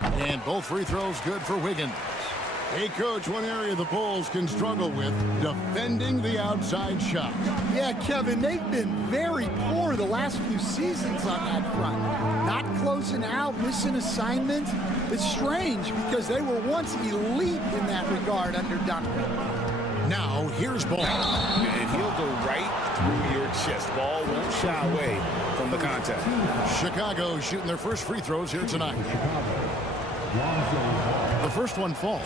And both free throws good for Wiggins. Hey, Coach, one area the Bulls can struggle with, defending the outside shot. Yeah, Kevin, they've been very poor the last few seasons on that front. Not closing out, missing assignments. It's strange because they were once elite in that regard under Duncan. Now, here's Ball. And he'll go right through your chest. Ball won't shy away from the contact. Chicago shooting their first free throws here tonight. The first one falls.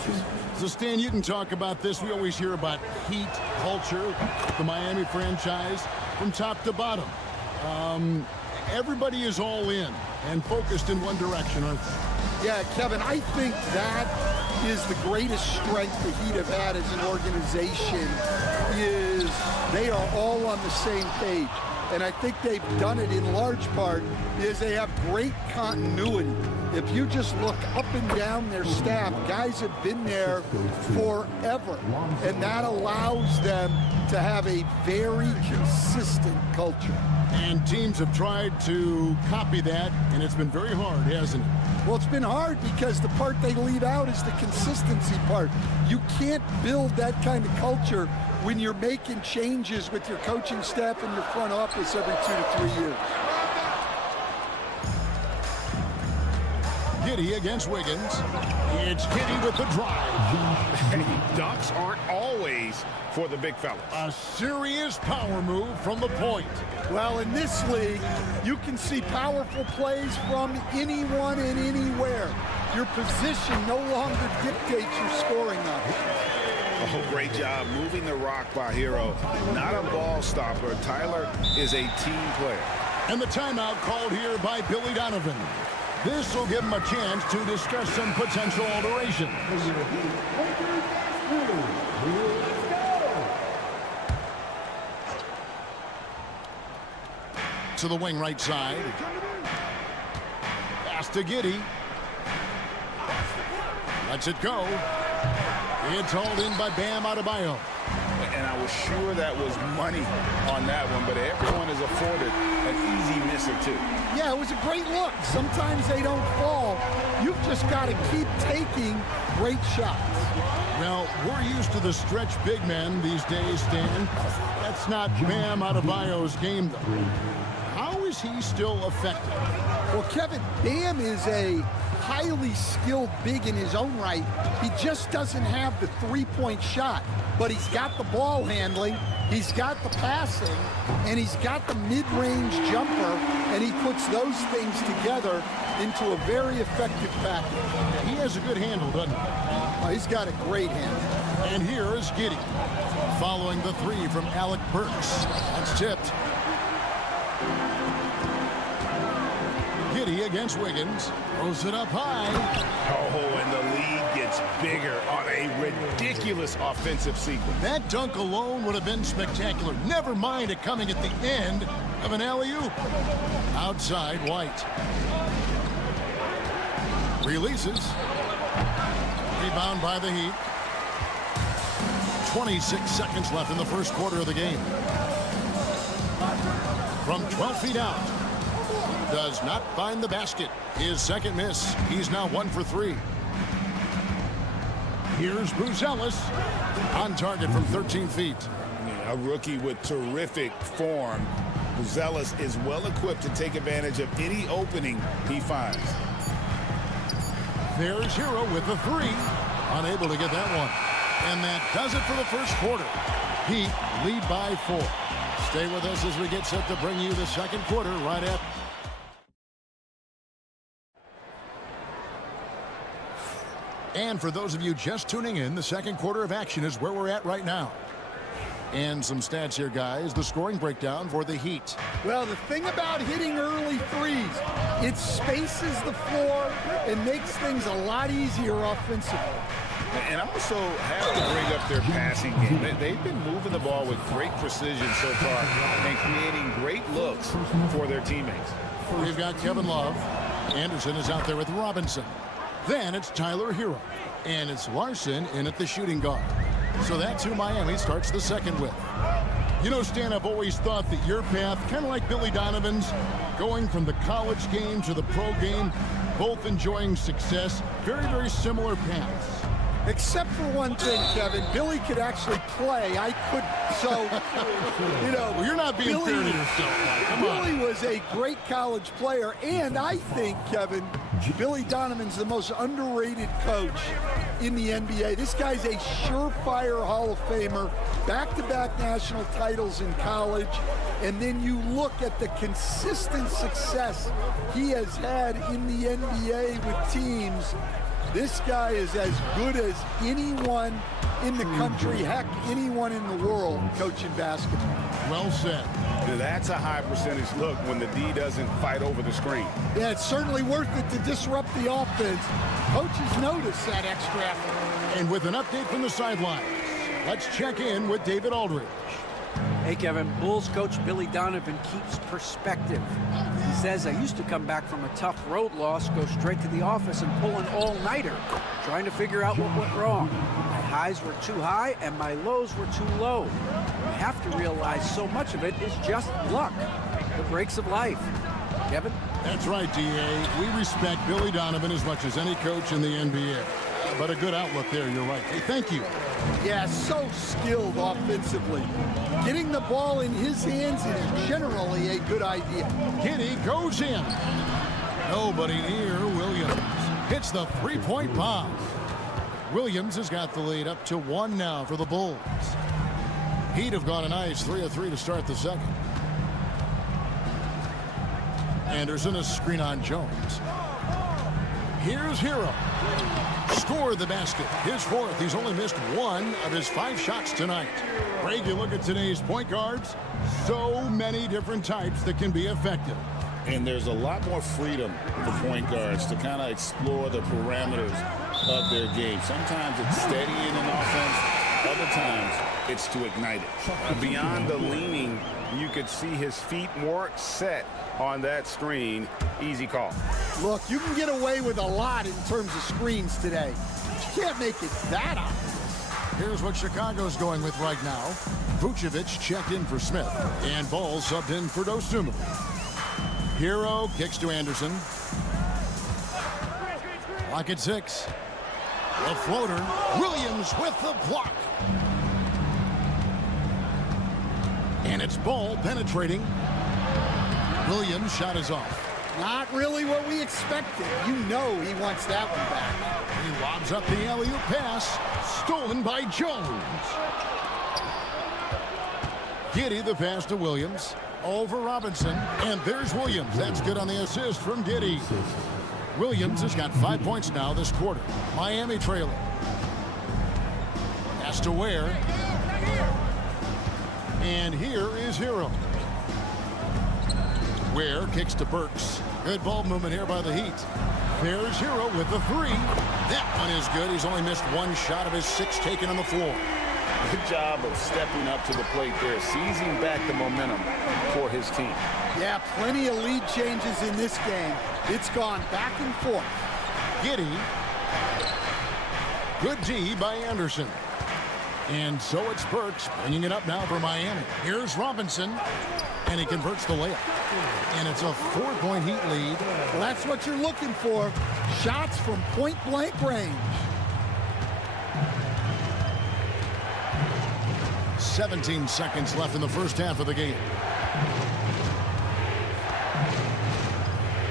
So, Stan, you can talk about this. We always hear about Heat culture, the Miami franchise, from top to bottom. Everybody is all in and focused in one direction, aren't they? Yeah, Kevin, I think that is the greatest strength the Heat have had as an organization, is they are all on the same page. And I think they've done it in large part is they have great continuity. If you just look up and down their staff, guys have been there forever. And that allows them to have a very consistent culture. And teams have tried to copy that, and it's been very hard, hasn't it? Well, it's been hard because the part they leave out is the consistency part. You can't build that kind of culture when you're making changes with your coaching staff and your front office every 2 to 3 years. Giddey against Wiggins. It's Giddey with the drive. Dunks aren't always for the big fellas. A serious power move from the point. Well, in this league, you can see powerful plays from anyone and anywhere. Your position no longer dictates your scoring option. Oh, great job moving the rock by Hero. Not a ball stopper. Tyler is a team player. And the timeout called here by Billy Donovan. This will give him a chance to discuss some potential alterations. To the wing right side. Pass to Giddey. Lets it go. It's hauled in by Bam Adebayo. And I was sure that was money on that one, but everyone is afforded an easy miss or two. Yeah, it was a great look. Sometimes they don't fall. You've just got to keep taking great shots. Well, we're used to the stretch big men these days, Stan. That's not Bam Adebayo's game, though. How is he still effective? Well, Kevin, Bam is a highly skilled big in his own right. He just doesn't have the three-point shot, but he's got the ball handling, he's got the passing, and he's got the mid-range jumper, and he puts those things together into a very effective package. He has a good handle, doesn't he? Oh, he's got a great handle. And here is Giddey, following the three from Alec Burks. That's tipped. Giddey against Wiggins. Throws it up high. Oh, and the lead gets bigger on a ridiculous offensive sequence. That dunk alone would have been spectacular. Never mind it coming at the end of an alley-oop. Outside, White. Releases. Rebound by the Heat. 26 seconds left in the first quarter of the game. From 12 feet out. Does not find the basket. His second miss. He's now 1 for 3. Here's Buzelis on target from 13 feet. A rookie with terrific form. Buzelis is well equipped to take advantage of any opening he finds. There's Hero with the three. Unable to get that one. And that does it for the first quarter. Heat lead by 4. Stay with us as we get set to bring you the second quarter right after. And for those of you just tuning in, the second quarter of action is where we're at right now. And some stats here, guys. The scoring breakdown for the Heat. Well, the thing about hitting early threes, it spaces the floor and makes things a lot easier offensively. And I also have to bring up their passing game. They've been moving the ball with great precision so far and creating great looks for their teammates. We've got Kevin Love. Anderson is out there with Robinson. Then it's Tyler Hero. And it's Larson in at the shooting guard. So that's who Miami starts the second with. You know, Stan, I've always thought that your path, kind of like Billy Donovan's, going from the college game to the pro game, both enjoying success, very, very similar paths. Except for one thing, Kevin. Billy could actually play. I couldn't. So, you know. Well, you're not being fair to yourself, Mike. Come on. Billy was a great college player. And I think, Kevin, Billy Donovan's the most underrated coach in the NBA. This guy's a surefire Hall of Famer. Back-to-back national titles in college. And then you look at the consistent success he has had in the NBA with teams. This guy is as good as anyone in the country, heck, anyone in the world coaching basketball. Well said. That's a high percentage look when the D doesn't fight over the screen. Yeah, it's certainly worth it to disrupt the offense. Coaches notice that extra effort. And with an update from the sidelines, let's check in with David Aldridge. Hey, Kevin, Bulls coach Billy Donovan keeps perspective. He says, I used to come back from a tough road loss, go straight to the office and pull an all-nighter, trying to figure out what went wrong. My highs were too high and my lows were too low. You have to realize so much of it is just luck, the breaks of life. Kevin? That's right, D.A. We respect Billy Donovan as much as any coach in the NBA. But a good outlook there, you're right. Hey, thank you. Yeah, so skilled offensively. Getting the ball in his hands is generally a good idea. Giddey goes in. Nobody near Williams. Hits the three-point bomb. Williams has got the lead up to 1 now for the Bulls. Heat have gone a nice 3 of 3 to start the second. Anderson, a screen on Jones. Here's Hero. Scored the basket. His fourth. He's only missed 1 of his 5 shots tonight. Greg, you look at today's point guards, so many different types that can be effective. And there's a lot more freedom for point guards to kind of explore the parameters of their game. Sometimes it's steadying an offense. Other times it's to ignite it. Beyond the leaning, you could see his feet more set on that screen. Easy call. Look, you can get away with a lot in terms of screens today. You can't make it that obvious. Here's what Chicago's going with right now. Vucevic checked in for Smith, and Ball subbed in for Dosunmu. Hero kicks to Anderson. Lock at 6. A floater. Williams with the block. And it's Ball penetrating. Williams' shot is off. Not really what we expected. You know he wants that one back. He lobs up the alley-oop pass. Stolen by Jones. Giddey the pass to Williams. Over Robinson. And there's Williams. That's good on the assist from Giddey. Williams has got 5 points now this quarter. Miami trailing. Pass to Ware. And here is Hero. Ware kicks to Burks. Good ball movement here by the Heat. There's Hero with the 3. That one is good. He's only missed 1 shot of his 6 taken on the floor. Good job of stepping up to the plate there, seizing back the momentum for his team. Yeah, plenty of lead changes in this game. It's gone back and forth. Giddey. Good D by Anderson. And so it's Burks bringing it up now for Miami. Here's Robinson. And he converts the layup. And it's a 4-point Heat lead. Well, that's what you're looking for. Shots from point-blank range. 17 seconds left in the first half of the game.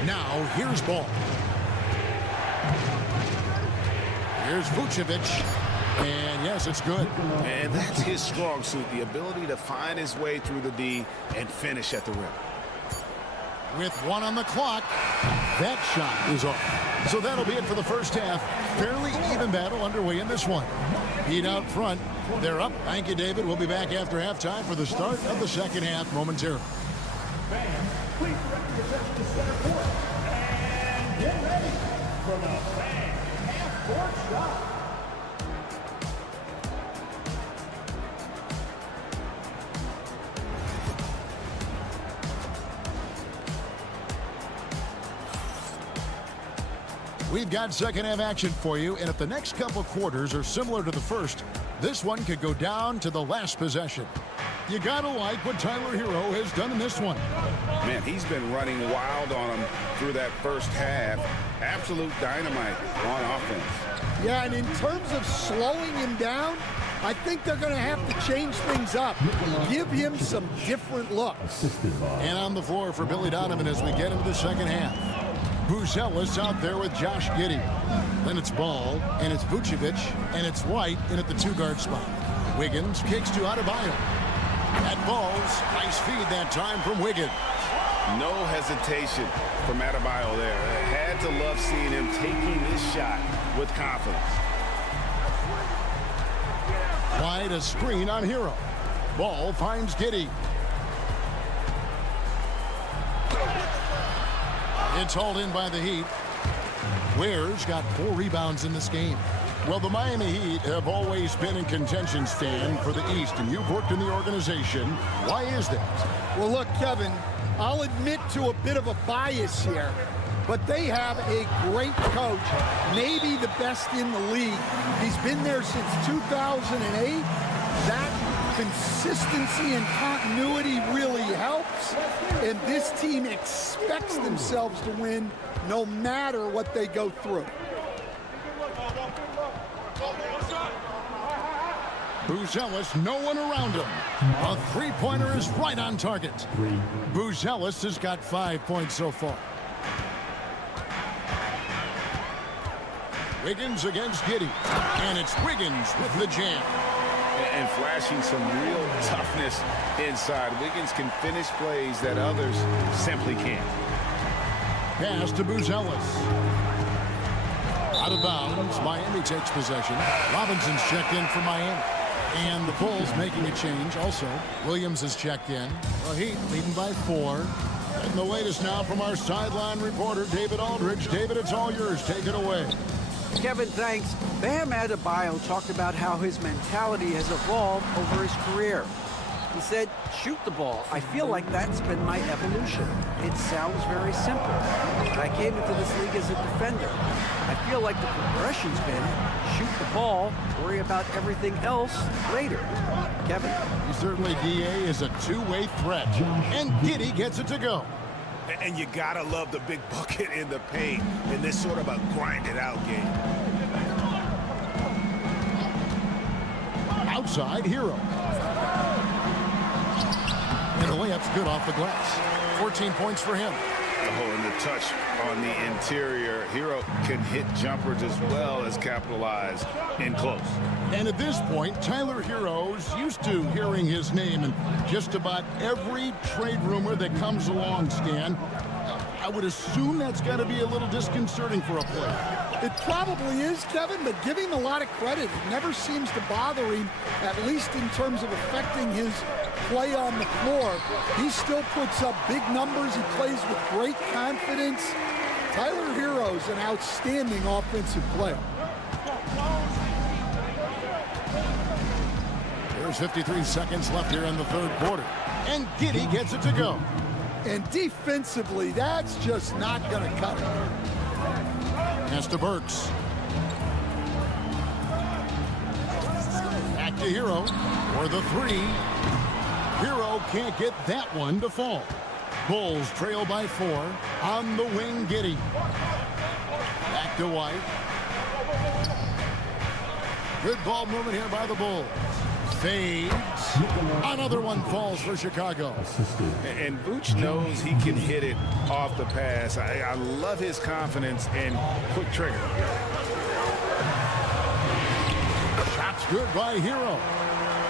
Now, here's Ball. Here's Vucevic. And yes, it's good. And that's his strong suit, the ability to find his way through the D and finish at the rim. With 1 on the clock, that shot is off. So that'll be it for the first half. Fairly even battle underway in this one. Heat out front. They're up. Thank you, David. We'll be back after halftime for the start of the second half momentarily. Fans, please direct your attention to center court. And get ready for the fan half-court shot. We've got second half action for you, and if the next couple quarters are similar to the first, this one could go down to the last possession. You gotta like what Tyler Hero has done in this one. Man, he's been running wild on him through that first half. Absolute dynamite on offense. Yeah, and in terms of slowing him down, I think they're going to have to change things up. Give him some different looks. And on the floor for Billy Donovan as we get into the second half. Buzelis out there with Josh Giddey. Then it's Ball, and it's Vucevic, and it's White in at the two-guard spot. Wiggins kicks to Adebayo. That Ball's nice feed that time from Wiggins. No hesitation from Adebayo there. I had to love seeing him taking this shot with confidence. Wide a screen on Hero. Ball finds Giddey. It's hauled in by the Heat. Ware's got 4 rebounds in this game. Well, the Miami Heat have always been in contention, Stan, for the East, and you've worked in the organization. Why is that? Well, look, Kevin, I'll admit to a bit of a bias here, but they have a great coach, maybe the best in the league. He's been there since 2008. That consistency and continuity really helps, and this team expects themselves to win no matter what they go through. Buzelis, no one around him. A three-pointer is right on target. Buzelis has got 5 points so far. Wiggins against Giddey. And it's Wiggins with the jam. And flashing some real toughness inside. Wiggins can finish plays that others simply can't. Pass to Buzelis. Out of bounds. Miami takes possession. Robinson's checked in for Miami. And the Bulls making a change also. Williams has checked in. The Heat leading by 4. And the latest now from our sideline reporter, David Aldridge. David, it's all yours. Take it away. Kevin, thanks. Bam Adebayo talked about how his mentality has evolved over his career. He said, shoot the ball. I feel like that's been my evolution. It sounds very simple. But I came into this league as a defender. I feel like the progression's been shoot the ball, worry about everything else later. Kevin? Certainly, DA is a two-way threat. And Giddey gets it to go. And you gotta love the big bucket in the paint in this sort of a grinded-out game. Outside, Hero. And the layup's good off the glass. 14 points for him. Oh, and the touch on the interior. Hero can hit jumpers as well as capitalize in close. And at this point, Tyler Hero's used to hearing his name in just about every trade rumor that comes along, Stan. I would assume that's got to be a little disconcerting for a player. It probably is, Kevin, but give him a lot of credit. It never seems to bother him, at least in terms of affecting his play on the floor. He still puts up big numbers. He plays with great confidence. Tyler Hero's an outstanding offensive player. There's 53 seconds left here in the third quarter. And Giddey gets it to go. And defensively, that's just not going to cut it. Pass to Burks. Back to Hero for the 3. Hero can't get that one to fall. Bulls trail by 4. On the wing, Giddey. Back to White. Good ball movement here by the Bulls. Fades. Another one falls for Chicago. And Vooch knows he can hit it off the pass. I love his confidence and quick trigger. Shots good by Hero.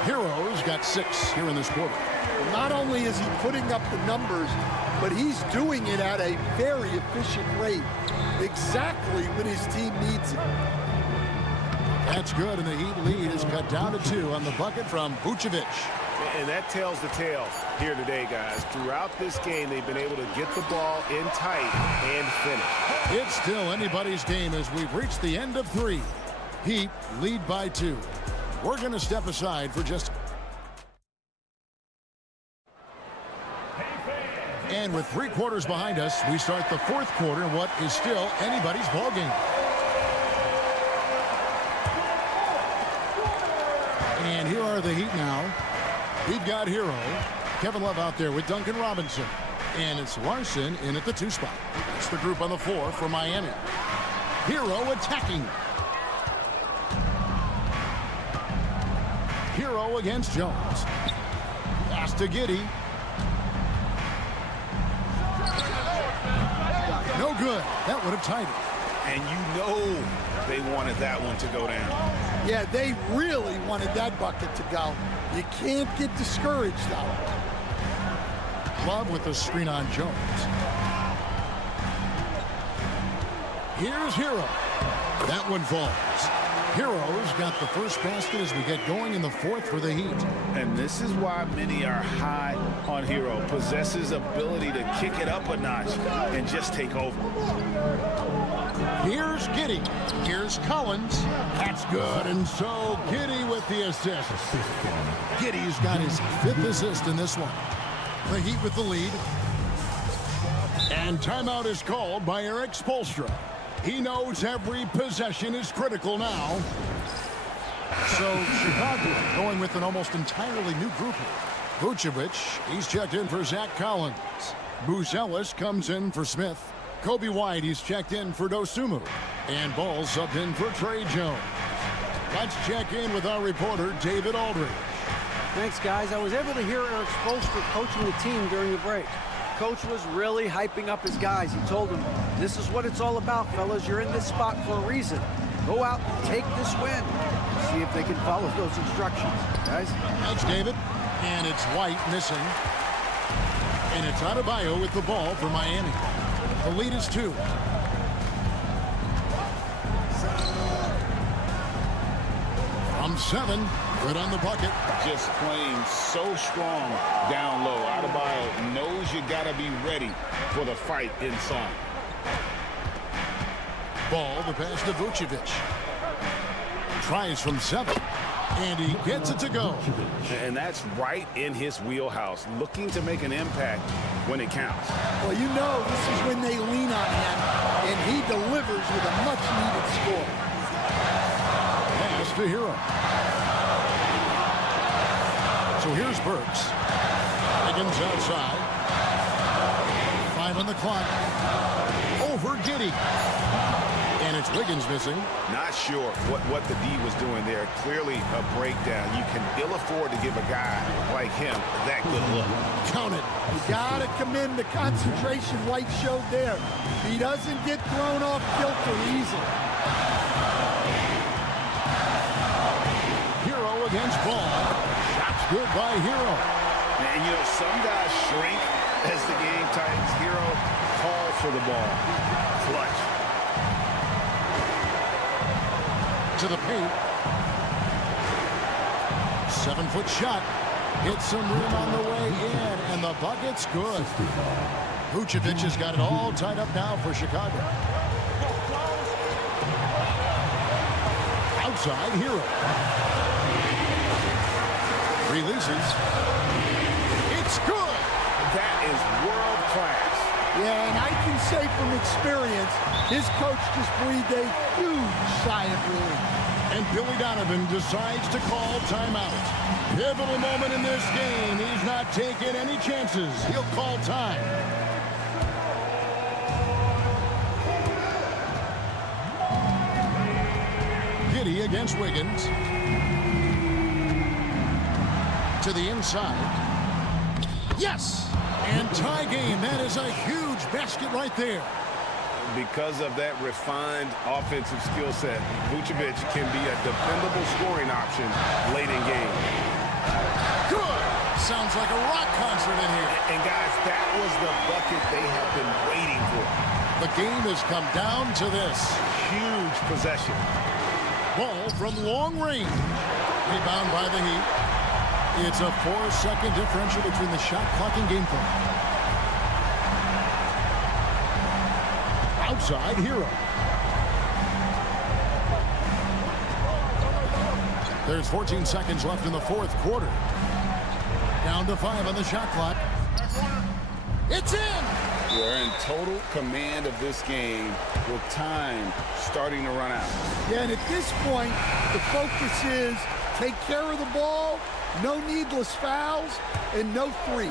Hero's got 6 here in this quarter. Not only is he putting up the numbers, but he's doing it at a very efficient rate, exactly when his team needs it. That's good, and the Heat lead is cut down to 2 on the bucket from Vucevic. And that tells the tale here today, guys. Throughout this game, they've been able to get the ball in tight and finish. It's still anybody's game as we've reached the end of 3. Heat lead by 2. We're going to step aside for just... And with 3 quarters behind us, we start the 4th quarter in what is still anybody's ball game. And here are the Heat now. We've got Hero, Kevin Love out there with Duncan Robinson. And it's Larson in at the 2 spot. That's the group on the 4 for Miami. Hero attacking. Hero against Jones. Pass to Giddey. No good. That would have tied it. And you know they wanted that one to go down. Yeah, they really wanted that bucket to go. You can't get discouraged, though. Love with the screen on Jones. Here's Hero. That one falls. Hero's got the first basket as we get going in the 4th for the Heat. And this is why many are high on Hero. Possesses ability to kick it up a notch and just take over. Here's Giddey. Here's Collins. That's good. And so Giddey with the assist. Giddey's got his 5th assist in this one. The Heat with the lead. And timeout is called by Eric Spoelstra. He knows every possession is critical now. So Chicago going with an almost entirely new group here. Vucevic, he's checked in for Zach Collins. Booz Ellis comes in for Smith. Kobe White, he's checked in for Dosunmu. And Ball subbed in for Trey Jones. Let's check in with our reporter, David Aldridge. Thanks, guys. I was able to hear Eric Spoelstra coaching the team during the break. Coach was really hyping up his guys. He told them, this is what it's all about, fellas. You're in this spot for a reason. Go out and take this win. See if they can follow those instructions, guys. Thanks, David. And it's White missing. And it's Adebayo with the ball for Miami. The lead is 2. From 7, good on the bucket. Just playing so strong down low. Adebayo knows you got to be ready for the fight inside. Ball, the pass to Vucevic. Tries from 7. And he gets it to go. And that's right in his wheelhouse, looking to make an impact when it counts. Well, you know this is when they lean on him, and he delivers with a much-needed score. Pass to Hero. So here's Burks. Higgins outside. 5 on the clock. Over Giddey. And it's Wiggins missing. Not sure what the D was doing there. Clearly a breakdown. You can ill afford to give a guy like him that good look. Count it. You got to commend the concentration White showed there. He doesn't get thrown off kilter easily. Hero against Ball. Shots good by Hero. And, you know, some guys shrink as the game tightens. Hero calls for the ball. Clutch. To the paint. 7-foot shot. Hits some rim on the way in, and the bucket's good. Vucevic has got it all tied up now for Chicago. Outside, Hero. Releases. It's good. That is world class. Yeah, and I can say from experience, his coach just breathed a huge sigh of relief. And Billy Donovan decides to call timeout. Pivotal moment in this game. He's not taking any chances. He'll call time. Giddey against Wiggins. To the inside. Yes! And tie game. That is a huge basket right there. Because of that refined offensive skill set, Vucevic can be a dependable scoring option late in game. Good. Sounds like a rock concert in here. And guys, that was the bucket they have been waiting for. The game has come down to this. Huge possession. Ball from long range. Rebound by the Heat. It's a 4-second differential between the shot clock and game clock. Outside Hero. There's 14 seconds left in the fourth quarter. Down to 5 on the shot clock. It's in! We're in total command of this game with time starting to run out. Yeah, and at this point, the focus is take care of the ball, no needless fouls, and no threes.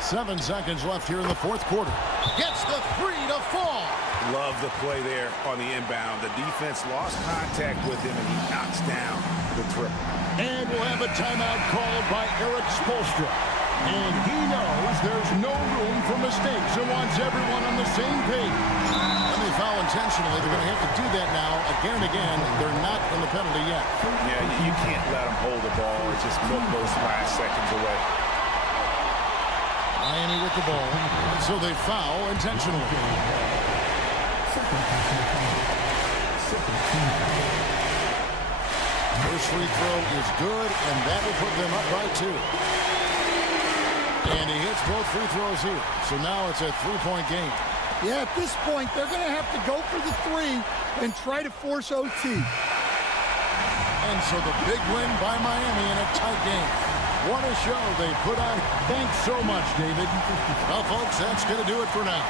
7 seconds left here in the fourth quarter. Gets the 3 to fall. Love the play there on the inbound. The defense lost contact with him, and he knocks down the triple. And we'll have a timeout called by Eric Spoelstra. And he knows there's no room for mistakes and wants everyone on the same page. When they foul intentionally, they're going to have to do that now again and again. They're not in the penalty yet. Yeah, you can't let them hold the ball or just milk those last seconds away. Miami with the ball. So they foul intentionally. First free throw is good, and that will put them up by 2. And he hits both free throws here. So now it's a 3-point game. Yeah, at this point, they're going to have to go for the 3 and try to force OT. And so the big win by Miami in a tight game. What a show they put on. Thanks so much, David. Well, folks, that's going to do it for now.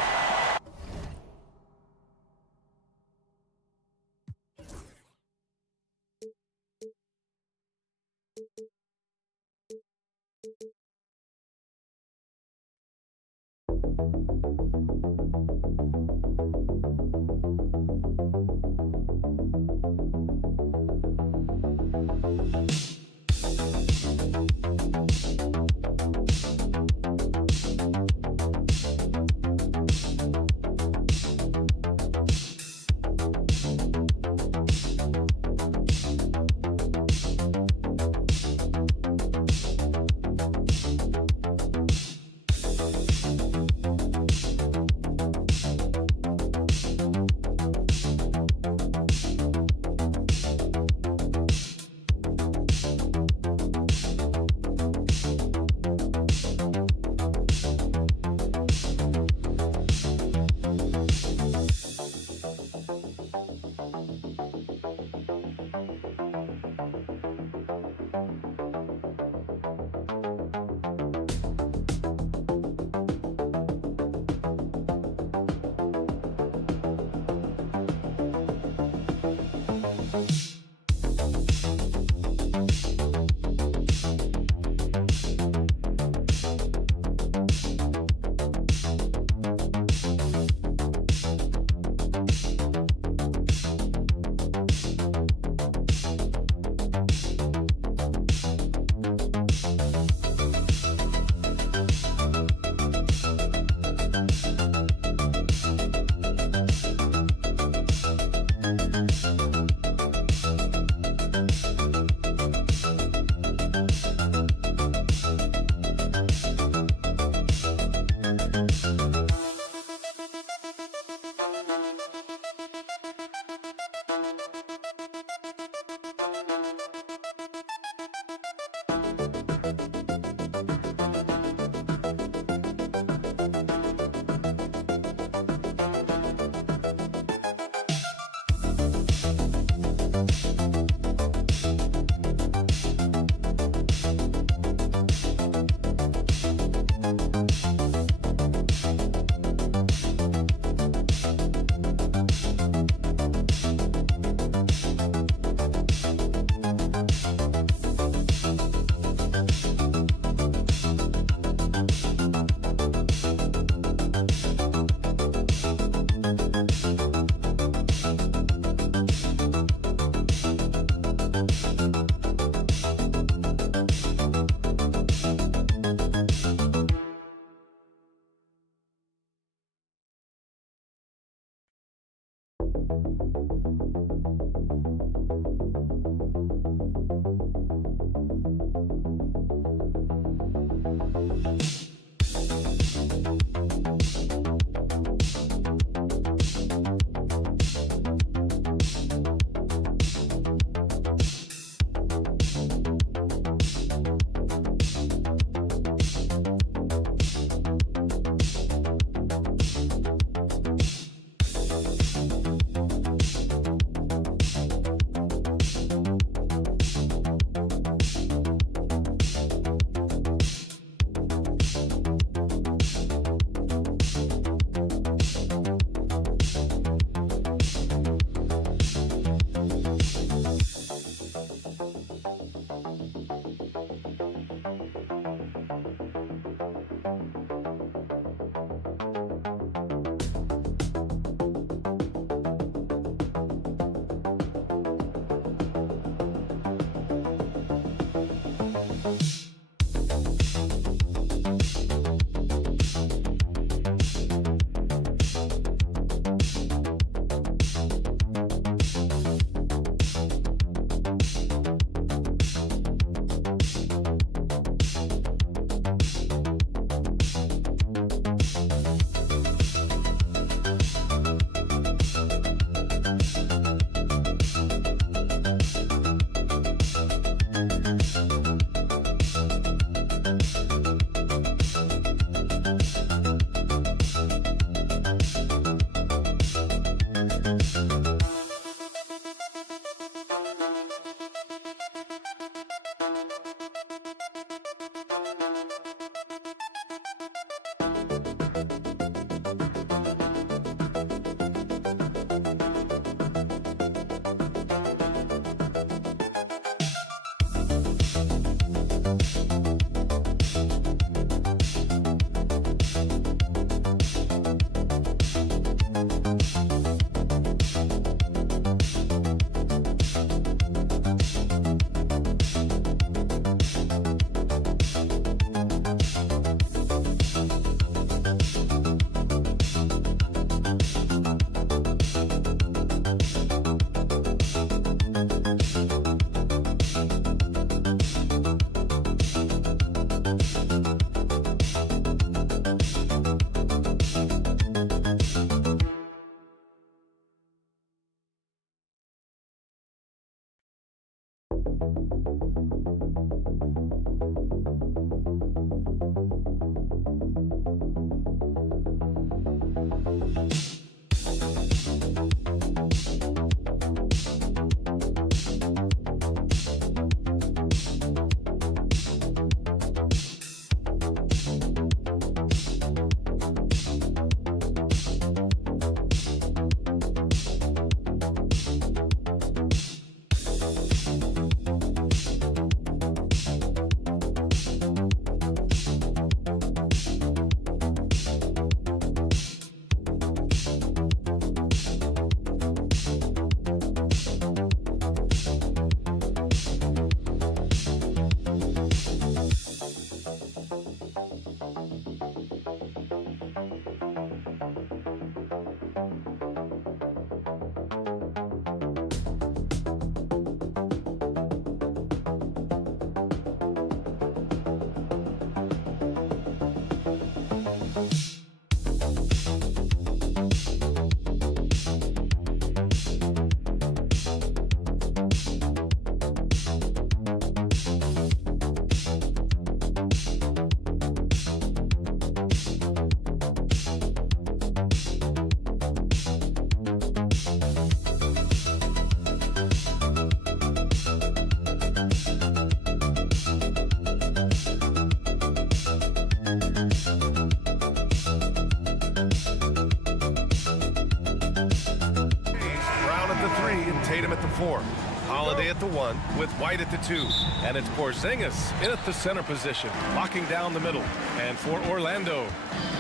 Tatum at the 4. Holiday at the 1 with White at the 2. And it's Porzingis in at the center position, locking down the middle. And for Orlando,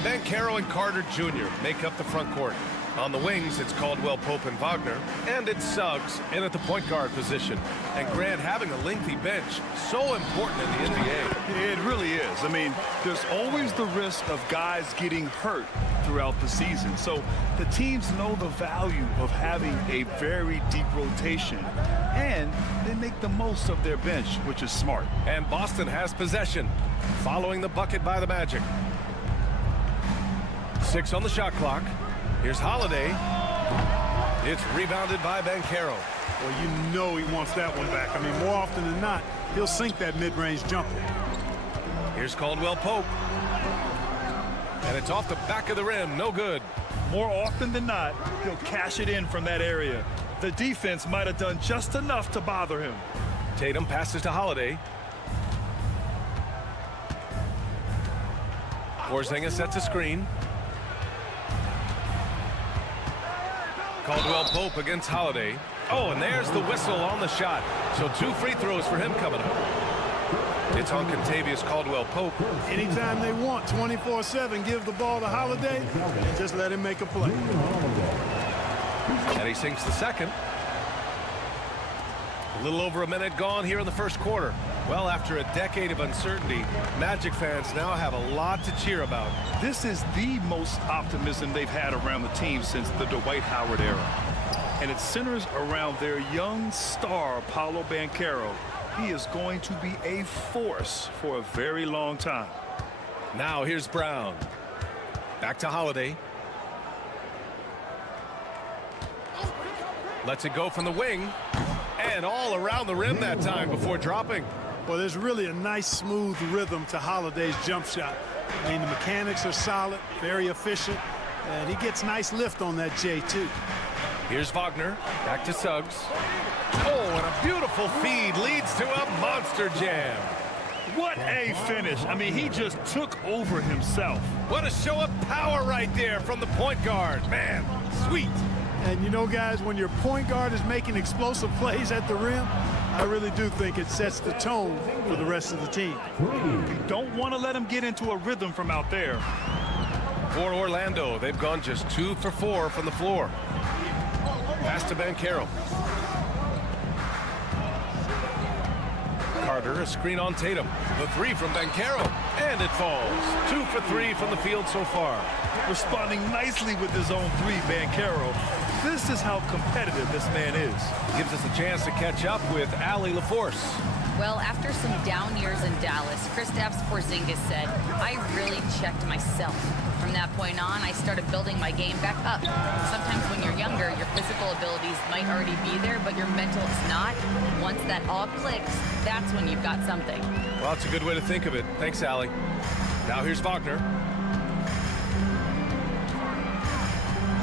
Banchero and Carter Jr. make up the front court. On the wings, it's Caldwell Pope and Wagner. And it's Suggs in at the point guard position. And Grant, having a lengthy bench, so important in the NBA. It really is. I mean, there's always the risk of guys getting hurt throughout the season. So the teams know the value of having a very deep rotation, and they make the most of their bench, which is smart. And Boston has possession, following the bucket by the Magic. 6 on the shot clock. Here's Holiday. It's rebounded by Banchero. Well, you know he wants that one back. I mean, more often than not, he'll sink that mid-range jumper. Here's Caldwell Pope. And it's off the back of the rim. No good. More often than not, he'll cash it in from that area. The defense might have done just enough to bother him. Tatum passes to Holiday. Porzingis sets a screen. Caldwell Pope against Holiday. Oh, and there's the whistle on the shot. So 2 free throws for him coming up. It's on Contavious Caldwell Pope. Anytime they want, 24/7, give the ball to Holiday and just let him make a play. And he sinks the second. A little over a minute gone here in the first quarter. Well, after a decade of uncertainty, Magic fans now have a lot to cheer about. This is the most optimism they've had around the team since the Dwight Howard era. And it centers around their young star, Paolo Banchero. He is going to be a force for a very long time. Now here's Brown. Back to Holiday. Lets it go from the wing. And all around the rim that time before dropping. Well, there's really a nice smooth rhythm to Holiday's jump shot. I mean, the mechanics are solid, very efficient, and he gets nice lift on that J, too. Here's Wagner. Back to Suggs. Oh, and a beautiful feed leads to a monster jam. What a finish. I mean, he just took over himself. What a show of power right there from the point guard. Man, sweet. And you know, guys, when your point guard is making explosive plays at the rim, I really do think it sets the tone for the rest of the team. You don't want to let him get into a rhythm from out there. For Orlando, they've gone just 2 for 4 from the floor. Pass to Banchero. Carter, a screen on Tatum. The 3 from Banchero, and it falls. 2 for 3 from the field so far. Responding nicely with his own 3, Banchero. This is how competitive this man is. Gives us a chance to catch up with Allie LaForce. Well, after some down years in Dallas, Kristaps Porzingis said, I really checked myself. From that point on, I started building my game back up. Sometimes when you're younger, your physical abilities might already be there, but your mental is not. Once that all clicks, that's when you've got something. Well, it's a good way to think of it. Thanks, Allie. Now here's Wagner.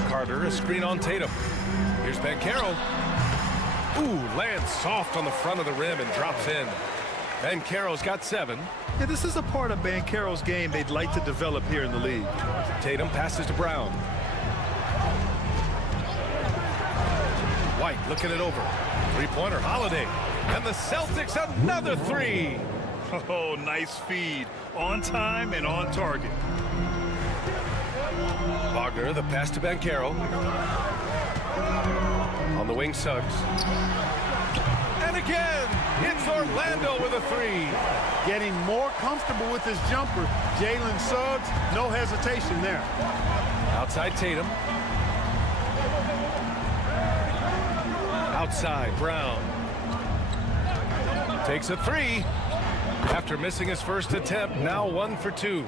Carter, a screen on Tatum. Here's Banchero. Ooh, lands soft on the front of the rim and drops in. Banchero's got 7. Yeah, this is a part of Banchero's game they'd like to develop here in the league. Tatum passes to Brown. White looking it over. Three-pointer, Holiday. And the Celtics another 3. Oh, nice feed. On time and on target. Wagner, the pass to Banchero. On the wing, Suggs. And again, it's Orlando with a 3. Getting more comfortable with his jumper. Jalen Suggs, no hesitation there. Outside Tatum. Outside Brown. Takes a 3. After missing his first attempt, now 1 for 2.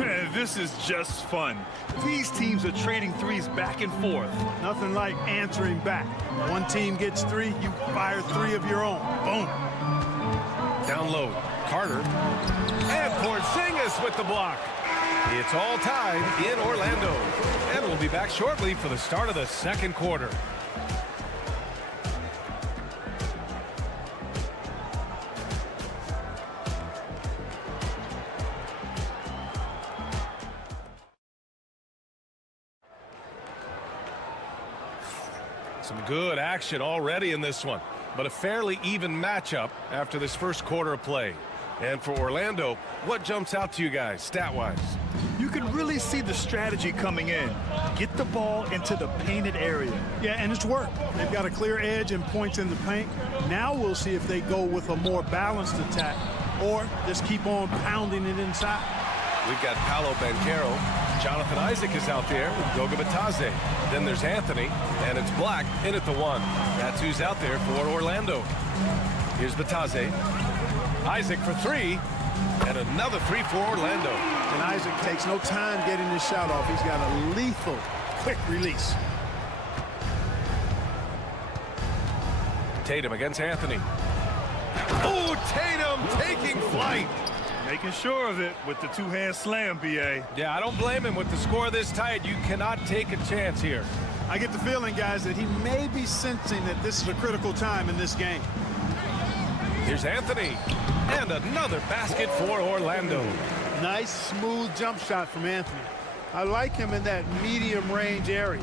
Man, this is just fun. These teams are trading threes back and forth. Nothing like answering back. One team gets 3, you fire 3 of your own. Boom. Down low, Carter. And Porzingis with the block. It's all tied in Orlando. And we'll be back shortly for the start of the second quarter. Some good action already in this one, but a fairly even matchup after this first quarter of play. And for Orlando, what jumps out to you guys, stat-wise? You can really see the strategy coming in. Get the ball into the painted area. Yeah, and it's worked. They've got a clear edge and points in the paint. Now we'll see if they go with a more balanced attack or just keep on pounding it inside. We've got Paolo Banchero. Jonathan Isaac is out there with Goga Bitadze. Then there's Anthony, and it's Black in at the 1. That's who's out there for Orlando. Here's Bitadze. Isaac for 3, and another 3 for Orlando. And Isaac takes no time getting his shot off. He's got a lethal, quick release. Tatum against Anthony. Oh, Tatum taking flight. Making sure of it with the two-hand slam, B.A. Yeah, I don't blame him with the score this tight. You cannot take a chance here. I get the feeling, guys, that he may be sensing that this is a critical time in this game. Here's Anthony. And another basket for Orlando. Nice, smooth jump shot from Anthony. I like him in that medium range area.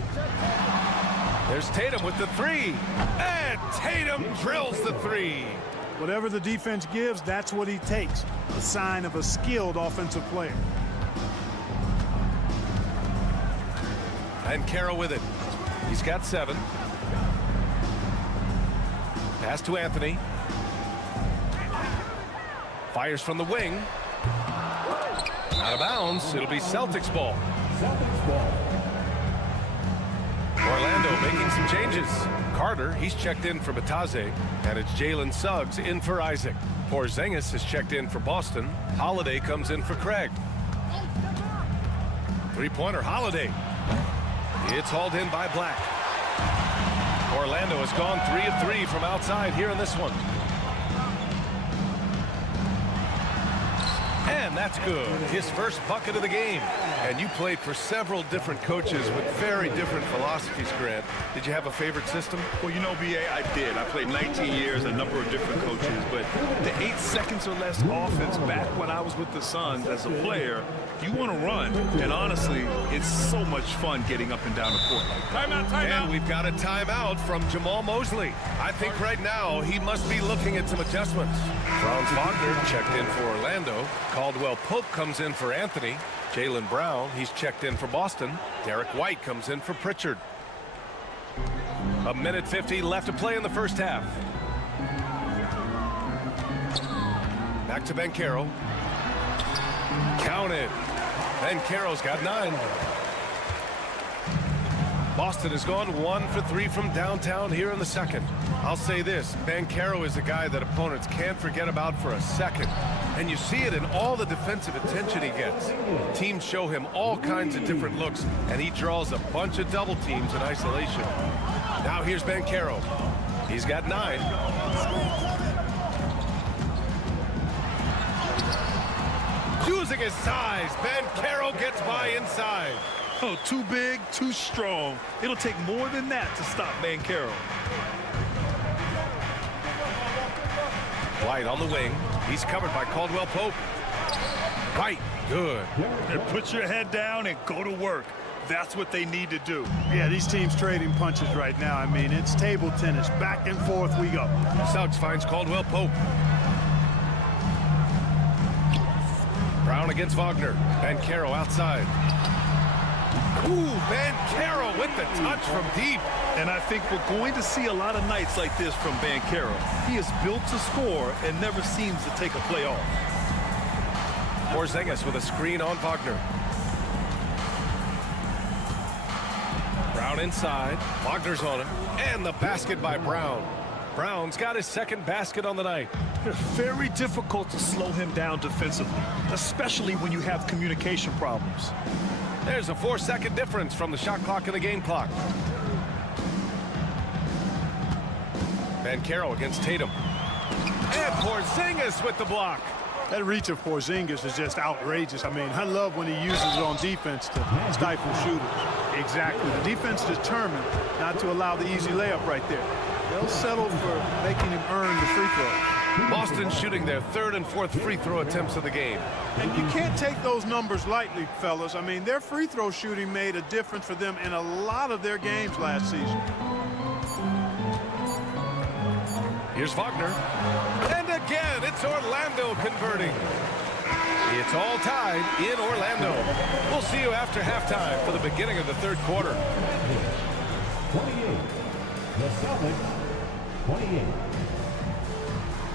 There's Tatum with the 3. And Tatum drills the 3. Whatever the defense gives, that's what he takes. A sign of a skilled offensive player. And Banchero with it. He's got 7. Pass to Anthony. Fires from the wing. Out of bounds. It'll be Celtics ball. Orlando making some changes. Carter, he's checked in for Bitadze, and it's Jalen Suggs in for Isaac. Porzingis has checked in for Boston. Holiday comes in for Craig. Three-pointer, Holiday. It's hauled in by Black. Orlando has gone 3 of 3 from outside here in this one. And that's good. His first bucket of the game. And you played for several different coaches with very different philosophies, Grant. Did you have a favorite system? Well, you know, B.A., I did. I played 19 years, a number of different coaches. But the 8 seconds or less offense back when I was with the Suns as a player, you want to run. And honestly, it's so much fun getting up and down the court. Timeout. And we've got a timeout from Jamal Mosley. I think right now he must be looking at some adjustments. Franz Wagner checked in for Orlando. Caldwell Pope comes in for Anthony. Jaylen Brown, he's checked in for Boston. Derek White comes in for Pritchard. 1:50 left to play in the first half. Back to Banchero. Counted. Banchero's got 9. Boston has gone 1 for 3 from downtown here in the second. I'll say this, Banchero is a guy that opponents can't forget about for a second. And you see it in all the defensive attention he gets. Teams show him all kinds of different looks, and he draws a bunch of double teams in isolation. Now here's Banchero. He's got 9. Using his size, Banchero gets by inside. Oh, too big, too strong. It'll take more than that to stop Banchero. White on the wing. He's covered by Caldwell Pope. White, good. And put your head down and go to work. That's what they need to do. Yeah, these teams trading punches right now. I mean, it's table tennis. Back and forth we go. Suggs finds Caldwell Pope. Brown against Wagner. Banchero outside. Ooh, Banchero with the touch from deep. And I think we're going to see a lot of nights like this from Banchero. He is built to score and never seems to take a play off. Porzingis with a screen on Wagner. Brown inside. Wagner's on him. And the basket by Brown. Brown's got his second basket on the night. Very difficult to slow him down defensively, especially when you have communication problems. There's a 4-second difference from the shot clock and the game clock. Banchero against Tatum. And Porzingis with the block. That reach of Porzingis is just outrageous. I mean, I love when he uses it on defense to stifle shooters. Exactly. The defense is determined not to allow the easy layup right there. They'll settle for making him earn the free throw. Boston shooting their 3rd and 4th free throw attempts of the game. And you can't take those numbers lightly, fellas. I mean, their free throw shooting made a difference for them in a lot of their games last season. Here's Wagner. And again, it's Orlando converting. It's all tied in Orlando. We'll see you after halftime for the beginning of the 3rd quarter. 28. The Celtics, 28.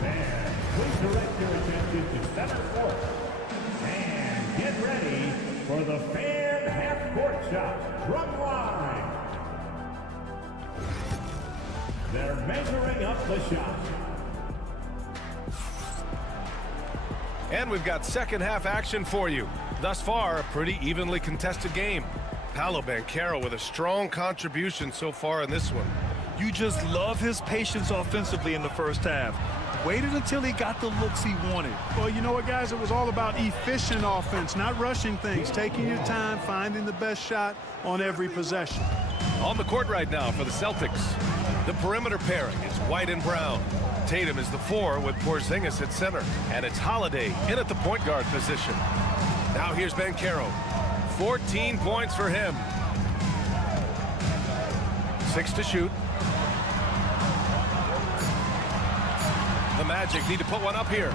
And please direct your attention to center court. And get ready for the fan half-court shot from line. They're measuring up the shot. And we've got second half action for you. Thus far, a pretty evenly contested game. Paolo Banchero with a strong contribution so far in this one. You just love his patience offensively in the first half. Waited until he got the looks he wanted. Well, you know what, guys? It was all about efficient offense, not rushing things, taking your time, finding the best shot on every possession. On the court right now for the Celtics, the perimeter pairing is White and Brown. Tatum is the 4 with Porzingis at center. And it's Holiday in at the point guard position. Now here's Banchero. 14 points for him. 6 to shoot. The Magic need to put one up here.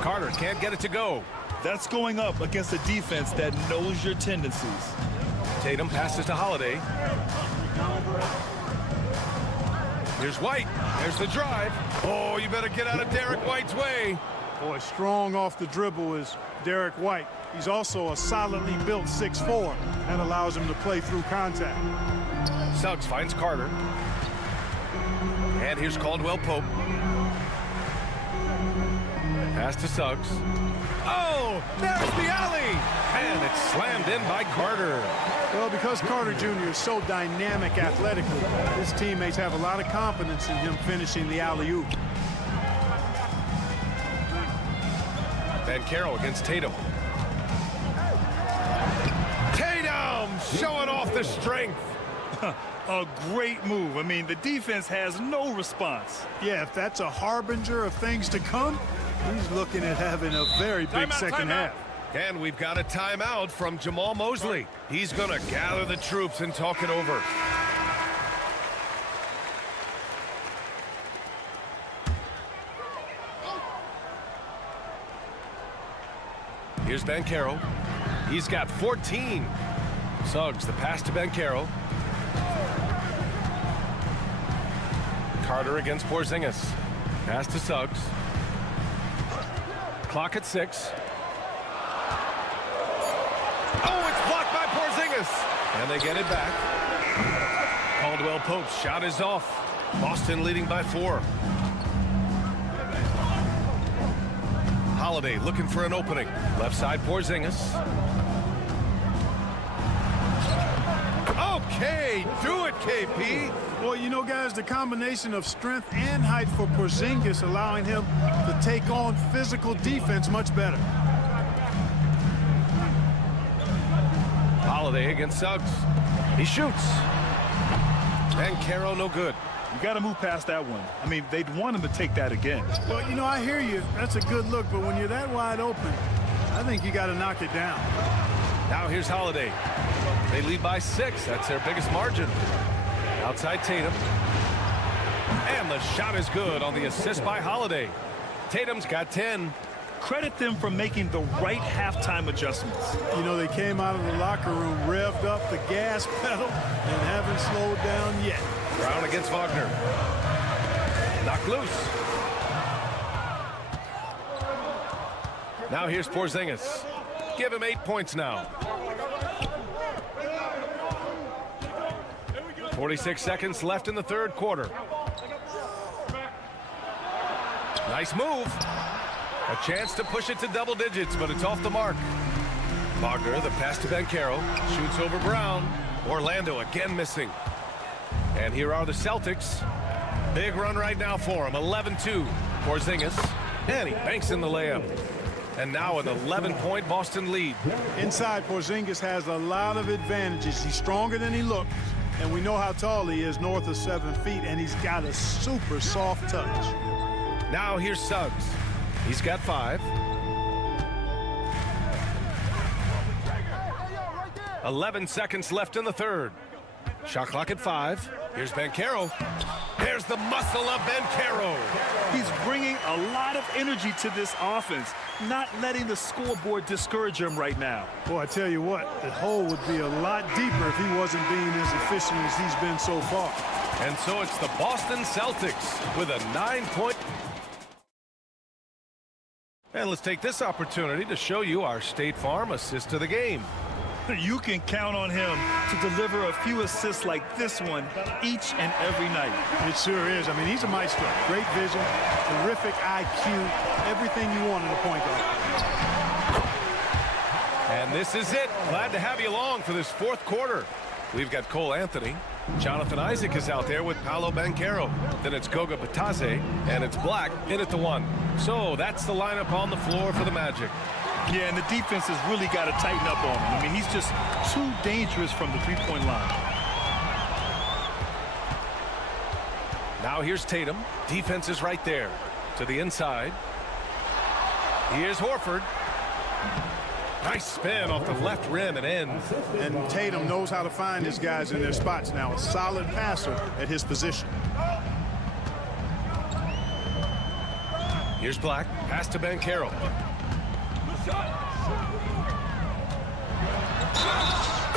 Carter can't get it to go. That's going up against a defense that knows your tendencies. Tatum passes to Holiday. Here's White. There's the drive. Oh, you better get out of Derek White's way. Boy, strong off the dribble is Derek White. He's also a solidly built 6'4". That allows him to play through contact. Suggs finds Carter. And here's Caldwell Pope. Pass to Suggs. Oh, there's the alley! And it's slammed in by Carter. Well, because Carter Jr. is so dynamic athletically, his teammates have a lot of confidence in him finishing the alley-oop. Banchero against Tatum. Tatum showing off the strength. A great move. I mean, the defense has no response. Yeah, if that's a harbinger of things to come, he's looking at having a very big second half. And we've got a timeout from Jamal Mosley. He's going to gather the troops and talk it over. Here's Banchero. He's got 14. Suggs, the pass to Banchero. Carter against Porzingis. Pass to Suggs. Clock at 6. Oh, it's blocked by Porzingis. And they get it back. Caldwell Pope's shot is off. Boston leading by 4. Holiday looking for an opening. Left side Porzingis. Okay, do it, KP. Well, you know, guys, the combination of strength and height for Porzingis allowing him to take on physical defense much better. Holiday against Suggs. He shoots. And Caro no good. You got to move past that one. I mean, they'd want him to take that again. Well, you know, I hear you. That's a good look, but when you're that wide open, I think you got to knock it down. Now here's Holiday. They lead by 6. That's their biggest margin. Outside Tatum. And the shot is good on the assist by Holiday. Tatum's got 10. Credit them for making the right halftime adjustments. You know, they came out of the locker room, revved up the gas pedal, and haven't slowed down yet. Brown against Wagner. Knocked loose. Now here's Porzingis. Give him 8 points now. 46 seconds left in the third quarter. Nice move. A chance to push it to double digits, but it's off the mark. Wagner, the pass to Banchero, shoots over Brown. Orlando again missing. And here are the Celtics. Big run right now for him, 11-2. Porzingis, and he banks in the layup. And now an 11-point Boston lead. Inside, Porzingis has a lot of advantages. He's stronger than he looks, and we know how tall he is, north of 7 feet, and he's got a super soft touch. Now here's Suggs. He's got 5. 11 seconds left in the third. Shot clock at 5. Here's Banchero. There's the muscle of Banchero. He's bringing a lot of energy to this offense, not letting the scoreboard discourage him right now. Boy, I tell you what, the hole would be a lot deeper if he wasn't being as efficient as he's been so far. And so it's the Boston Celtics with a 9-point. And let's take this opportunity to show you our State Farm assist of the game. You can count on him to deliver a few assists like this one each and every night. It sure is. I mean, he's a maestro. Great vision, terrific IQ, everything you want in a point guard. And this is it. Glad to have you along for this fourth quarter. We've got Cole Anthony. Jonathan Isaac is out there with Paolo Banchero. Then it's Goga Bitadze, and it's Black in at the 1. So that's the lineup on the floor for the Magic. Yeah, and the defense has really got to tighten up on him. I mean, he's just too dangerous from the three-point line. Now here's Tatum. Defense is right there. To the inside. Here's Horford. Nice spin off the left rim and in. And Tatum knows how to find his guys in their spots now. A solid passer at his position. Here's Black. Pass to Banchero.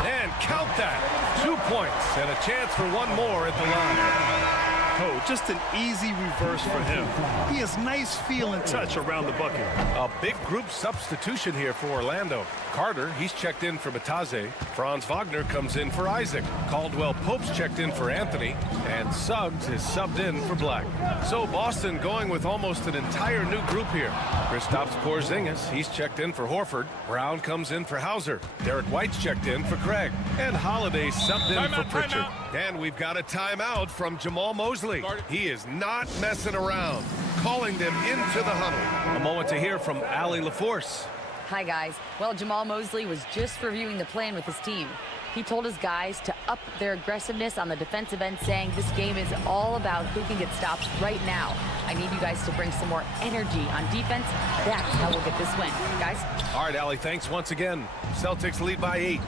And count that. 2 points and a chance for one more at the line. Oh, just an easy reverse for him. He has nice feel and touch around the bucket. A big group substitution here for Orlando. Carter, he's checked in for Bitadze. Franz Wagner comes in for Isaac. Caldwell Pope's checked in for Anthony. And Suggs is subbed in for Black. So Boston going with almost an entire new group here. Kristaps Porzingis, he's checked in for Horford. Brown comes in for Hauser. Derek White's checked in for Craig. And Holiday subbed in for Pritchard. And we've got a timeout from Jamal Mosley. He is not messing around. Calling them into the huddle. A moment to hear from Allie LaForce. Hi, guys. Well, Jamal Mosley was just reviewing the plan with his team. He told his guys to up their aggressiveness on the defensive end, saying this game is all about who can get stops right now. I need you guys to bring some more energy on defense. That's how we'll get this win. Guys? All right, Allie, thanks once again. Celtics lead by 8.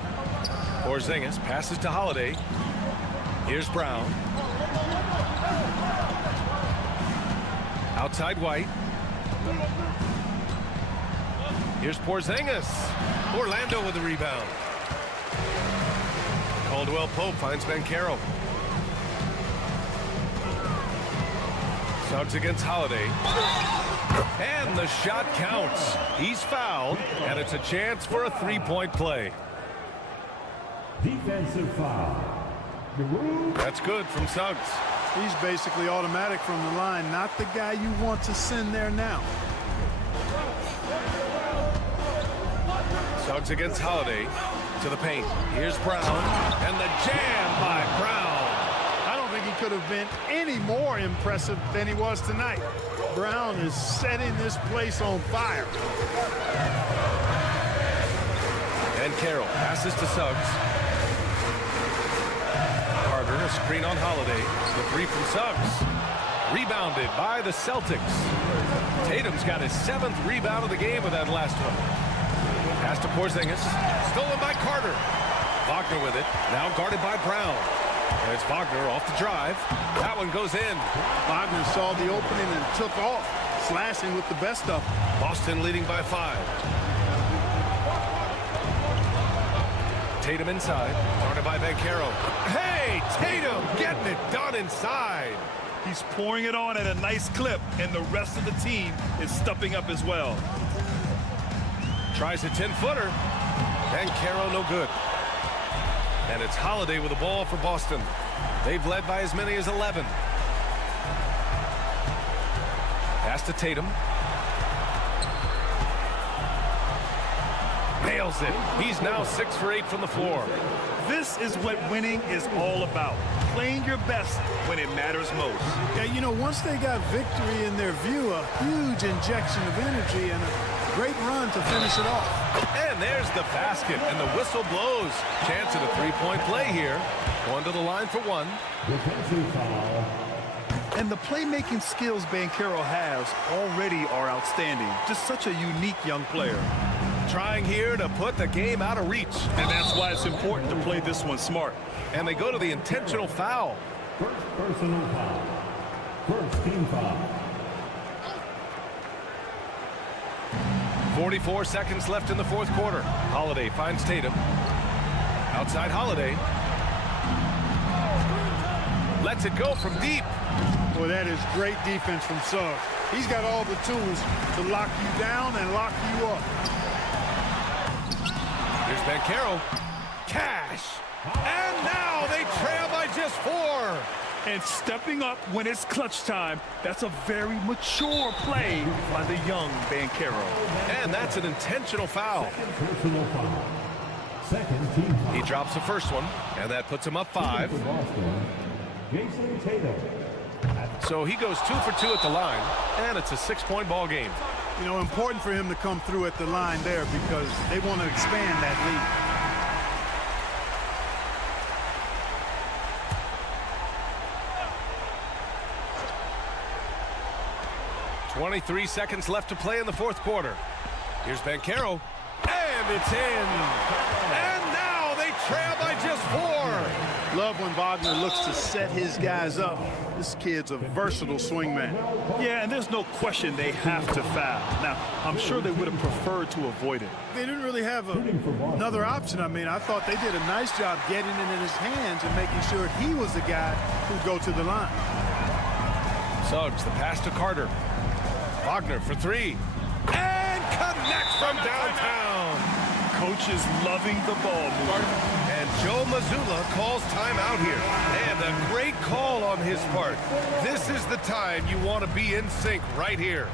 Porzingis passes to Holiday. Here's Brown. Outside White. Here's Porzingis. Orlando with the rebound. Caldwell Pope finds Banchero. Suggs against Holiday. And the shot counts. He's fouled, and it's a chance for a three-point play. Defensive foul. That's good from Suggs. He's basically automatic from the line, not the guy you want to send there now. Suggs against Holiday to the paint. Here's Brown, and the jam by Brown. I don't think he could have been any more impressive than he was tonight. Brown is setting this place on fire. And Carroll passes to Suggs. Carter, a screen on Holiday. The three from Suggs. Rebounded by the Celtics. Tatum's got his 7th rebound of the game with that last one. Pass to Porzingis. Stolen by Carter. Wagner with it. Now guarded by Brown. There's Wagner off the drive. That one goes in. Wagner saw the opening and took off, slashing with the best of them. Boston leading by 5. Tatum inside. Guarded by Banchero. Hey, Tatum getting it done inside. He's pouring it on at a nice clip, and the rest of the team is stepping up as well. Tries a 10-footer. Banchero no good. And it's Holiday with the ball for Boston. They've led by as many as 11. Pass to Tatum. Nails it. He's now 6 for 8 from the floor. This is what winning is all about. Playing your best when it matters most. Yeah, you know, once they got victory in their view, a huge injection of energy and a great run to finish it off. And there's the basket, and the whistle blows. Chance at a three-point play here. Going to the line for one. Defensive foul. And the playmaking skills Banchero has already are outstanding. Just such a unique young player. Trying here to put the game out of reach. And that's why it's important to play this one smart. And they go to the intentional foul. First personal foul. First team foul. 44 seconds left in the fourth quarter. Holiday finds Tatum. Outside Holiday. Lets it go from deep. Boy, that is great defense from Suggs. He's got all the tools to lock you down and lock you up. Here's Banchero. Cash. And now they trail by just 4. And stepping up when it's clutch time, that's a very mature play by the young Banchero. And that's an intentional foul. Personal foul. Second team foul. He drops the first one, and that puts him up 5. For Boston, Jason Tatum. So he goes 2 for 2 at the line, and it's a 6-point ball game. You know, important for him to come through at the line there because they want to expand that lead. 23 seconds left to play in the fourth quarter. Here's Banchero, and it's in. And now they trail by just 4. Love when Wagner looks to set his guys up. This kid's a versatile swingman. Yeah, and there's no question they have to foul. Now, I'm sure they would have preferred to avoid it. They didn't really have another option. I mean, I thought they did a nice job getting it in his hands and making sure he was the guy who'd go to the line. Suggs, the pass to Carter. Wagner for 3. And connects from downtown. Coach is loving the ball movement. And Joe Mazzulla calls timeout here. And a great call on his part. This is the time you want to be in sync right here.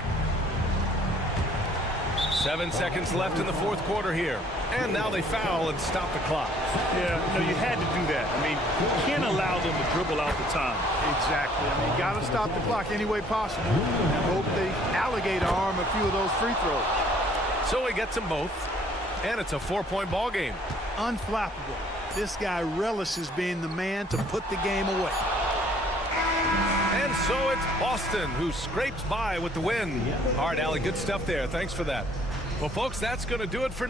7 seconds left in the fourth quarter here. And now they foul and stop the clock. Yeah, no, you had to do that. I mean, you can't allow them to dribble out the time. Exactly. I mean, got to stop the clock any way possible. And hope they alligator arm a few of those free throws. So he gets them both. And it's a 4-point ball game. Unflappable. This guy relishes being the man to put the game away. And so it's Boston who scrapes by with the win. All right, Allie, good stuff there. Thanks for that. Well, folks, that's going to do it for